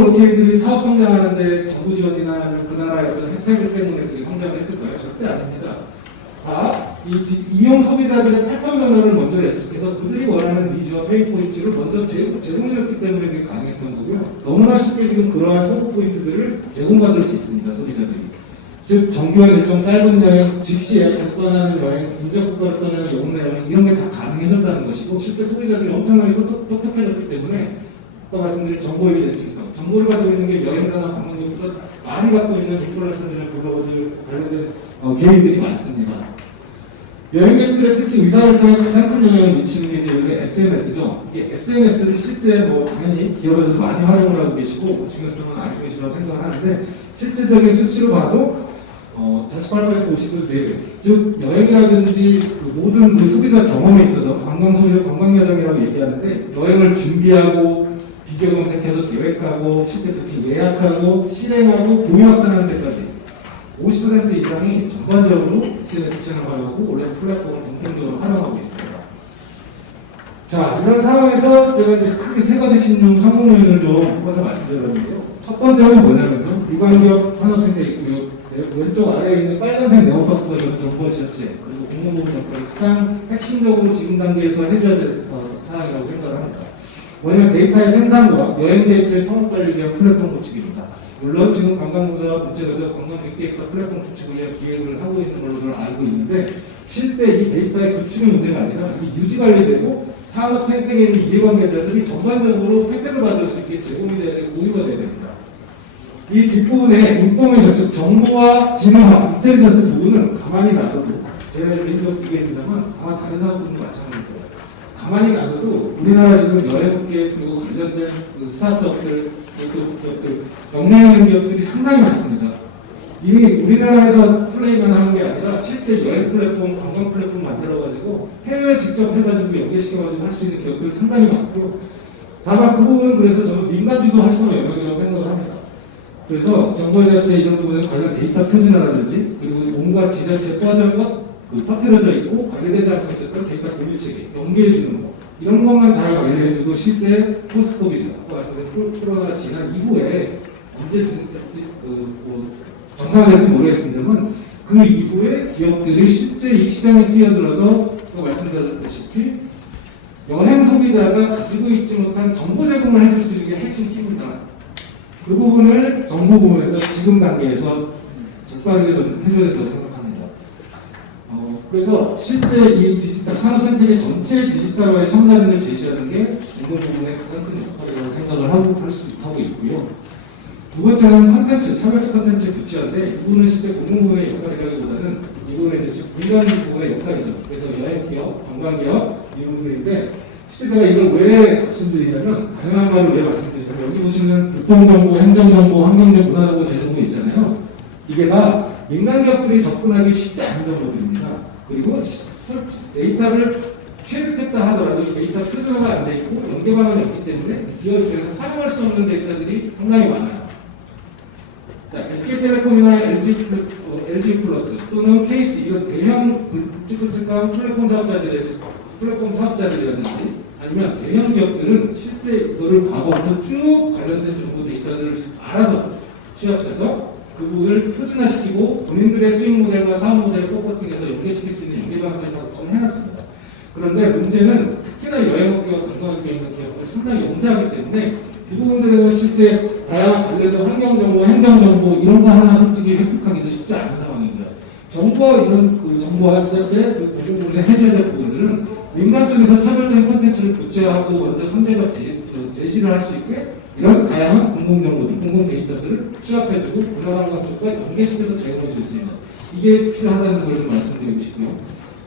OTA들이 사업 성장하는데 정부 지원이나 아니면 그 나라의 어떤 혜택 때문에 그게 성장을 했을까요? 절대 아닙니다. 이용 소비자들의 패턴 변화를 먼저 예측해서 그들이 원하는 니즈와 페인 포인트를 먼저 제공해줬기 때문에 그게 가능했던 거고요. 너무나 쉽게 지금 그러한 소비 포인트들을 제공받을 수 있습니다. 소비자들이. 즉 정교한 일정, 짧은 여행, 즉시 예약해서 떠나는 여행, 인접국가로 떠나는 영내 여행 이런 게 다 가능해졌다는 것이고 실제 소비자들이 엄청나게 똑똑해졌기 때문에 아까 말씀드린 정보의 예측성, 정보를 가지고 있는 게 여행사나 관광객보다 많이 갖고 있는 인플루언서들이나 블로거들 관련된 개인들이 많습니다. 여행객들의 특히 의사결정에 가장 큰 영향을 미치는 게 이제 요새 SNS죠. 이게 SNS를 실제 당연히 기업에서도 많이 활용을 하고 계시고 중에서는 알고 계시라고 생각을 하는데 실질적인 수치로 봐도 48% 59대 즉 여행이라든지 모든 그 소비자 경험에 있어서 관광 여정이라고 얘기하는데 여행을 준비하고 비교 검색해서 계획하고 실제 특히 예약하고 실행하고 공유 확산하는 데까지 50% 이상이 전반적으로 SNS 채널 활용하고 온라인 플랫폼을 공통적으로 활용하고 있습니다. 자, 이런 상황에서 제가 이제 크게 세 가지 신용 성공 요인을 좀 뽑아서 말씀드렸는데요. 첫 번째는 뭐냐면요. 유관기업 산업생태 있고요. 왼쪽 아래에 있는 빨간색 네모박스가 이런 정보 실체 그리고 공공부문 역할을 가장 핵심적으로 지금 단계에서 해줘야 될 사항이라고 생각을 합니다. 뭐냐면 데이터의 생산과 여행 데이터의 통합관리를 위한 플랫폼 구축입니다. 물론 지금 관광공사와 문체에서 관광 빅데이터 플랫폼 구축을 위한 기획을 하고 있는 걸로 저는 알고 있는데 실제 이 데이터의 구축이 문제가 아니라 이 유지 관리되고 산업 생태계에 있는 이해관계자들이 전반적으로 혜택을 받을 수 있게 제공이 돼야 되고 공유가 돼야 됩니다. 이 뒷부분에 인포메이션, 즉 정보와 진화와 인텔리전스 부분은 가만히 놔둬도 제가 개인적 의견입니다만 아마 다른 사람들도 마찬가지일 거예요. 가만히 놔둬도 우리나라 지금 여행업계 그리고 관련된 그 스타트업들, 기업들, 역량 있는 기업들이 상당히 많습니다. 이미 우리나라에서 플레이만 하는 게 아니라 실제 여행 플랫폼, 관광 플랫폼 만들어가지고 해외에 직접 해가지고 연계시켜가지고 할 수 있는 기업들이 상당히 많고 다만 그 부분은 그래서 저는 민간주도 할 수 있는 영역이라고 생각을 합니다. 그래서 정보자체 이런 부분에 관련 데이터 표준화라든지 그리고 온갖 지자체에 퍼뜨려져 있고 관리되지 않고 있었던 데이터 공유 체계, 연계해주는 거 이런 것만 잘 관리해줘도 실제 포스트 코비드, 아까 말씀드린 코로나가 지난 이후에 언제 정상화될지 모르겠습니다만 그 이후에 기업들이 실제 이 시장에 뛰어들어서 말씀드렸다시피 여행 소비자가 가지고 있지 못한 정보 제공을 해줄 수 있는 게 핵심 힘입니다. 그 부분을 정부 부문에서 지금 단계에서 적절하게 해줘야 된다고 생각합니다. 그래서 실제 이 디지털 산업 생태계 전체 디지털화의 첨단을 제시하는 게 공공 부문의 가장 큰 역할이라고 생각을 하고 있고요. 두 번째는 컨텐츠, 차별적 컨텐츠 구체화인데 이 부분은 실제 공공 부문의 역할이라기보다는 이 부분은 이제 민간 부문의 역할이죠. 그래서 여행 기업, 관광 기업 이 부분인데 실제 제가 이걸 왜 말씀드리냐면 다양한 말을 왜 말씀드리냐면 여기 보시면 교통정보, 행정정보, 환경정보, 문화정보, 재정보 있잖아요. 이게 다 민간 기업들이 접근하기 쉽지 않은 정보들입니다. 그리고 데이터를 취득했다 하더라도 이 데이터 표준화가 안 돼 있고 연계 방안이 없기 때문에 기업 입장에서 활용할 수 없는 데이터들이 상당히 많아요. 자, SK텔레콤이나 LG 플러스 또는 KT 이런 대형 굵직굵직한 플랫폼 사업자들이라든지 아니면 대형 기업들은 실제 이거를 과거부터 쭉 관련된 정보 데이터들을 알아서 취합해서 그 부분을 표준화시키고 본인들의 수익 모델과 사업 모델을 포커싱해서 연계시킬 수 있는 연계 방안까지 해놨습니다. 그런데 문제는 특히나 여행업계와 관광업계에 있는 기업을 상당히 영세하기 때문에 이 부분들은 실제 다양한 관련된 환경정보, 행정정보 이런 거 하나 솔직히 획득하기도 쉽지 않은 상황입니다. 정부와 이런 그 정부와 지자체, 그 대중분의 해제될 부분들은 민간 쪽에서 차별적인 콘텐츠를 구체화하고 먼저 선제적 제시를 할 수 있게 이런 다양한 공공정보들, 공공 데이터들을 취합해주고 문화관광 쪽과 연계시켜서 제공해 줄 수 있는 이게 필요하다는 걸 좀 말씀드리고 싶고요.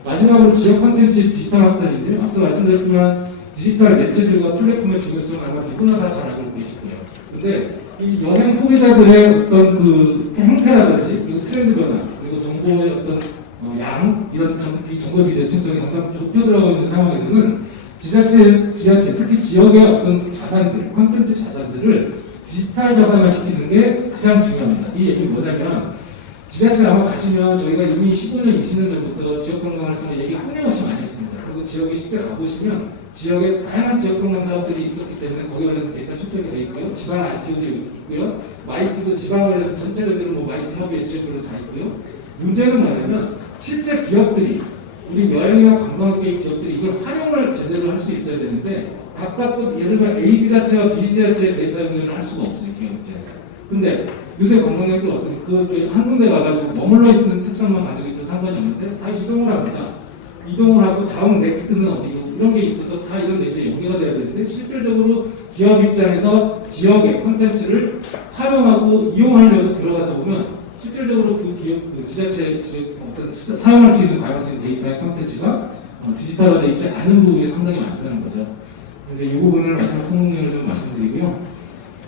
마지막으로 지역 콘텐츠 디지털 확산인데요. 앞서 말씀드렸지만 디지털 매체들과 플랫폼의 중요성을 아마 누구나 다 잘 알고 계시고요. 근데 이 여행 소비자들의 어떤 그 행태라든지 그리고 트렌드 변화 그리고 정보의 어떤 양 이런 정보의 비대칭성이 점점 좁혀들어가고 있는 상황에서는 지자체 특히 지역의 어떤 자산들, 콘텐츠 자산들을 디지털 자산화 시키는 게 가장 중요합니다. 이 얘기는 뭐냐면 지자체 아마 가시면 저희가 이미 15년, 20년 전부터 지역 관광활성화 얘기 끊임없이 많이 했습니다. 그리고 지역에 실제 가보시면 지역에 다양한 지역 관광 사업들이 있었기 때문에 거기에 관련 데이터 축적이 되어 있고요. 지방 RTO도 있고요. 마이스도 지방 관련 전체적으로 뭐 마이스 협의회 지역별로 다 있고요. 문제는 뭐냐면 실제 기업들이 우리 여행이나 관광업계 기업들이 이걸 활용을 제대로 할 수 있어야 되는데 각각 예를 들면 A 지자체와 B 지자체의 데이터 연결을 할 수가 없어요. 기업 입장에서. 근데 요새 관광객들 어떻게 한 군데 가가지고 머물러 있는 특성만 가지고 있어도 상관이 없는데 다 이동을 합니다. 이동을 하고 다음 넥스트는 어디고 이런 게 있어서 다 이런 데이터에 연계가 돼야 되는데 실질적으로 기업 입장에서 지역의 콘텐츠를 활용하고 이용하려고 들어가서 보면 실질적으로 그 기업, 그 지자체 어떤 사용할 수 있는 가용성 데이터의 콘텐츠가 디지털화되어 있지 않은 부분이 상당히 많다는 거죠. 이제 이 부분을 마지막 성공률을 좀 말씀드리고요.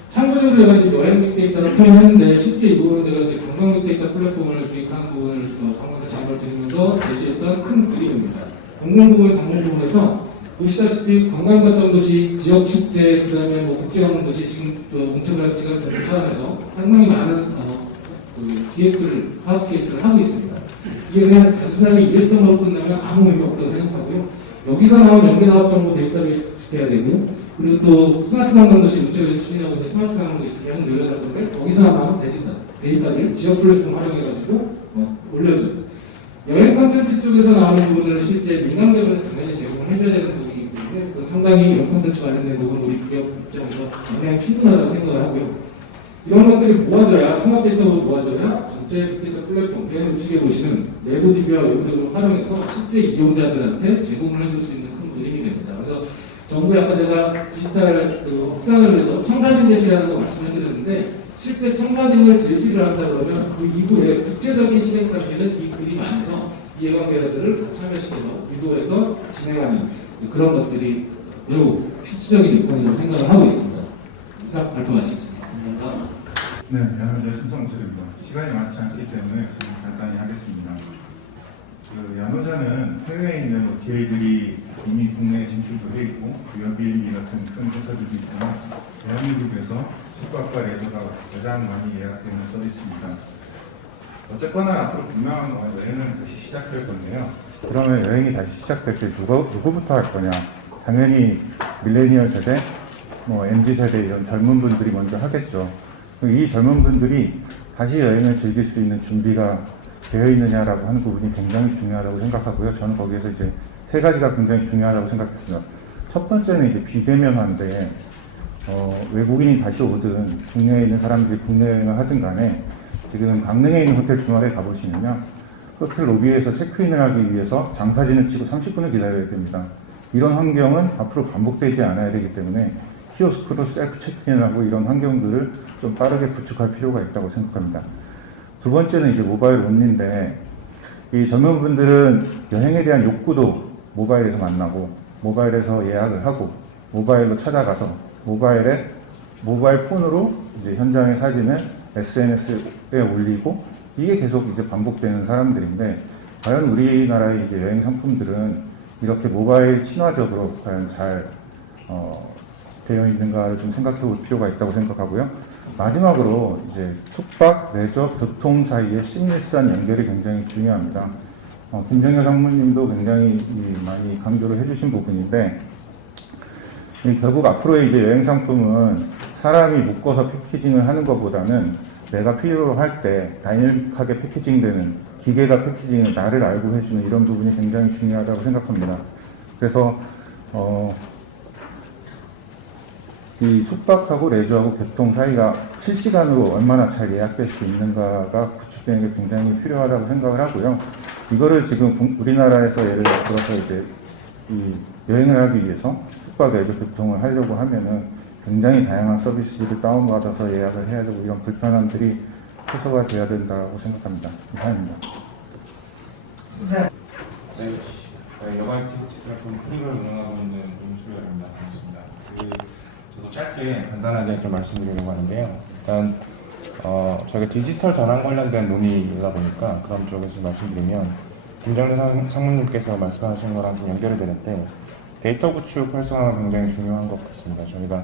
참고적으로 제가 이제 여행 빅데이터를 표현했는데 실제 이 부분은 제가 이제 관광 빅데이터 플랫폼을 기획하는 부분을 관광사 자문을 드리면서 제시했던 큰 그림입니다. 공공 부분, 당공 부분에서 보시다시피 관광거점 도시, 지역 축제, 그다음에 뭐 국제관광 도시 지금 뭉쳐버린 지금 차원에서 상당히 많은 기획들을 사업 기획들을 하고 있습니다. 이게 그냥 단순하게 일회성으로 끝나면 아무 의미 없다고 생각하고요. 여기서 나온 연계사업 정보 데이터베이스 해야 되고요. 그리고 또 스마트 관광도시 문체를 추진하고 있는 스마트 관광도시 계속 늘려나갈 건데 거기서 나온 데이터를 지역 플랫폼 활용해가지고 올려주고 여행 콘텐츠 쪽에서 나오는 부분을 실제 민간 기업에서 당연히 제공을 해줘야 되는 부분이기 때문에 그건 상당히 여행 콘텐츠 관련된 부분 우리 기업 입장에서 굉장히 충분하다고 생각을 하고요. 이런 것들이 모아져야 통합 데이터가 모아져야 전체 데이터 플랫폼 우측에 보시는 내부 DB와 외부 DB를 활용해서 실제 이용자들한테 제공을 해줄 수 있는 큰 그림이 됩니다. 그래서 정부에 아까 제가 디지털 확산을 위해서 청사진 제시라는 거 말씀해드렸는데 실제 청사진을 제시를 한다 그러면 그 이후에 국제적인 시행 단계는 이 그림 안에서 이해관 계열들을 참여시켜서 유도해서 진행하는 그런 것들이 매우 필수적인 요건이라고 생각을 하고 있습니다. 이상 발표 마치겠습니다. 감사합니다. 네, 야노자 신성철입니다. 시간이 많지 않기 때문에 좀 간단히 하겠습니다. 야노자는 해외에 있는 OTA들이 이미 국내에 진출도 해 있고 에어비앤비 같은 큰 회사들도 있지만 대한민국에서 숙박과 레저가 가장 많이 예약되는 서비스입니다. 어쨌거나 앞으로 분명한 건 여행은 다시 시작될 건데요. 그러면 여행이 다시 시작될 때 누구부터 할 거냐? 당연히 밀레니얼 세대, MZ 세대 이런 젊은 분들이 먼저 하겠죠. 이 젊은 분들이 다시 여행을 즐길 수 있는 준비가 되어 있느냐라고 하는 부분이 굉장히 중요하다고 생각하고요. 저는 거기에서 이제 세 가지가 굉장히 중요하다고 생각했습니다. 첫 번째는 이제 비대면화인데 외국인이 다시 오든 국내에 있는 사람들이 국내 여행을 하든 간에 지금 강릉에 있는 호텔 주말에 가보시면요. 호텔 로비에서 체크인을 하기 위해서 장사진을 치고 30분을 기다려야 됩니다. 이런 환경은 앞으로 반복되지 않아야 되기 때문에 키오스크로 셀프 체크인하고 이런 환경들을 좀 빠르게 구축할 필요가 있다고 생각합니다. 두 번째는 이제 모바일 온리인데 이 젊은 분들은 여행에 대한 욕구도 모바일에서 만나고 모바일에서 예약을 하고 모바일로 찾아가서 모바일 폰으로 이제 현장의 사진을 SNS에 올리고 이게 계속 이제 반복되는 사람들인데 과연 우리나라의 이제 여행 상품들은 이렇게 모바일 친화적으로 과연 잘 되어 있는가를 좀 생각해 볼 필요가 있다고 생각하고요. 마지막으로 이제 숙박, 레저, 교통 사이의 시밀스한 연결이 굉장히 중요합니다. 김정여 장모님도 굉장히 많이 강조를 해주신 부분인데, 결국 앞으로의 이제 여행 상품은 사람이 묶어서 패키징을 하는 것보다는 내가 필요로 할 때 다이내믹하게 패키징되는 기계가 패키징을 나를 알고 해주는 이런 부분이 굉장히 중요하다고 생각합니다. 그래서 이 숙박하고 레저하고 교통 사이가 실시간으로 얼마나 잘 예약될 수 있는가가 구축되는 게 굉장히 필요하다고 생각을 하고요. 이거를 지금 우리나라에서 예를 들어서 이제 이 여행을 하기 위해서 숙박, 레저, 교통을 하려고 하면은 굉장히 다양한 서비스들을 다운받아서 예약을 해야 되고 이런 불편함들이 해소가 돼야 된다고 생각합니다. 이상입니다. 여가 액티비티 플랫폼 크릭을 운영하고 있는 윤수열입니다. 반갑습니다. 저도 짧게 간단하게 좀 말씀드리려고 하는데요. 일단 저희가 디지털 전환 관련된 논의이다 보니까 그런 쪽에서 말씀드리면 김정래 상무님께서 말씀하신 거랑 좀 연결이 되는데 데이터 구축 활성화가 굉장히 중요한 것 같습니다. 저희가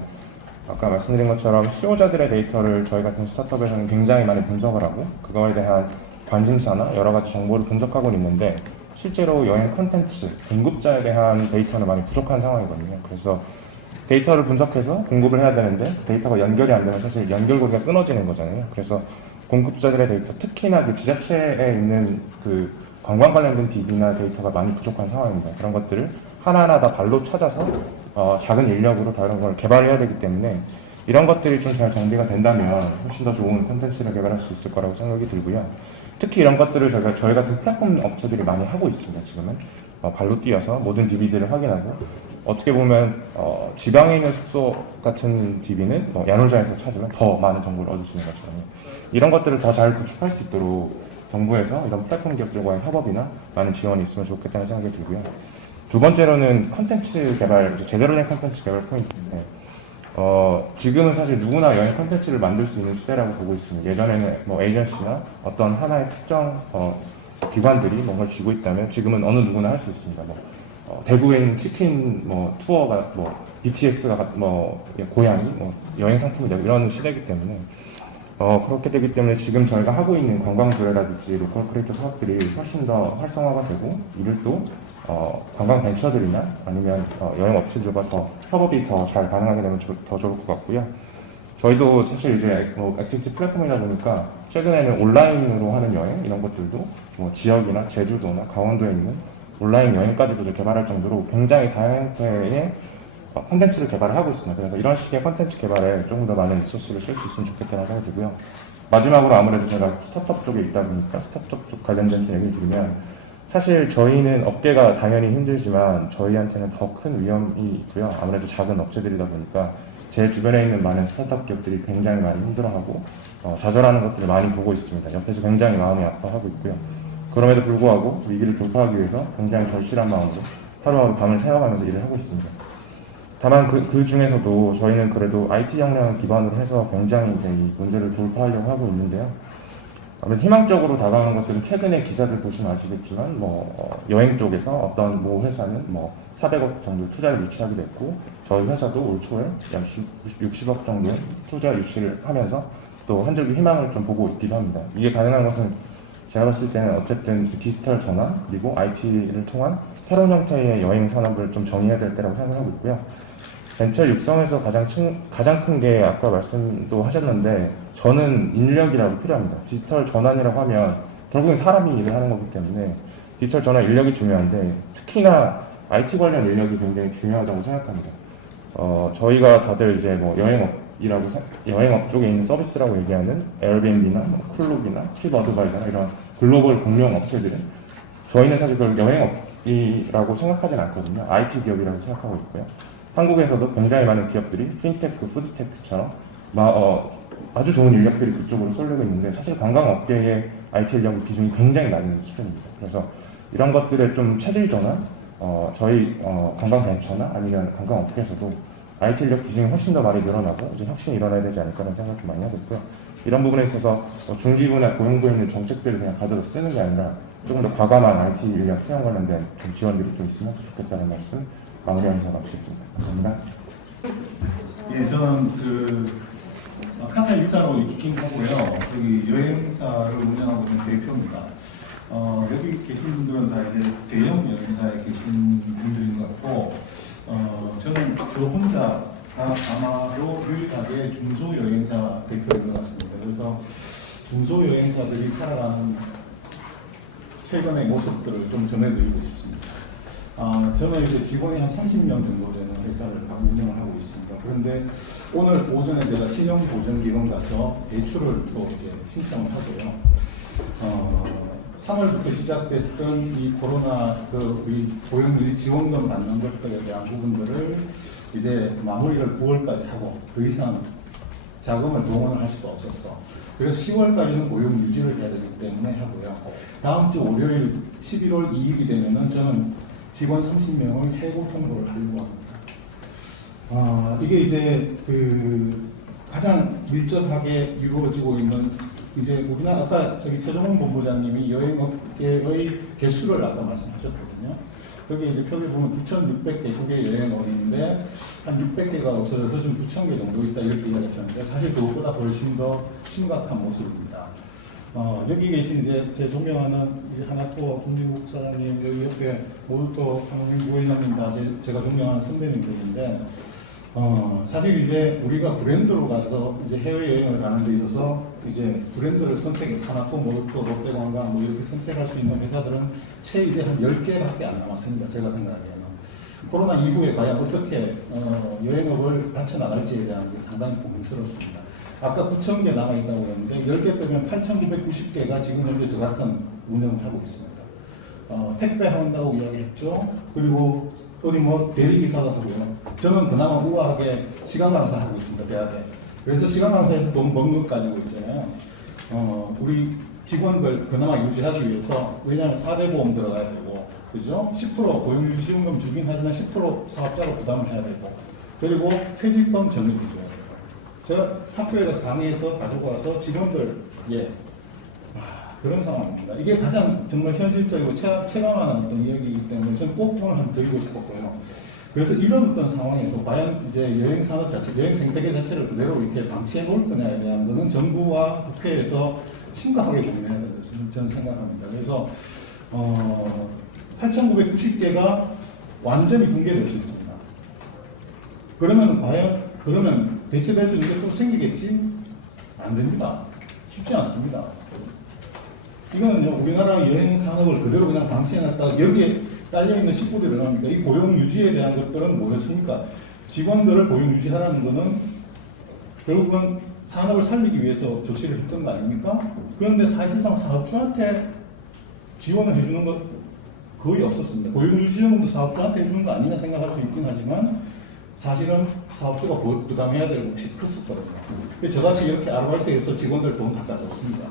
아까 말씀드린 것처럼 수요자들의 데이터를 저희 같은 스타트업에서는 굉장히 많이 분석을 하고 그거에 대한 관심사나 여러 가지 정보를 분석하고 있는데 실제로 여행 콘텐츠, 공급자에 대한 데이터는 많이 부족한 상황이거든요. 그래서 데이터를 분석해서 공급을 해야 되는데 데이터가 연결이 안 되면 사실 연결고리가 끊어지는 거잖아요. 그래서 공급자들의 데이터, 특히나 그 지자체에 있는 그 관광 관련된 DB나 데이터가 많이 부족한 상황입니다. 그런 것들을 하나하나 다 발로 찾아서 작은 인력으로 다 이런 걸 개발해야 되기 때문에 이런 것들이 좀 잘 정비가 된다면 훨씬 더 좋은 콘텐츠를 개발할 수 있을 거라고 생각이 들고요. 특히 이런 것들을 저희 같은 플랫폼 업체들이 많이 하고 있습니다. 지금은 발로 뛰어서 모든 DB들을 확인하고 어떻게 보면 지방에 있는 숙소 같은 DB는 야놀자에서 찾으면 더 많은 정보를 얻을 수 있는 것처럼 이런 것들을 더 잘 구축할 수 있도록 정부에서 이런 플랫폼 기업들과의 협업이나 많은 지원이 있으면 좋겠다는 생각이 들고요. 두 번째로는 컨텐츠 개발, 제대로 된 컨텐츠 개발 포인트인데 지금은 사실 누구나 여행 컨텐츠를 만들 수 있는 시대라고 보고 있습니다. 예전에는 에이전시나 어떤 하나의 특정 기관들이 뭔가를 쥐고 있다면 지금은 어느 누구나 할 수 있습니다. 대구에 있는 치킨 투어가 BTS가 고양이 여행 상품이 되고 이런 시대이기 때문에 그렇게 되기 때문에 지금 저희가 하고 있는 관광도래라든지 로컬 크리에이터 사업들이 훨씬 더 활성화가 되고 이를 또 관광 벤처들이나 아니면 여행 업체들과 더 협업이 더 잘 가능하게 되면 더 좋을 것 같고요. 저희도 사실 이제 액티비티 플랫폼이다 보니까 최근에는 온라인으로 하는 여행 이런 것들도 지역이나 제주도나 강원도에 있는 온라인 여행까지도 개발할 정도로 굉장히 다양한 형태의 콘텐츠를 개발을 하고 있습니다. 그래서 이런 식의 콘텐츠 개발에 조금 더 많은 리소스를 쓸 수 있으면 좋겠다는 생각이 들고요. 마지막으로 아무래도 제가 스타트업 쪽에 있다 보니까 스타트업 쪽 관련된 얘기를 드리면 사실 저희는 업계가 당연히 힘들지만 저희한테는 더 큰 위험이 있고요. 아무래도 작은 업체들이다 보니까 제 주변에 있는 많은 스타트업 기업들이 굉장히 많이 힘들어하고 좌절하는 것들을 많이 보고 있습니다. 옆에서 굉장히 마음이 아파하고 있고요. 그럼에도 불구하고 위기를 돌파하기 위해서 굉장히 절실한 마음으로 하루하루 밤을 새워가면서 일을 하고 있습니다. 다만 그 중에서도 저희는 그래도 IT 역량을 기반으로 해서 굉장히 이제 이 문제를 돌파하려고 하고 있는데요. 아무래도 희망적으로 다가오는 것들은 최근에 기사들 보시면 아시겠지만 여행 쪽에서 어떤 모 회사는 400억 정도 투자를 유치하게 됐고 저희 회사도 올 초에 약 60억 정도의 투자 유치를 하면서 또 한 줄기 희망을 좀 보고 있기도 합니다. 이게 가능한 것은 제가 봤을 때는 어쨌든 디지털 전환 그리고 IT를 통한 새로운 형태의 여행 산업을 좀 정의해야 될 때라고 생각하고 있고요. 벤처 육성에서 가장 큰 게 아까 말씀도 하셨는데 저는 인력이라고 필요합니다. 디지털 전환이라고 하면 결국엔 사람이 일을 하는 거기 때문에 디지털 전환 인력이 중요한데 특히나 IT 관련 인력이 굉장히 중요하다고 생각합니다. 저희가 다들 이제 여행업 쪽에 있는 서비스라고 얘기하는 에어비앤비나 클룩이나 팁어드바이저나 이런 글로벌 공룡 업체들은 저희는 사실 그걸 여행업이라고 생각하진 않거든요. IT 기업이라고 생각하고 있고요. 한국에서도 굉장히 많은 기업들이 핀테크, 푸드테크처럼 아주 좋은 인력들이 그쪽으로 쏠리고 있는데 사실 관광업계의 IT 인력 비중이 굉장히 낮은 수준입니다. 그래서 이런 것들의 좀 체질 전환, 저희 관광 벤처나 아니면 관광업계에서도 IT 인력 비중이 훨씬 더 많이 늘어나고 이제 혁신이 일어나야 되지 않을까라는 생각을 좀 많이 하고 있고요. 이런 부분에 있어서 중기부나 고용부에 있는 정책들을 그냥 가져다 쓰는 게 아니라 조금 더 과감한 IT 인력 채용 관련된 좀 지원들이 좀 있으면 좋겠다는 말씀 마무리하면서 마치겠습니다. 감사합니다. 예, 저는 카타 이사로 입김하고요. 여기 여행사를 운영하고 있는 대표입니다. 여기 계신 분들은 다 이제 대형 여행사에 계신 분들인 것 같고, 저는 저 혼자 아마도 유일하게 중소여행사 대표인 것 같습니다. 그래서 중소여행사들이 살아가는 최근의 모습들을 좀 전해드리고 싶습니다. 저는 이제 직원이 한 30명 정도 되는 회사를 운영을 하고 있습니다. 그런데 오늘 오전에 제가 신용보증기금 가서 대출을 또 이제 신청을 하고요. 3월부터 시작됐던 이 코로나 이 고용유지 지원금 받는 것들에 대한 부분들을 이제 마무리를 9월까지 하고 더 이상 자금을 동원을 할 수가 없었어. 그래서 10월까지는 고용 유지를 해야 되기 때문에 하고요. 다음 주 월요일 11월 2일이 되면은 저는 직원 30명을 해고 통보를 하려고 합니다. 이게 이제 가장 밀접하게 이루어지고 있는 이제 우리나라 아까 최종원 본부장님이 여행업계의 개수를 아까 말씀하셨거든요. 여기 이제 표에 보면 9,600개국의 여행업인데 한 600개가 없어져서 지금 9,000개 정도 있다 이렇게 이야기하셨는데 사실 그것보다 훨씬 더 심각한 모습입니다. 여기 계신 이제 제 존경하는 하나투어 김진국 사장님, 여기 옆에 모두또 한국인 부회장님 다 제가 존경하는 선배님들인데 사실 이제 우리가 브랜드로 가서 이제 해외 여행을 가는 데 있어서 이제 브랜드를 선택해서 하나투어, 모두또, 롯데관광 뭐 이렇게 선택할 수 있는 회사들은 채 이제 한 10개밖에 안 남았습니다. 제가 생각하기에는. 코로나 이후에 과연 어떻게 여행업을 받쳐나갈지에 대한 게 상당히 고민스럽습니다. 아까 9,000개 남아있다고 했는데 10개 빼면 8,990개가 지금 현재 저 같은 운영을 하고 있습니다. 택배 한다고 이야기했죠. 그리고 또는 뭐 대리기사도 하고요. 저는 그나마 우아하게 시간 강사하고 있습니다. 대학에. 그래서 시간 강사에서 돈 버는 것 가지고 있잖아요. 우리 직원들 그나마 유지하기 위해서 왜냐하면 4대 보험 들어가야 되고 그죠? 10% 고용유지원금 주긴 하지만 10% 사업자로 부담을 해야 되고 그리고 퇴직금 전액 줘야 돼요. 제가 학교에 가서 강의해서 가지고 와서 직원들 그런 상황입니다. 이게 가장 정말 현실적이고 체감하는 어떤 이야기이기 때문에 저는 꼭 오늘 한번 드리고 싶었고요. 그래서 이런 어떤 상황에서 과연 이제 여행 산업 자체, 여행 생태계 자체를 그대로 이렇게 방치해 놓을 거냐에 대한 것은 정부와 국회에서 심각하게 고민해야 된다고 저는 생각합니다. 그래서 8,990개가 완전히 붕괴될 수 있습니다. 그러면 대체될 수 있는 게 또 생기겠지? 안 됩니다. 쉽지 않습니다. 이거는요, 우리나라 여행 산업을 그대로 그냥 방치해놨다가 여기에 딸려있는 식구들이 나옵니까? 이 고용 유지에 대한 것들은 뭐였습니까? 직원들을 고용 유지하라는 것은 결국은 산업을 살리기 위해서 조치를 했던 거 아닙니까? 그런데 사실상 사업주한테 지원을 해주는 것 거의 없었습니다. 고용 유지원도 사업주한테 해주는 거 아니냐 생각할 수 있긴 하지만 사실은 사업주가 부담해야 될 몫이 컸었거든요. 저같이 이렇게 아르바이트해서 직원들 돈 갖다 줬습니다.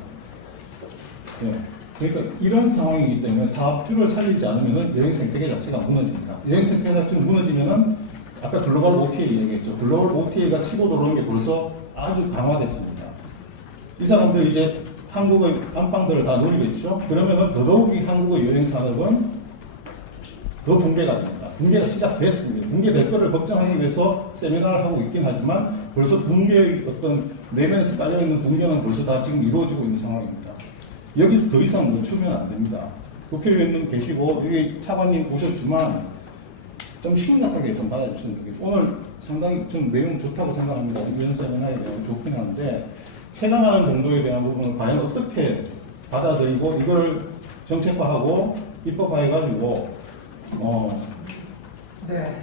그러니까 이런 상황이기 때문에 사업주를 살리지 않으면 여행 생태계 자체가 무너집니다. 여행 생태계 자체가 무너지면은 아까 글로벌 OTA 얘기했죠. 글로벌 OTA가 치고 들어오는 게 벌써 아주 강화됐습니다. 이 사람들 이제 한국의 안방들을 다 노리겠죠. 그러면은 더더욱이 한국의 여행 산업은 더 붕괴가 됩니다. 붕괴가 시작됐습니다. 붕괴될 거를 걱정하기 위해서 세미나를 하고 있긴 하지만 벌써 붕괴의 어떤 내면에서 깔려있는 붕괴는 벌써 다 지금 이루어지고 있는 상황입니다. 여기서 더 이상 멈추면 안 됩니다. 국회의원님 계시고 여기 차관님 오셨지만 좀 심각하게 좀 받아주시면 되겠습니다. 오늘 상당히 좀 내용 좋다고 생각합니다. 이런 세미나에 대한 좋긴 한데 체감하는 정도에 대한 부분을 과연 어떻게 받아들이고 이걸 정책화하고 입법화해가지고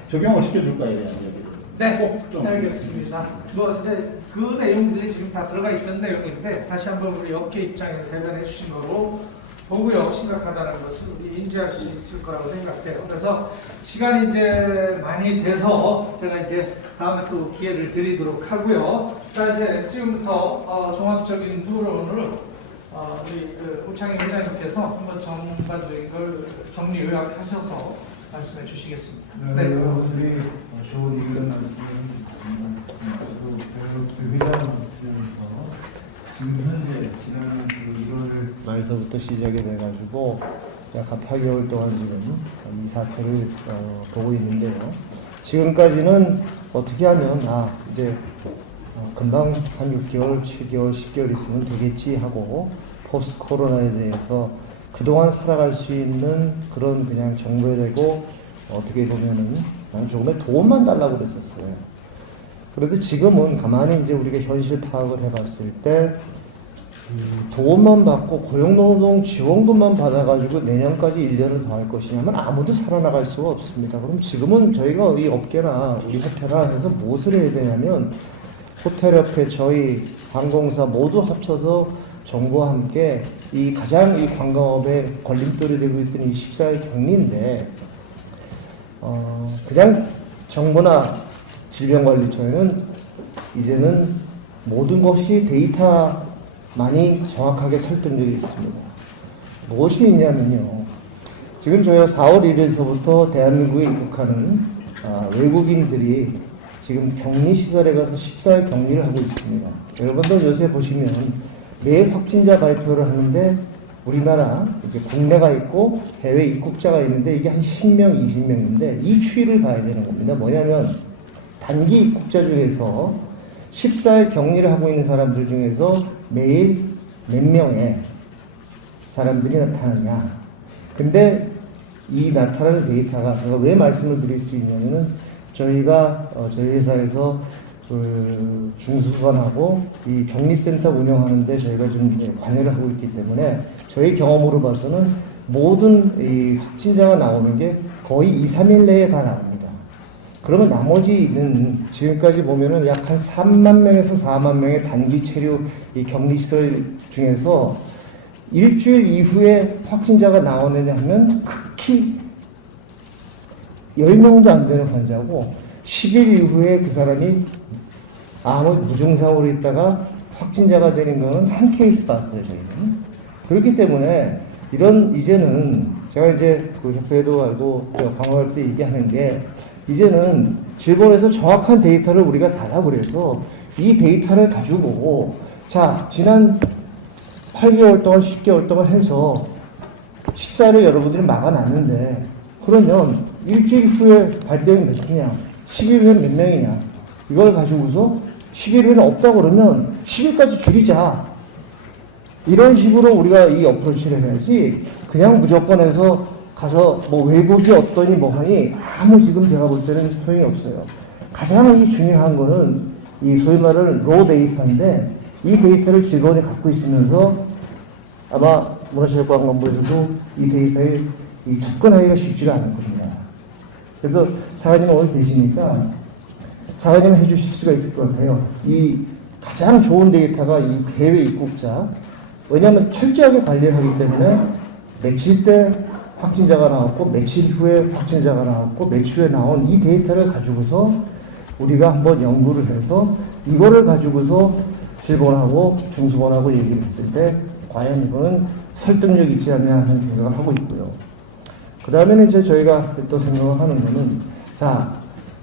적용을 시켜줄까에 대한 얘기를 꼭좀 알겠습니다. 뭐 이제 그 내용들이 지금 다 들어가 있던 내용인데 다시 한번 우리 업계 입장에서 대변해 주신 거로 보고요. 심각하다는 것을 우리 인지할 수 있을 거라고 생각해요. 그래서 시간이 이제 많이 돼서 제가 이제 다음에 또 기회를 드리도록 하고요. 자 이제 지금부터 종합적인 토론을 우리 우창희 회장님께서 한번 전반적인 걸 정리 요약하셔서 말씀해 주시겠습니다. 네, 여러분들이 좋은 의견 말씀을 해주셨습니다. 저도 그 회장님께서 지금 현재 지난 1월 말서부터 시작이 돼가지고 약 8개월 동안 지금 이 사태를 보고 있는데요. 지금까지는 어떻게 하면 이제 금방 한 6개월, 7개월, 10개월 있으면 되겠지 하고 포스트 코로나에 대해서 그동안 살아갈 수 있는 그런 그냥 정보에 대고 어떻게 보면은 조금의 도움만 달라고 그랬었어요. 그런데 지금은 가만히 이제 우리가 현실 파악을 해봤을 때 도움만 받고 고용노동 지원금만 받아가지고 내년까지 1년을 더 할 것이냐면 아무도 살아나갈 수가 없습니다. 그럼 지금은 저희가 이 업계나 우리 협회나 해서 무엇을 해야 되냐면 호텔협회, 저희 항공사 모두 합쳐서 정부와 함께 이 가장 이 관광업에 걸림돌이 되고 있던 이 14일 격리인데 그냥 정부나 질병관리청에는 이제는 모든 것이 데이터만이 정확하게 설득력이 있습니다. 무엇이 있냐면요. 지금 저희가 4월 1일서부터 대한민국에 입국하는 외국인들이 지금 격리시설에 가서 14일 격리를 하고 있습니다. 여러분들 요새 보시면 매일 확진자 발표를 하는데 우리나라 이제 국내가 있고 해외 입국자가 있는데 이게 한 10명, 20명인데 이 추이를 봐야 되는 겁니다. 뭐냐면 단기 입국자 중에서 14일 격리를 하고 있는 사람들 중에서 매일 몇 명의 사람들이 나타나냐. 근데 이 나타나는 데이터가 제가 왜 말씀을 드릴 수 있냐면은 저희가 저희 회사에서 그 중수관하고 이 격리센터 운영하는데 저희가 좀 관여를 하고 있기 때문에 저희 경험으로 봐서는 모든 이 확진자가 나오는 게 거의 2, 3일 내에 다 나옵니다. 그러면 나머지는 지금까지 보면은 약 한 3만 명에서 4만 명의 단기 체류 이 격리시설 중에서 일주일 이후에 확진자가 나오느냐 하면 극히 10명도 안 되는 환자고 10일 이후에 그 사람이 아무 무증상으로 있다가 확진자가 되는 거는 한 케이스 봤어요, 저희는. 그렇기 때문에 이런 이제는 제가 이제 그 협회에도 알고 광고할 때 얘기하는 게 이제는 질본에서 정확한 데이터를 우리가 달라고 그래서 이 데이터를 가지고 자, 지난 8개월 동안 10개월 동안 해서 14일을 여러분들이 막아놨는데 그러면 일주일 후에 발병이 몇이냐 10일 후에 몇 명이냐 이걸 가지고서 10일 후에는 없다 그러면 10일까지 줄이자 이런 식으로 우리가 이 어프로치를 해야지 그냥 무조건 해서 가서 뭐 외국이 어떠니 뭐하니 아무 지금 제가 볼 때는 소용이 없어요. 가장 이 중요한 거는 이 소위 말하는 로 데이터인데 이 데이터를 질본이 갖고 있으면서 아마 문화체육관광부에서도 이 데이터에 이 접근하기가 쉽지가 않을 겁니다. 그래서 사장님 오늘 계시니까 사장님 해주실 수가 있을 것 같아요. 이 가장 좋은 데이터가 이 해외 입국자 왜냐하면 철저하게 관리를 하기 때문에 며칠 때 확진자가 나왔고 며칠 후에 확진자가 나왔고 며칠 후에 나온 이 데이터를 가지고서 우리가 한번 연구를 해서 이거를 가지고서 질본하고 중수본하고 얘기를 했을 때 과연 이거는 설득력 있지 않냐 하는 생각을 하고 있고요. 그 다음에는 이제 저희가 또 생각을 하는 거는 자,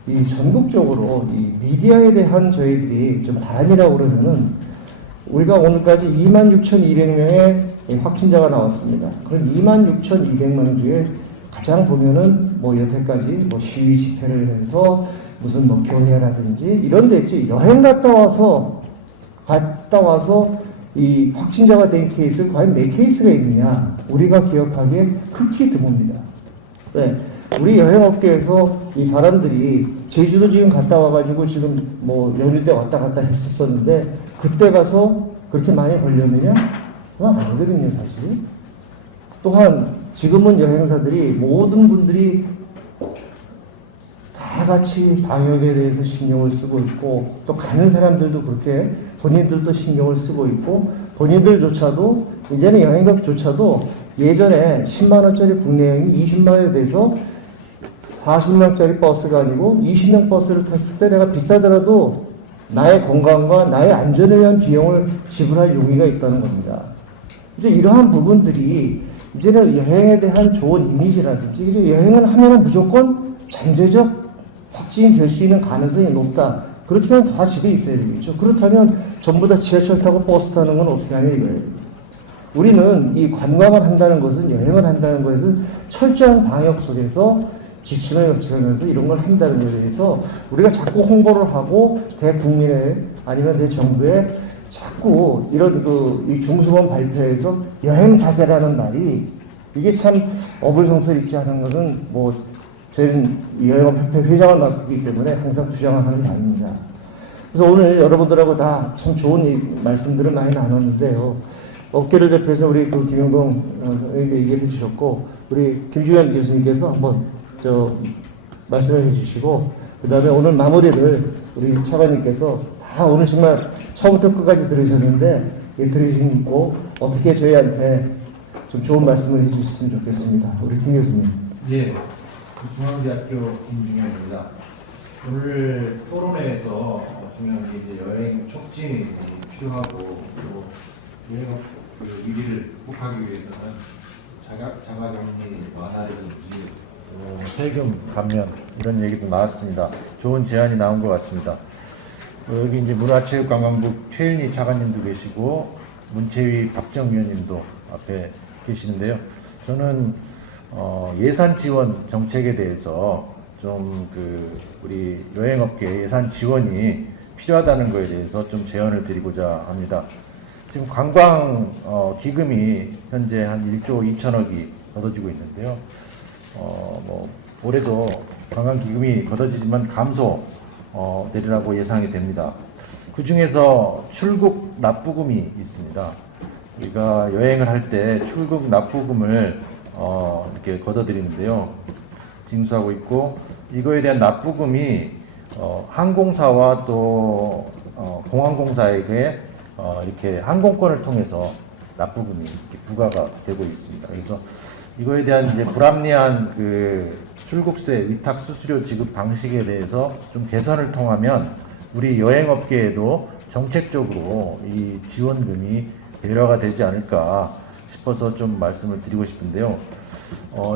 이 전국적으로 이 미디어에 대한 저희들이 좀 바람이라고 그러면은 우리가 오늘까지 26,200명의 확진자가 나왔습니다. 그럼 26,200명 중에 가장 보면은 뭐 여태까지 뭐 시위 집회를 해서 무슨 뭐 교회라든지 이런 데 있지 여행 갔다 와서 이 확진자가 된 케이스 과연 몇 케이스가 있느냐 우리가 기억하기에 극히 드뭅니다. 네. 우리 여행업계에서 이 사람들이 제주도 지금 갔다 와가지고 지금 뭐 연휴 때 왔다 갔다 했었었는데 그때 가서 그렇게 많이 걸렸느냐? 그건 아니거든요, 사실. 또한 지금은 여행사들이 모든 분들이 다 같이 방역에 대해서 신경을 쓰고 있고 또 가는 사람들도 그렇게 본인들도 신경을 쓰고 있고 본인들조차도 이제는 여행객조차도 예전에 10만 원짜리 국내 여행이 20만 원에 대해서 40명짜리 버스가 아니고 20명 버스를 탔을 때 내가 비싸더라도 나의 건강과 나의 안전을 위한 비용을 지불할 용의가 있다는 겁니다. 이제 이러한 부분들이 이제는 여행에 대한 좋은 이미지라든지 이제 여행을 하면은 무조건 잠재적 확진이 될 수 있는 가능성이 높다. 그렇다면 다 집에 있어야 되겠죠. 그렇다면 전부 다 지하철 타고 버스 타는 건 어떻게 하냐 이거예요. 우리는 이 관광을 한다는 것은 여행을 한다는 것은 철저한 방역 속에서 지침을 거쳐가면서 이런 걸 한다는 것에 대해서 우리가 자꾸 홍보를 하고 대국민의 아니면 대정부에 자꾸 이런 이 중수본 발표에서 여행 자세라는 말이 이게 참 어불성설 있지 않은 것은 뭐 저희는 여행업협회 회장을 맡고 있기 때문에 항상 주장하는 바입니다. 그래서 오늘 여러분들하고 다 참 좋은 말씀들을 많이 나눴는데요. 업계를 대표해서 우리 김영동 선생님이 얘기를 해주셨고 우리 김주현 교수님께서 한번 말씀을 해주시고 그 다음에 오늘 마무리를 우리 차관님께서 다 오늘 정말 처음부터 끝까지 들으셨는데 들으시고 어떻게 저희한테 좀 좋은 말씀을 해주셨으면 좋겠습니다. 우리 김 교수님. 예, 중앙대학교 김중현입니다. 오늘 토론회에서 중요한 게 이제 여행 촉진이 필요하고 또 여행업 위기를 극복하기 위해서는 자가격리 완화라든지 세금 감면 이런 얘기도 나왔습니다. 좋은 제안이 나온 것 같습니다. 여기 이제 문화체육관광부 최윤희 차관님도 계시고 문체위 박정위원님도 앞에 계시는데요. 저는 예산 지원 정책에 대해서 좀 우리 여행업계 예산 지원이 필요하다는 것에 대해서 좀 제언을 드리고자 합니다. 지금 관광 기금이 현재 한 1조 2천억이 걷어지고 있는데요. 뭐 올해도 관광 기금이 걷어지지만 감소 되리라고 예상이 됩니다. 그 중에서 출국 납부금이 있습니다. 우리가 여행을 할 때 출국 납부금을 이렇게 걷어들이는데요. 징수하고 있고 이거에 대한 납부금이 항공사와 또 공항공사에게 이렇게 항공권을 통해서 납부금이 이렇게 부과가 되고 있습니다. 그래서 이거에 대한 이제 불합리한 출국세 위탁 수수료 지급 방식에 대해서 좀 개선을 통하면 우리 여행업계에도 정책적으로 이 지원금이 배려가 되지 않을까 싶어서 좀 말씀을 드리고 싶은데요.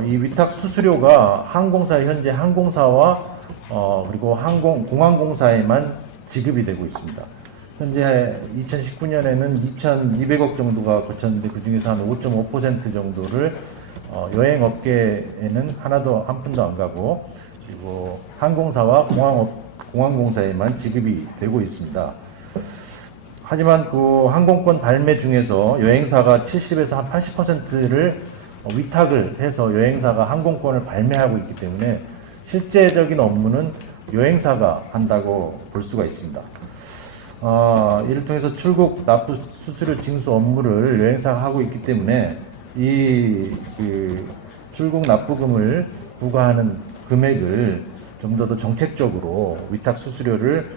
이 위탁 수수료가 현재 항공사와 그리고 공항공사에만 지급이 되고 있습니다. 현재 2019년에는 2,200억 정도가 거쳤는데 그 중에서 한 5.5% 정도를 여행업계에는 한 푼도 안 가고 그리고 항공사와 공항공사에만 지급이 되고 있습니다. 하지만 항공권 발매 중에서 여행사가 70에서 한 80%를 위탁을 해서 여행사가 항공권을 발매하고 있기 때문에 실제적인 업무는 여행사가 한다고 볼 수가 있습니다. 이를 통해서 출국 납부 수수료 징수 업무를 여행사가 하고 있기 때문에 이 출국 납부금을 부과하는 금액을 좀 더 정책적으로 위탁 수수료를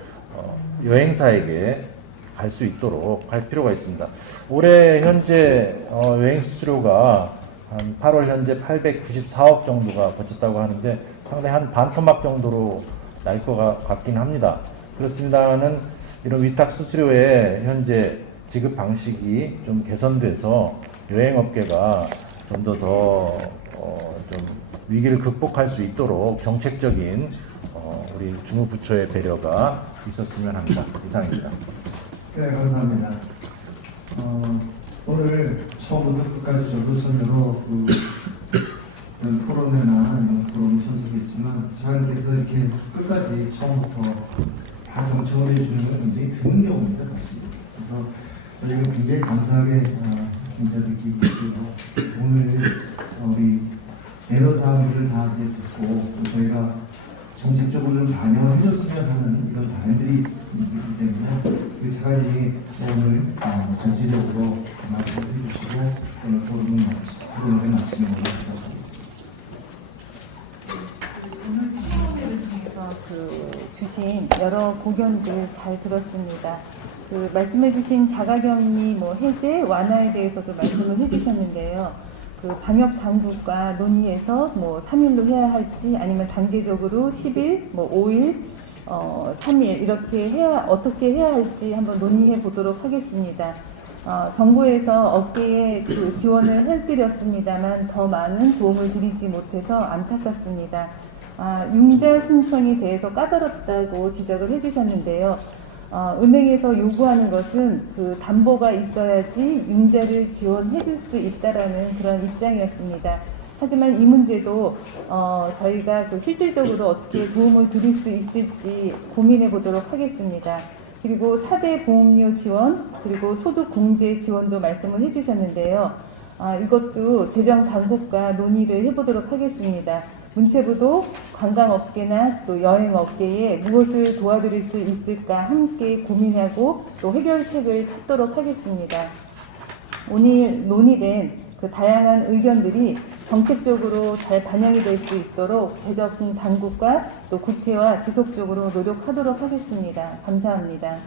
여행사에게 갈 수 있도록 할 필요가 있습니다. 올해 현재 여행 수수료가 한 8월 현재 894억 정도가 거쳤다고 하는데 상당히 한 반토막 정도로 날 것 같긴 합니다. 그렇습니다만은 이런 위탁 수수료의 현재 지급 방식이 좀 개선돼서 여행업계가 좀 더 좀 위기를 극복할 수 있도록 정책적인 우리 주무부처의 배려가 있었으면 합니다. 이상입니다. 네, 감사합니다. 오늘 처음부터 끝까지 저도 선으로 토론회나 이런 토론 참석했지만 차관님께서 이렇게 끝까지 처음부터 다 정청을 해주는 건 굉장히 드문 경우입니다, 사실. 그래서 저희가 굉장히 감사하게 인사드리고 있고 오늘 우리 애로사항들을 다 이제 듣고 저희가 정책적으로 반영해줬으면 하는 이런 바람들이 있기 때문에 그 차관님이 오늘 전체적으로 말씀을 해주시고 오늘 토론을 마치는 걸로 하겠습니다. 오늘 토론회를 통해서 주신 여러 고견들 잘 들었습니다. 말씀해주신 자가격리 해제 완화에 대해서도 말씀을 해주셨는데요. 방역 당국과 논의해서 3일로 해야 할지 아니면 단계적으로 10일, 5일, 3일 이렇게 어떻게 해야 할지 한번 논의해 보도록 하겠습니다. 정부에서 업계에 지원을 해드렸습니다만 더 많은 도움을 드리지 못해서 안타깝습니다. 융자 신청에 대해서 까다롭다고 지적을 해주셨는데요. 은행에서 요구하는 것은 담보가 있어야지 융자를 지원해 줄 수 있다라는 그런 입장이었습니다. 하지만 이 문제도 저희가 그 실질적으로 어떻게 도움을 드릴 수 있을지 고민해 보도록 하겠습니다. 그리고 4대 보험료 지원, 그리고 소득 공제 지원도 말씀을 해주셨는데요. 이것도 재정 당국과 논의를 해보도록 하겠습니다. 문체부도 관광업계나 또 여행업계에 무엇을 도와드릴 수 있을까 함께 고민하고 또 해결책을 찾도록 하겠습니다. 오늘 논의된 그 다양한 의견들이 정책적으로 잘 반영이 될 수 있도록 재정 당국과 또 구태와 지속적으로 노력하도록 하겠습니다. 감사합니다.